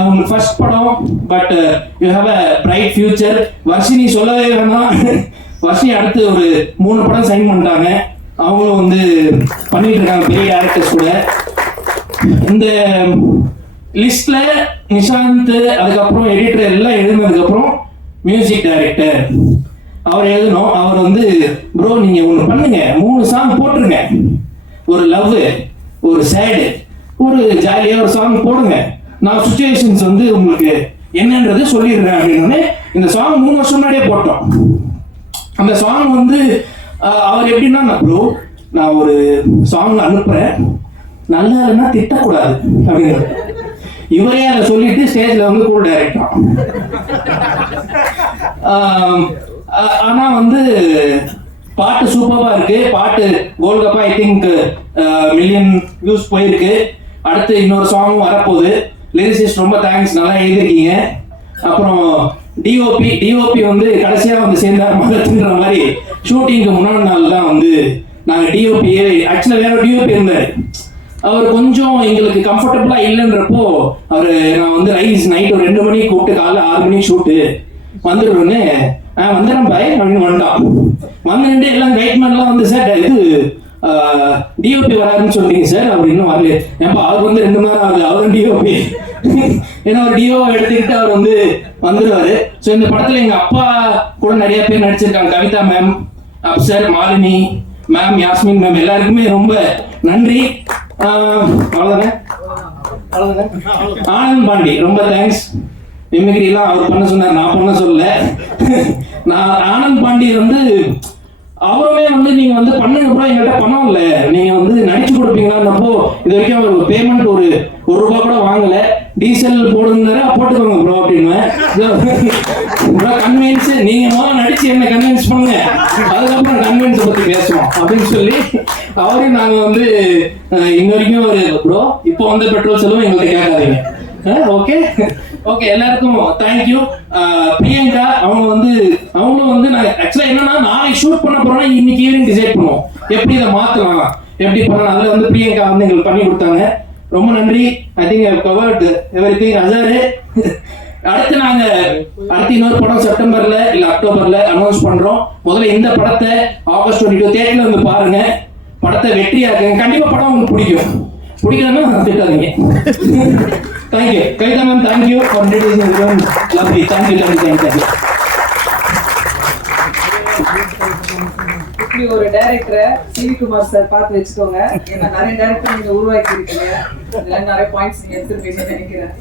உங்களுக்கு ஃபர்ஸ்ட் படம், but you have a bright future. Varshini சொல்லவே வேணாம், வர்ஷினி அடுத்து ஒரு 3 படம் சைன் பண்ணிட்டாங்க. அவங்களும் வந்து பண்ணிட்டு இருக்காங்க பெரிய டேரக்டர்ஸ் கூட. இந்த லிஸ்ட்ல நிஷாந்த், அதுக்கப்புறம் எடிட்டர் எல்லாம் எழுதுனதுக்கு அப்புறம் மியூசிக் டைரக்டர் அவர் எழுதணும். அவர் வந்து ப்ரோ நீங்க ஒண்ணு பண்ணுங்க, 3 சாங் போட்டுருங்க. ஒரு லவ், ஒரு சேடு, ஒரு ஜாலியா ஒரு சாங் போடுங்க. நான் சுச்சுவேஷன்ஸ் வந்து உங்களுக்கு என்னன்றது சொல்லிடுறேன் அப்படின்னு இந்த சாங் 3 வருஷம் முன்னாடியே போட்டோம். அந்த சாங் வந்து அவர் எப்படின்னா, ப்ரோ நான் ஒரு சாங் அனுப்புறேன், நல்லா இல்லைன்னா திட்டக்கூடாது அப்படின்னு இவரே அதை சொல்லிட்டு ஸ்டேஜ்ல வந்து கூல் டைரக்டர். ஆனா வந்து பாட்டு சூப்பரா இருக்கு. பாட்டு golgappa I think million views போயிருக்கு. அடுத்து இன்னொரு சாங்கும் வரப்போகுது. லிரிசிஸ்ட் ரொம்ப தேங்க்ஸ், நல்லா எழுதிருக்கீங்க. அப்புறம் டிஓபி வந்து கடைசியா வந்து சேர்ந்தார் மகத்துன்ற மாதிரி ஷூட்டிங்க்கு முன்னாடி நாள் தான் வந்து நாங்கள் டிஓபியே, ஆக்சுவலாக வேற டிஓபி இருந்தார். அவர் கொஞ்சம் எங்களுக்கு கம்ஃபர்டபுளா இல்லைன்றப்போ அவர் நான் வந்து நைட் ஒரு 2 மணிக்கு கூப்பிட்டு காலைல 6 மணிக்கு ஷூட்டு வந்துடுவேன்னு வந்துடுறேன் பாய் அப்படின்னு வந்துட்டான். வந்துட்டு எல்லாம் கைட்மேன்லாம் வந்து சார் இது டிஓபி வராருன்னு சொல்றீங்க சார், அவர் இன்னும் வரல. ஏப்பா அவருக்கு வந்து 2 மணி நேரம் ஆகுது, அவரும் டிஓபி ஏன்னா ஒரு டிஓ எடுத்துக்கிட்டு அவர் வந்து வந்துடுவாரு. ஸோ இந்த படத்துல எங்க அப்பா கூட நிறைய பேர் நடிச்சிருக்காங்க. Kavitha ma'am, Afsar, Malini ma'am, Yasmin ma'am, எல்லாருக்குமே ரொம்ப நன்றி. அவ்வளவுதானே. ஆனந்த் பாண்டி ரொம்ப தேங்க்ஸ். மிமிக்ரிலாம் அவர் பண்ண சொன்னார், நான் பண்ண சொல்ல. நான் ஆனந்த் பாண்டி வந்து அவருமே வந்து நீங்க வந்து பண்ணுங்க ப்ரோ, எங்கள்கிட்ட பணம் இல்லை, நீங்க வந்து நடிச்சு கொடுப்பீங்களான்னப்போ இது வரைக்கும் அவர் பேமெண்ட் ஒரு ரூபா கூட வாங்கல. டீசல் போடுங்க போட்டுக்கோங்க ப்ரோ அப்படின்னு கன்வின்ஸ், நீங்க முதல்ல நடிச்சு என்ன கன்வின்ஸ் பண்ணுங்க, அதுக்கப்புறம் கன்வின்ஸ் பத்தி பேசுவோம் அப்படின்னு சொல்லி அவரையும் நாங்க வந்து இன்ன வரைக்கும் ஒரு ப்ரோ இப்போ வந்து பெட்ரோல் செலவும் எங்களுக்கு கேட்காதீங்க. ஓகே ஓகே, எல்லாருக்கும் தேங்க்யூ. பிரியங்கா அவங்களும் வந்து நான் ஆக்சுவலா என்னன்னா நாளைக்கு ஷூட் பண்ண போறோம்னா இன்னைக்கு ஈவினிங் டிசைட் பண்ணுவோம் எப்படி இதை மாத்தலாம், எப்படி பண்ணலாம். அதுல வந்து பிரியங்கா வந்து எங்களுக்கு பண்ணி கொடுத்தாங்க, ரொம்ப நன்றி. I think I covered everything. அஜாரு அடுத்து இன்னொரு படம் செப்டம்பர்ல இல்ல அக்டோபர்ல அனௌன்ஸ் பண்றோம். முதல்ல இந்த படத்தை ஆகஸ்ட் 22 தேட்டர்ல வந்து பாருங்க, படத்தை வெற்றியாக்குங்க. கண்டிப்பா படம் உங்களுக்கு பிடிக்கலன்னா திட்டாதீங்க. Thank you Kavitha ma'am, thank you for introducing everyone. Lovely, thank you. இப்படி ஒரு டைரக்டரை சிவி குமார் சார் பார்த்து வச்சுக்கோங்க. ஏன்னா நிறைய டைரக்டர் நீங்க உருவாக்கி இருக்கீங்க, இதெல்லாம் நிறைய பாயிண்ட்ஸ் நீங்க எடுத்துருப்பீங்கன்னு நினைக்கிறேன்.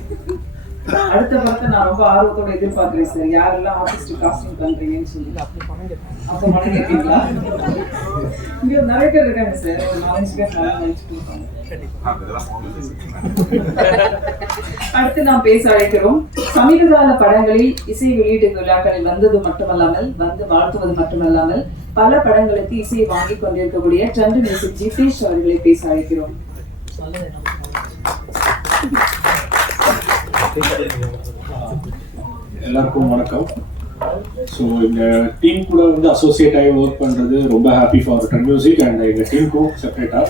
அடுத்த படத்தை நான் ரொம்ப ஆர்வத்தோட எதிர்பார்க்கிறேன் சார். யாரெல்லாம் ஆர்டிஸ்ட் காஸ்டிங் பண்றீங்கன்னு சொல்லி அப்ப படம் கேட்பீங்களா? இங்க நிறைய பேர் இருக்காங்க சார், ஒரு 4-5 பேர் நினைச்சு கொடுப்பாங்க. அடுத்து நாம் பேச அழைக்கிறோம். சமீபகால படங்களில் இசை வெளியீட்டு விழாக்களில் வந்தது மட்டுமல்லாமல் வந்து வாழ்த்துவது மட்டுமல்லாமல் பல படங்களுக்கு இசையை வாங்கி கொண்டிருக்கக்கூடிய ட்ரெண்ட் மியூசிக் ஜிதேஷ் அவர்களை பேச அழைக்கிறோம். எல்லாருக்கும் வணக்கம். ஸோ இந்த டீம் கூட வந்து அசோசியேட் ஆகி ஒர்க் பண்ணுறது ரொம்ப happy for trend music and எங்கள் டீமுக்கும் செப்பரேட்டாக.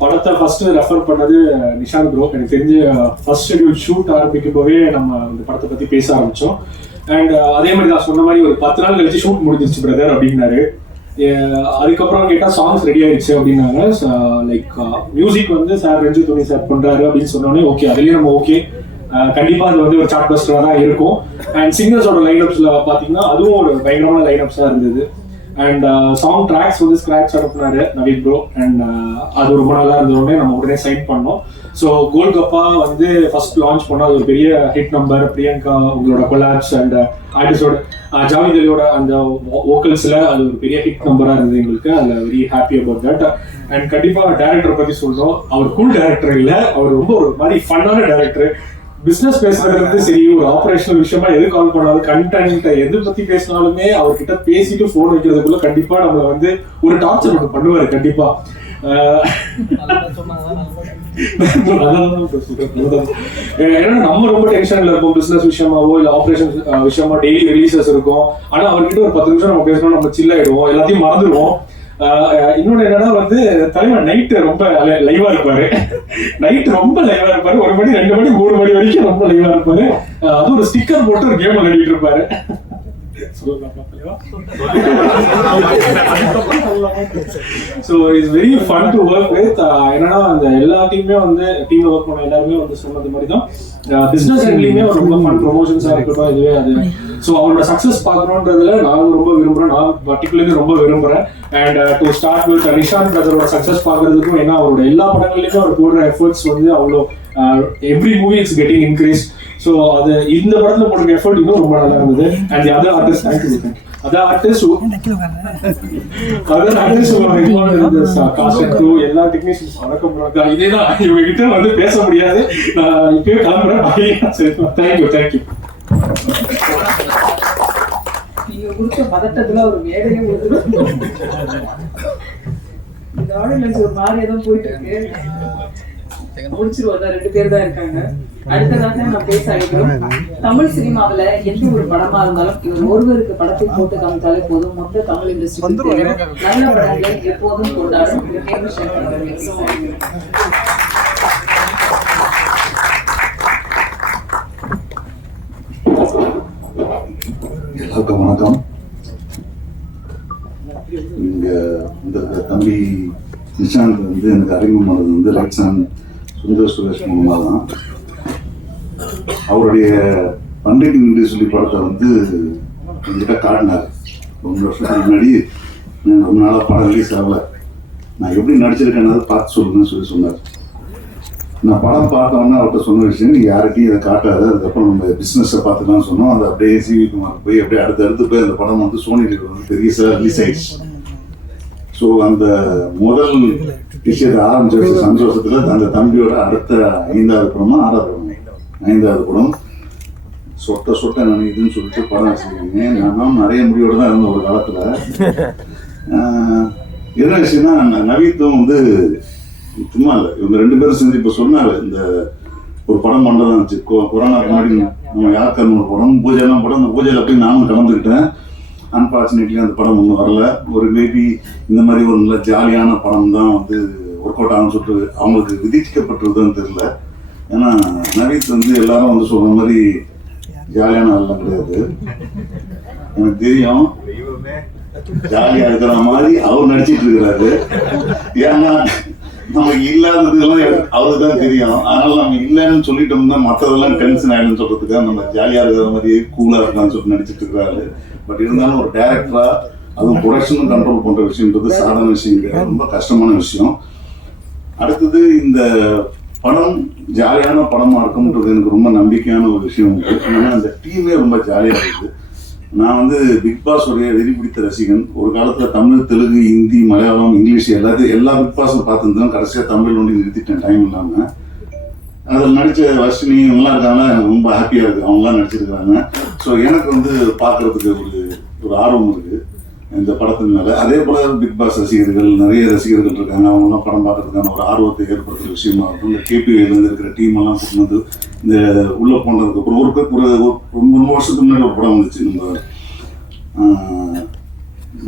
படத்தை ஃபஸ்ட்டு ரெஃபர் பண்ணது நிஷாந்த் ப்ரோ. எனக்கு தெரிஞ்ச ஃபர்ஸ்ட் ஷெட்யூல் ஷூட் ஆரம்பிக்கும்போதே நம்ம இந்த படத்தை பற்றி பேச ஆரம்பித்தோம். அண்ட் அதே மாதிரி நான் சொன்ன மாதிரி ஒரு 10 நாள் கழிச்சு ஷூட் முடிஞ்சிருச்சு பிரதர் அப்படின்னாரு. அதுக்கப்புறம் கேட்டால் சாங்ஸ் ரெடி ஆயிடுச்சு அப்படின்னாங்க. லைக் மியூசிக் வந்து சார் ரஞ்சித் துணி சார் பண்ணுறாரு அப்படின்னு சொன்னோடனே ஓகே, அதுலேயும் நம்ம ஓகே, கண்டிப்பாக அது வந்து ஒரு சார்ட் பஸ்டராக தான் இருக்கும். அண்ட் சிங்கர்ஸோட லைனப்ஸில் பார்த்தீங்கன்னா அதுவும் ஒரு பயங்கரமான லைனப்ஸாக இருந்தது. அண்ட் சாங் ட்ராக்ஸ் வந்து ஸ்க்ராட்ச் அனுப்புனாரு நவீன் ப்ரோ. அண்ட் அது ரொம்ப நல்லா இருந்தோடனே நம்ம உடனே சைன் பண்ணோம். ஸோ கோல்ட் கப்பா வந்து ஃபர்ஸ்ட் லான்ச் பண்ணால் அது ஒரு பெரிய ஹிட் நம்பர். பிரியங்கா உங்களோட கொலாப்ஸ் அண்ட் ஆர்டிஸ்டோட ஜாவித் அலியோட அந்த வோக்கல்ஸில் அது ஒரு பெரிய ஹிட் நம்பராக இருந்தது எங்களுக்கு. அதில் very happy about that. And கண்டிப்பாக டேரக்டரை பற்றி சொல்லணும். அவர் கூல் டேரக்டர் இல்லை, அவர் ரொம்ப ஒரு மாதிரி ஃபன்னான டேரக்டர். பிசினஸ் பேசுறது சரி, ஒரு ஆபரேஷனல் விஷயமா எது கால் பண்ணாலும் கண்டென்ட் எது பத்தி பேசினாலுமே அவர்கிட்ட பேசிட்டு போன் வைக்கிறதுக்குள்ள கண்டிப்பா நம்மள வந்து ஒரு டார்ச்சர் ஒன்று பண்ணுவாரு. கண்டிப்பா ஏன்னா நம்ம ரொம்ப டென்ஷன்ல இருப்போம் பிசினஸ் விஷயமாவோ இல்ல ஆபரேஷன் விஷயமா, டெய்லி ரிலீசஸ் இருக்கும். ஆனா அவர்கிட்ட ஒரு 10 நிமிஷம் நம்ம பேசணும், நம்ம சில் ஆயிடுவோம், எல்லாத்தையும் மறந்துடுவோம். இன்னொன்னு என்னன்னா வந்து தலைவர் நைட்டு ரொம்ப லைவா இருப்பாரு. நைட் ரொம்ப லைவா இருப்பாரு. 1 மணி 2 மணி 3 மணி வரைக்கும் ரொம்ப லைவா இருப்பாரு. அது ஒரு ஸ்டிக்கர் போட்டு ஒரு கேம் விளையாடிட்டு இருப்பாரு. So it's very fun to work with. என்னன்னா அந்த எல்லா டீமுமே வந்து டீம்ல ஒர்க் பண்ண எல்லாருமே வந்து சொன்னது மாதிரி தான் பிசினஸ் எண்ட்லயுமே ரொம்ப ஃபன் ப்ரொமோஷன்ஸா இருக்கட்டும் இதுவே அது. ஸோ அவரோட சக்ஸஸ் பார்க்கணுன்றதுல நான் ரொம்ப விரும்புறேன், நான் பர்டிகுலர்லி ரொம்ப விரும்புறேன். And to start with Nishanth பிரதரோட சக்ஸஸ் பார்க்கறதுக்கும், ஏன்னா அவரோட எல்லா படங்கள்லயுமே அவர் போடுற எஃபர்ட்ஸ் வந்து அவ்வளோ every movie it's getting increase. So அது இந்த படத்துல போடுற எஃபர்ட் இன்னும் ரொம்ப நல்லா இருந்தது. And other artist thank you. Other artist எல்லா டெக்னீஷியன்ஸ் வணக்கம். இதேதான் இவங்க கிட்ட வந்து பேச முடியாது, நான் இப்பயே கிளம்புறேன். தேங்க்யூ. நீங்க கொடுத்த பதட்டத்துல ஒரு மேடையே இந்த ஆடியன்ஸ் ஒரு மாதிரியா தான் போயிட்டு இருக்கு. முடிச்சிருவோம், 2 பேர் தான் இருக்காங்க. அடுத்ததாக நான் பேச அழைக்கிறோம். தமிழ் சினிமாவில எந்த ஒரு படமா இருந்தாலும் இவர் ஒருவருக்கு படத்தை போட்டு காமித்தாலே போதும், மொத்த தமிழ் இண்டஸ்ட்ரி நல்ல படங்களை எப்போதும் கொண்டாடும். எல்லாருக்கும் வணக்கம். இங்க இந்த தம்பி நிஷாந்த் வந்து எனக்கு அறிமுகமானது வந்து ரைட் சான் சுந்தர் சுரேஷ் மூலமாக தான். அவருடைய பண்டிட் என்று சொல்லி படத்தை வந்து என்கிட்ட காட்டினார் 2 வருஷத்துக்கு முன்னாடி. ரொம்ப நாளாக படம் ரிலீஸ் ஆகலை, நான் எப்படி நடிச்சிருக்கேன்னு பார்த்து சொல்லுங்கன்னு சொல்லி சொன்னார். நான் படம் பார்த்தோன்னா அவர்கிட்ட சொன்ன விஷயம், நீங்கள் யார்கிட்டையும் இதை காட்டாத, அதுக்கப்புறம் நம்ம பிஸ்னஸை பார்த்துக்கலாம்னு சொன்னோம். அது அப்படியே சிவி குமார் போய் அப்படியே அடுத்து போய் அந்த படம் வந்து சோனியில் வந்து பெரிய ரிலீஸ் ஆயிடுச்சு. ஸோ அந்த முதல் விஷயத்தை ஆரம்பிச்ச சந்தோஷத்தில் அந்த தம்பியோட அடுத்த 5வது படமா 6வது படம் 5வது படம் சொட்ட நினைக்குதுன்னு சொல்லிட்டு படம் வச்சுருக்கீங்க. நானும் நிறைய முடிவோடு தான் இருந்தேன் ஒரு காலத்தில். என்ன விஷயம்னா நவீத்தும் வந்து சும்மா இல்லை, இவங்க 2 பேரும் சேர்ந்து இப்போ சொன்னார் இந்த ஒரு படம் பண்ணுறதா இருந்துச்சு. கொரோனாக்கு முன்னாடி நம்ம யாருக்கான ஒரு படம் பூஜைலாம் படம், அந்த பூஜையில் போய் நானும் கலந்துக்கிட்டேன். அன்ஃபார்ச்சுனேட்லி அந்த படம் ஒன்றும் வரல. ஒரு மேபி இந்த மாதிரி ஒரு நல்ல ஜாலியான படம் தான் வந்து ஒர்க் அவுட் ஆகும்னு சொல்லிட்டு அவங்களுக்கு விதிக்கப்பட்டிருதுன்னு தெரியல. ஏன்னா நவீத் வந்து எல்லாரும் வந்து சொல்ற மாதிரி ஜாலியான ஆள்லாம் கிடையாது. எனக்கு தெரியும் ஜாலியா இருக்கிற மாதிரி அவர் நடிச்சிட்டு இருக்கிறாரு. ஏன்னா நமக்கு இல்லாததுலாம் அவருக்கு தான் தெரியும். அதனால நம்ம இல்லைன்னு சொல்லிட்டோம்னா மற்றதெல்லாம் டென்ஷன் ஆயிடும்னு சொல்றதுக்காக நம்ம ஜாலியா இருக்கிற மாதிரி கூலா இருக்கலாம்னு சொல்லிட்டு நடிச்சிட்டு இருக்கிறாரு. பட் இருந்தாலும் ஒரு டைரக்டரா அதுவும் ப்ரொடக்ஷனும் கண்ட்ரோல் பண்ற விஷயம்ன்றது சாதாரண விஷயம் கிடையாது, ரொம்ப கஷ்டமான விஷயம். அடுத்தது இந்த படம் ஜாலியான படமா இருக்கும்ன்றது எனக்கு ரொம்ப நம்பிக்கையான ஒரு விஷயம். ஏன்னா அந்த டீமே ரொம்ப ஜாலியா இருக்குது. நான் வந்து பிக் பாஸ் உடைய வெறி பிடித்த ரசிகன். ஒரு காலத்துல தமிழ், தெலுங்கு, ஹிந்தி, மலையாளம், இங்கிலீஷ் எல்லா பிக் பாஸும் பார்த்துருந்தேன். கடைசியாக தமிழ் ஒன்று நிறுத்திட்டேன் டைம் இல்லாமல். அதில் நடித்த வர்ஷினி இவங்களாம் இருக்காங்க, எனக்கு ரொம்ப ஹாப்பியாக இருக்குது. அவங்களாம் நடிச்சிருக்காங்க. ஸோ எனக்கு வந்து பார்க்குறதுக்கு ஒரு ஆர்வம் இருக்குது இந்த படத்தின் மேலே. அதே போல் பிக் பாஸ் ரசிகர்கள் நிறைய ரசிகர்கள் இருக்காங்க, அவங்களாம் படம் பார்க்கறதுக்கான ஒரு ஆர்வத்தை ஏற்படுத்துகிற விஷயமா இருக்கும். இந்த கேபிஐலேருந்து இருக்கிற டீம் எல்லாம் கூட்டு வந்து இந்த உள்ளே போனதுக்கு அப்புறம் ஒரு 3 வருஷத்துக்கு முன்னாடி ஒரு படம் வந்துச்சு. நம்ம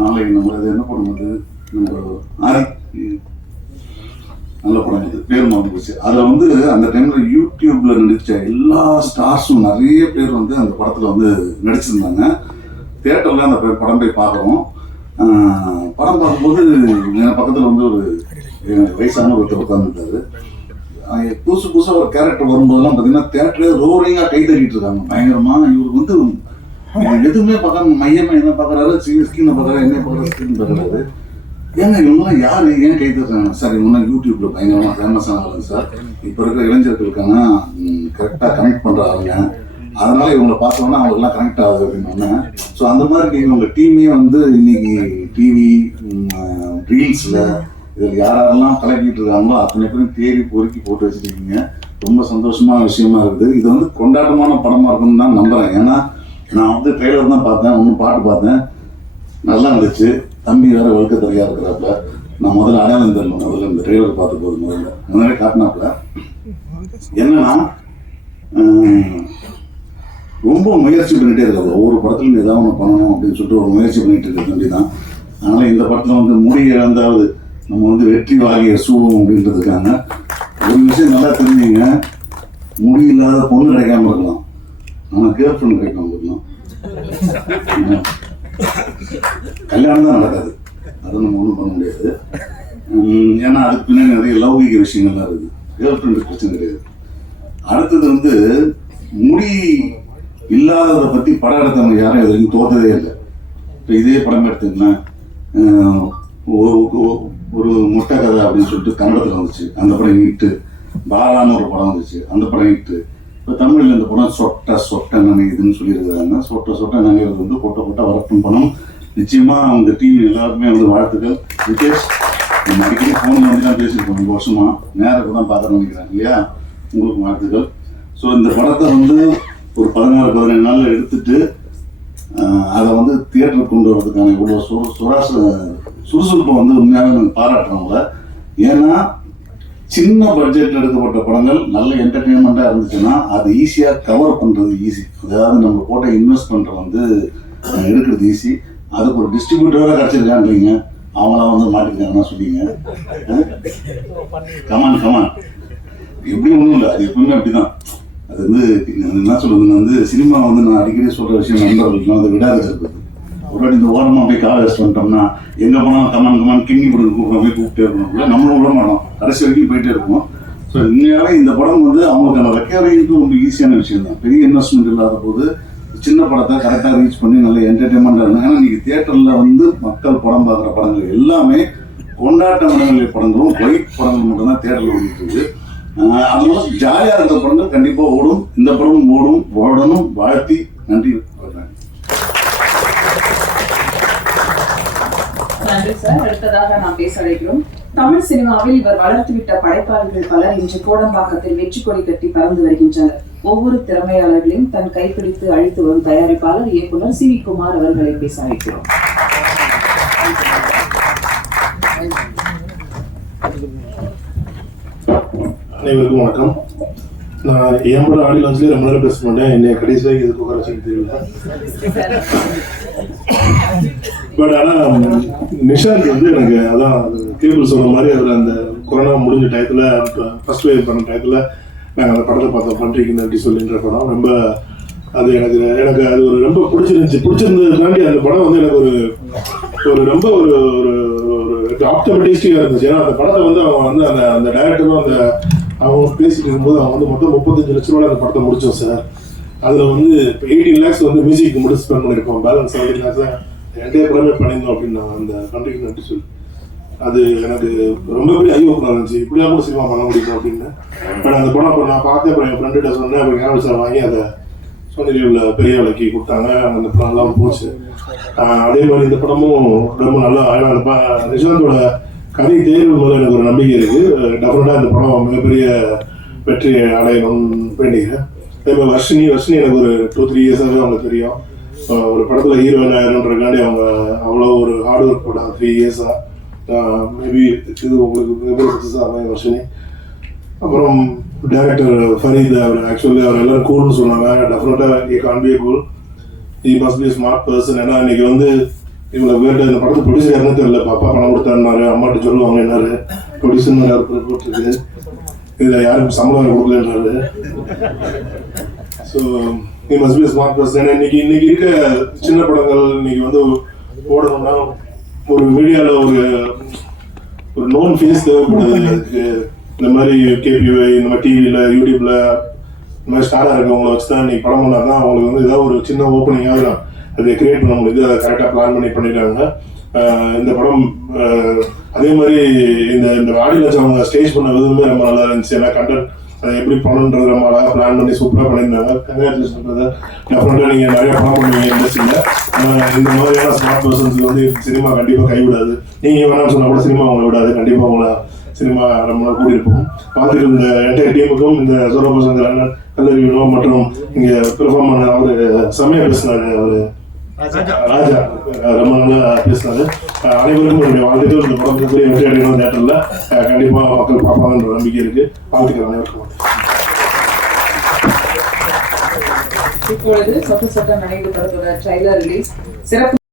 நாளைக்கு நம்ம அது என்ன படம் வந்து நம்ம நல்ல படம் அது பேர் மறந்து போச்சு. அதில் வந்து அந்த டைமில் யூடியூப்ல நடித்த எல்லா ஸ்டார்ஸும் நிறைய பேர் வந்து அந்த படத்தில் வந்து நடிச்சிருந்தாங்க. தியேட்டரில் அந்த படம் போய் பார்க்குறோம். படம் பார்க்கும்போது என் பக்கத்தில் வந்து ஒரு வயசான ஒருத்தர் உட்காந்துருந்தாரு. புதுசு புதுசாக ஒரு கேரக்டர் வரும்போதெல்லாம் பார்த்தீங்கன்னா தேட்டரே ரோரிங்காக கை தட்டிட்டு இருக்காங்க பயங்கரமாக. இவர் வந்து எதுவுமே பார்க்காம மையமாக என்ன பார்க்குறாரு, ஸ்க்ரீனை பார்க்குறாரு, என்ன பார்க்குறாரு, ஸ்க்ரீன் பார்க்குறாரு. ஏங்க இவங்கெல்லாம் யார் ஏன் கை தட்டுறாங்க சார்? இவங்கெல்லாம் யூடியூப்ல பயங்கரமாக ஃபேமஸ் ஆனாங்க சார். இப்போ இருக்கிற இளைஞர்களுக்கான கரெக்டாக கனெக்ட் பண்ணுறாங்க, அதனால இவங்களை பார்த்தோன்னா அவங்களுக்குலாம் கனெக்ட் ஆகுது அப்படின்னு. ஸோ அந்த மாதிரி நீங்கள் உங்கள் டீமே வந்து இன்னைக்கு டிவி ரீல்ஸில் இதில் யாரெல்லாம் கலக்கிட்டு இருக்காங்களோ அத்தனை பேரும் தேடி பொறுக்கி போட்டு வச்சுருக்கீங்க. ரொம்ப சந்தோஷமான விஷயமா இருக்குது. இது வந்து கொண்டாட்டமான படமாக இருக்குன்னு தான் நம்புகிறேன். ஏன்னா நான் வந்து ட்ரெய்லர் தான் பார்த்தேன், ஒன்றும் பாட்டு பார்த்தேன், நல்லா இருந்துச்சு. தம்பி வேற வழுக்க தரையாக இருக்கிறாப்புல. நான் முதல்ல அடையாளம் தெரியல, முதல்ல இந்த ட்ரெய்லர் பார்த்த போது முன்னாடி காட்டினாப்புல. என்னன்னா ரொம்ப முயற்சி பண்ணிகிட்டே இருக்காது. ஒவ்வொரு படத்துலையும் ஏதாவது ஒன்று பண்ணணும் அப்படின்னு சொல்லிட்டு ஒரு முயற்சி பண்ணிட்டு இருக்க தம்பி தான். அதனால் இந்த படத்தில் வந்து முடி இழந்தாவது நம்ம வந்து வெற்றி வாகிய சூடும் அப்படின்றதுக்காங்க. ஒரு விஷயம் நல்லா தெரிஞ்சுங்க, முடி இல்லாத பொண்ணு கிடைக்காம இருக்கலாம், ஆனால் கேர்ள் ஃப்ரெண்ட் கிடைக்காம இருக்கலாம். கல்யாணம் தான் நடக்காது, அதை நம்ம ஒன்றும் பண்ண முடியாது. ஏன்னா அதுக்கு பின்னாடி நிறைய லௌகிக விஷயங்கள்லாம் இருக்குது. கேர்ள் ஃப்ரெண்டு பிரச்சனை கிடையாது. அடுத்தது வந்து முடி இல்லாததை பற்றி படம் எடுத்தவங்க யாரும் இது வரைக்கும் தோற்றதே இல்லை. இப்போ இதே படம் எடுத்துங்கன்னா ஒரு முட்டை கதை அப்படின்னு சொல்லிட்டு கன்னடத்தில் வந்துச்சு, அந்த படம் ஹிட்டு. பாலான்னு ஒரு படம் வந்துச்சு, அந்த படம் ஹிட்டு. இப்போ தமிழில் இந்த படம் சொட்டை நனையுதுன்னு சொல்லியிருக்கிறாங்க. சொட்டை நனைகிறது வந்து கொட்டை வரட்டும் படம். நிச்சயமாக அவங்க டிவி எல்லாருக்குமே வந்து வாழ்த்துக்கள். விகேஷ் நம்ம அடிக்கடி ஃபோனில் வந்து தான் பேசியிருக்கோம் 2 வருஷமா, நேரத்துக்கு தான் பார்க்க நினைக்கிறாங்க இல்லையா, உங்களுக்கு வாழ்த்துக்கள். ஸோ இந்த படத்தை வந்து ஒரு 16-17 நாளில் எடுத்துட்டு அதை வந்து தியேட்டருக்கு கொண்டு வரதுக்கான இவ்வளோ சுறுசுறுப்பை வந்து உண்மையாக நாங்கள் பாராட்டுறவங்கள. ஏன்னா சின்ன பட்ஜெட்டில் எடுக்கப்பட்ட படங்கள் நல்ல என்டர்டெயின்மெண்ட்டாக இருந்துச்சுன்னா அது ஈஸியாக கவர் பண்ணுறது ஈஸி. அதாவது நம்ம போட்ட இன்வெஸ்ட்மெண்ட்டை வந்து எடுக்கிறது ஈஸி. அதுக்கு ஒரு டிஸ்ட்ரிபியூட்டராக கிடச்சிருக்கான்றீங்க, அவங்களாம் வந்து மாட்டிருக்காங்கன்னா சொல்லிங்க. கமான் எப்படி ஒன்றும் இல்லை, அது எப்பவுமே அப்படிதான். அது வந்து என்ன சொல்றதுன்னா வந்து சினிமா வந்து நான் அடிக்கடி சொல்ற விஷயம், நண்பர்களுக்கு அதை விடாத இருக்குது. ஒரு வாட்டி இந்த ஓரமாக போய் கால் வச்சுட்டு வந்துட்டோம்னா எங்கே போனால் கமான் கிண்ணி போட்டு கூப்பிட்டே இருக்கணும், நம்மளும் விட மாட்டோம், கடைசி வரைக்கும் போயிட்டே இருப்போம். ஸோ உண்மையாகவே இந்த படம் வந்து அவங்களுக்கான ரெக்கவரிங்க்கு ரொம்ப ஈஸியான விஷயம் தான். பெரிய இன்வெஸ்ட்மெண்ட் இல்லாத போது சின்ன படத்தை கரெக்டாக ரீச் பண்ணி நல்ல என்டர்டெயின்மெண்ட்டாக இருந்தாங்க. ஏன்னா இன்னைக்கு தியேட்டரில் வந்து மக்கள் படம் பார்க்குற படங்கள் எல்லாமே கொண்டாட்ட மனநிலை படங்களும் ஒயிட் படங்கள் மட்டும்தான் தியேட்டரில் ஓடிட்டு இருக்கு. அதனால ஜாலியாக இருக்கிற படங்கள் கண்டிப்பாக ஓடும். இந்த படம் ஓடணும். வாழ்த்தி நன்றி. நன்றி சார். அடுத்ததாக நாம் பேச அழைக்கிறோம். தமிழ் சினிமாவில் இவர் வளர்த்துவிட்ட படைப்பாளர்கள் பலர் இன்று கோடம்பாக்கத்தில் வெற்றி கொடி கட்டி பறந்து வருகின்றனர். ஒவ்வொரு திறமையாளர்களையும் தன் கைப்பிடித்து அழைத்து வரும் தயாரிப்பாளர் இயக்குனர் சி வி குமார் அவர்களை பேச அழைக்கிறோம். அனைவருக்கும் வணக்கம். நான் என் ஆடி லான்ச்லேயே ரொம்ப நேரம் பேச மாட்டேன், என்னை கடைசியாக இதுக்கு உட்கார வச்சுக்க தெரியல. பட் ஆனால் நிஷாந்த் வந்து எனக்கு அதான் கேபிள் சொன்ன மாதிரி அதில் அந்த கொரோனா முடிஞ்ச டயத்தில் ஃபர்ஸ்ட் வேவ் பண்ண டயத்தில் நாங்கள் அந்த படத்தை பார்த்தோம். பண்றீங்கன்னு அப்படி சொல்லின்ற படம் ரொம்ப அது எனக்கு அது ஒரு ரொம்ப பிடிச்சிருந்ததுக்காண்டி அந்த படம் வந்து எனக்கு ஒரு ரொம்ப ஒரு ஆப்டமிஸ்டிக்காக இருந்துச்சு. ஏன்னா அந்த படத்தை வந்து அவங்க வந்து அந்த டைரக்டரும் அவங்க பேசிட்டு இருக்கும்போது அவங்க வந்து மொத்தம் 35 லட்ச ரூபாய் அந்த படத்தை முடிச்சோம் சார். அதில் வந்து 18 lakhs வந்து மியூசிக் மட்டும் ஸ்பெண்ட் பண்ணியிருக்கோம், பேலன்ஸ் 17 lakhs என்டையர் படமே பண்ணியிருந்தோம் அப்படின்னு நான் அந்த பண்றீங்கன்னு அப்படி சொல்லி அது எனக்கு ரொம்ப பெரிய ஐயோப்பனாக இருந்துச்சு. இப்படியா கூட சினிமா பண்ண முடியும் அப்படின்னு. பட் அந்த படம் இப்போ நான் பார்த்தேன், அப்புறம் என் ஃப்ரெண்டுகிட்ட சொன்னேன், அப்புறம் கேமரா சார் வாங்கி அதை சோனி லீவில் பெரிய விலைக்கு கொடுத்தாங்க. அந்த படம் நல்லா போச்சு. அதே மாதிரி இந்த படமும் ரொம்ப நல்லா நிஷாந்தோட கதை தேர்வு மேலே எனக்கு ஒரு நம்பிக்கை இருக்கு. டெஃபினட்டாக இந்த படம் மிகப்பெரிய வெற்றி அடையணும்னு வேண்டிக்கிறேன். அதே மாதிரி வர்ஷினி எனக்கு ஒரு 2-3 இயர்ஸாகவே அவங்களுக்கு தெரியும். ஒரு படத்தில் ஹீரோயின் ஆயிருன்றதுக்காண்டி அவங்க அவ்வளோ ஒரு ஹார்ட் ஒர்க் பண்ணாங்க 3 இயர்ஸாக. மேபி இது உங்களுக்கு மிகப்பெரிய சக்ஸஸ் ஆகும் வர்ஷினி. அப்புறம் டைரக்டர் ஃபரீத், அவர் ஆக்சுவலி அவர் எல்லாரும் கூல்னு சொன்னாங்க. டெஃபினட்டாக he can be cool, he must be smart person. ஏன்னா இன்னைக்கு வந்து இவங்களை வேறு இந்த படத்தை ப்ரொடியூசர் யாருன்னு தெரியல. அப்பா பணம் கொடுத்தாருனாரு, அம்மாட்ட சொல்லுவாங்க என்னாரு ப்ரொடியூசர் போட்டுருக்கு, இதில் யாரும் சம்பளம் கொடுக்கலன்றாரு. So he must be smart person. இன்னைக்கு இருக்க சின்ன படங்கள் இன்னைக்கு வந்து ஓடணும்னா ஒரு மீடியாவில் ஒரு நோன் ஃபேஸ் தேவைப்படுது. அதுக்கு இந்த மாதிரி கேபிஒய், இந்த மாதிரி டிவியில், யூடியூப்ல இந்த மாதிரி ஸ்டாராக இருக்கவங்களை வச்சு தான் நீ படம் பண்ணால் தான் அவங்களுக்கு வந்து ஏதாவது ஒரு சின்ன ஓப்பனிங்காக அதை கிரியேட் பண்ண முடியுது. அதை கரெக்டாக பிளான் பண்ணியிருக்காங்க. இந்த படம் அதே மாதிரி இந்த ஆடியன்ஸ் அவங்க ஸ்டேஜ் பண்ண விதமே ரொம்ப நல்லா இருந்துச்சு. ஏன்னா கண்டென்ட் அதை எப்படி பண்ணணுன்றது ரொம்ப அழகாக பிளான் பண்ணி சூப்பராக பண்ணியிருந்தாங்க. Congratulation brother. டெஃபினட்டாக நீங்கள் நிறைய படம் பண்ணுவீங்க இண்டஸ்ட்ரியில். இந்த மாதிரியான ஸ்மார்ட் பர்சன்ஸுக்கு வந்து சினிமா கண்டிப்பாக கைவிடாது. நீங்கள் வேணாம்னு சொன்னால் கூட சினிமா அவங்களை விடாது. கண்டிப்பாக அவங்கள சினிமா ரொம்ப கூடியிருப்போம். பார்த்துட்டு இந்த என்டையர் டீமுக்கும் இந்த சூரபசந்தர் அண்ணன், கல்லறி வினோ மற்றும் இங்கே பெர்ஃபார்ம் பண்ண அவர் செம்மையாக பேசினாரு. அவர் ராஜா ரொம்ப நல்லா பேசினாரு. அனைவருக்கும் என்னுடைய வாழ்த்துக்கள். இந்த படத்துக்கு போய் வெற்றி அடையணும். தேட்டரில் கண்டிப்பாக மக்கள் பார்ப்பாங்கன்ற நம்பிக்கை இருக்கு. வாழ்த்துக்கள் அனைவருக்கும். இப்பொழுது சொட்ட சொட்ட நனைவு படத்தோட ட்ரைலர் ரிலீஸ் சிறப்பு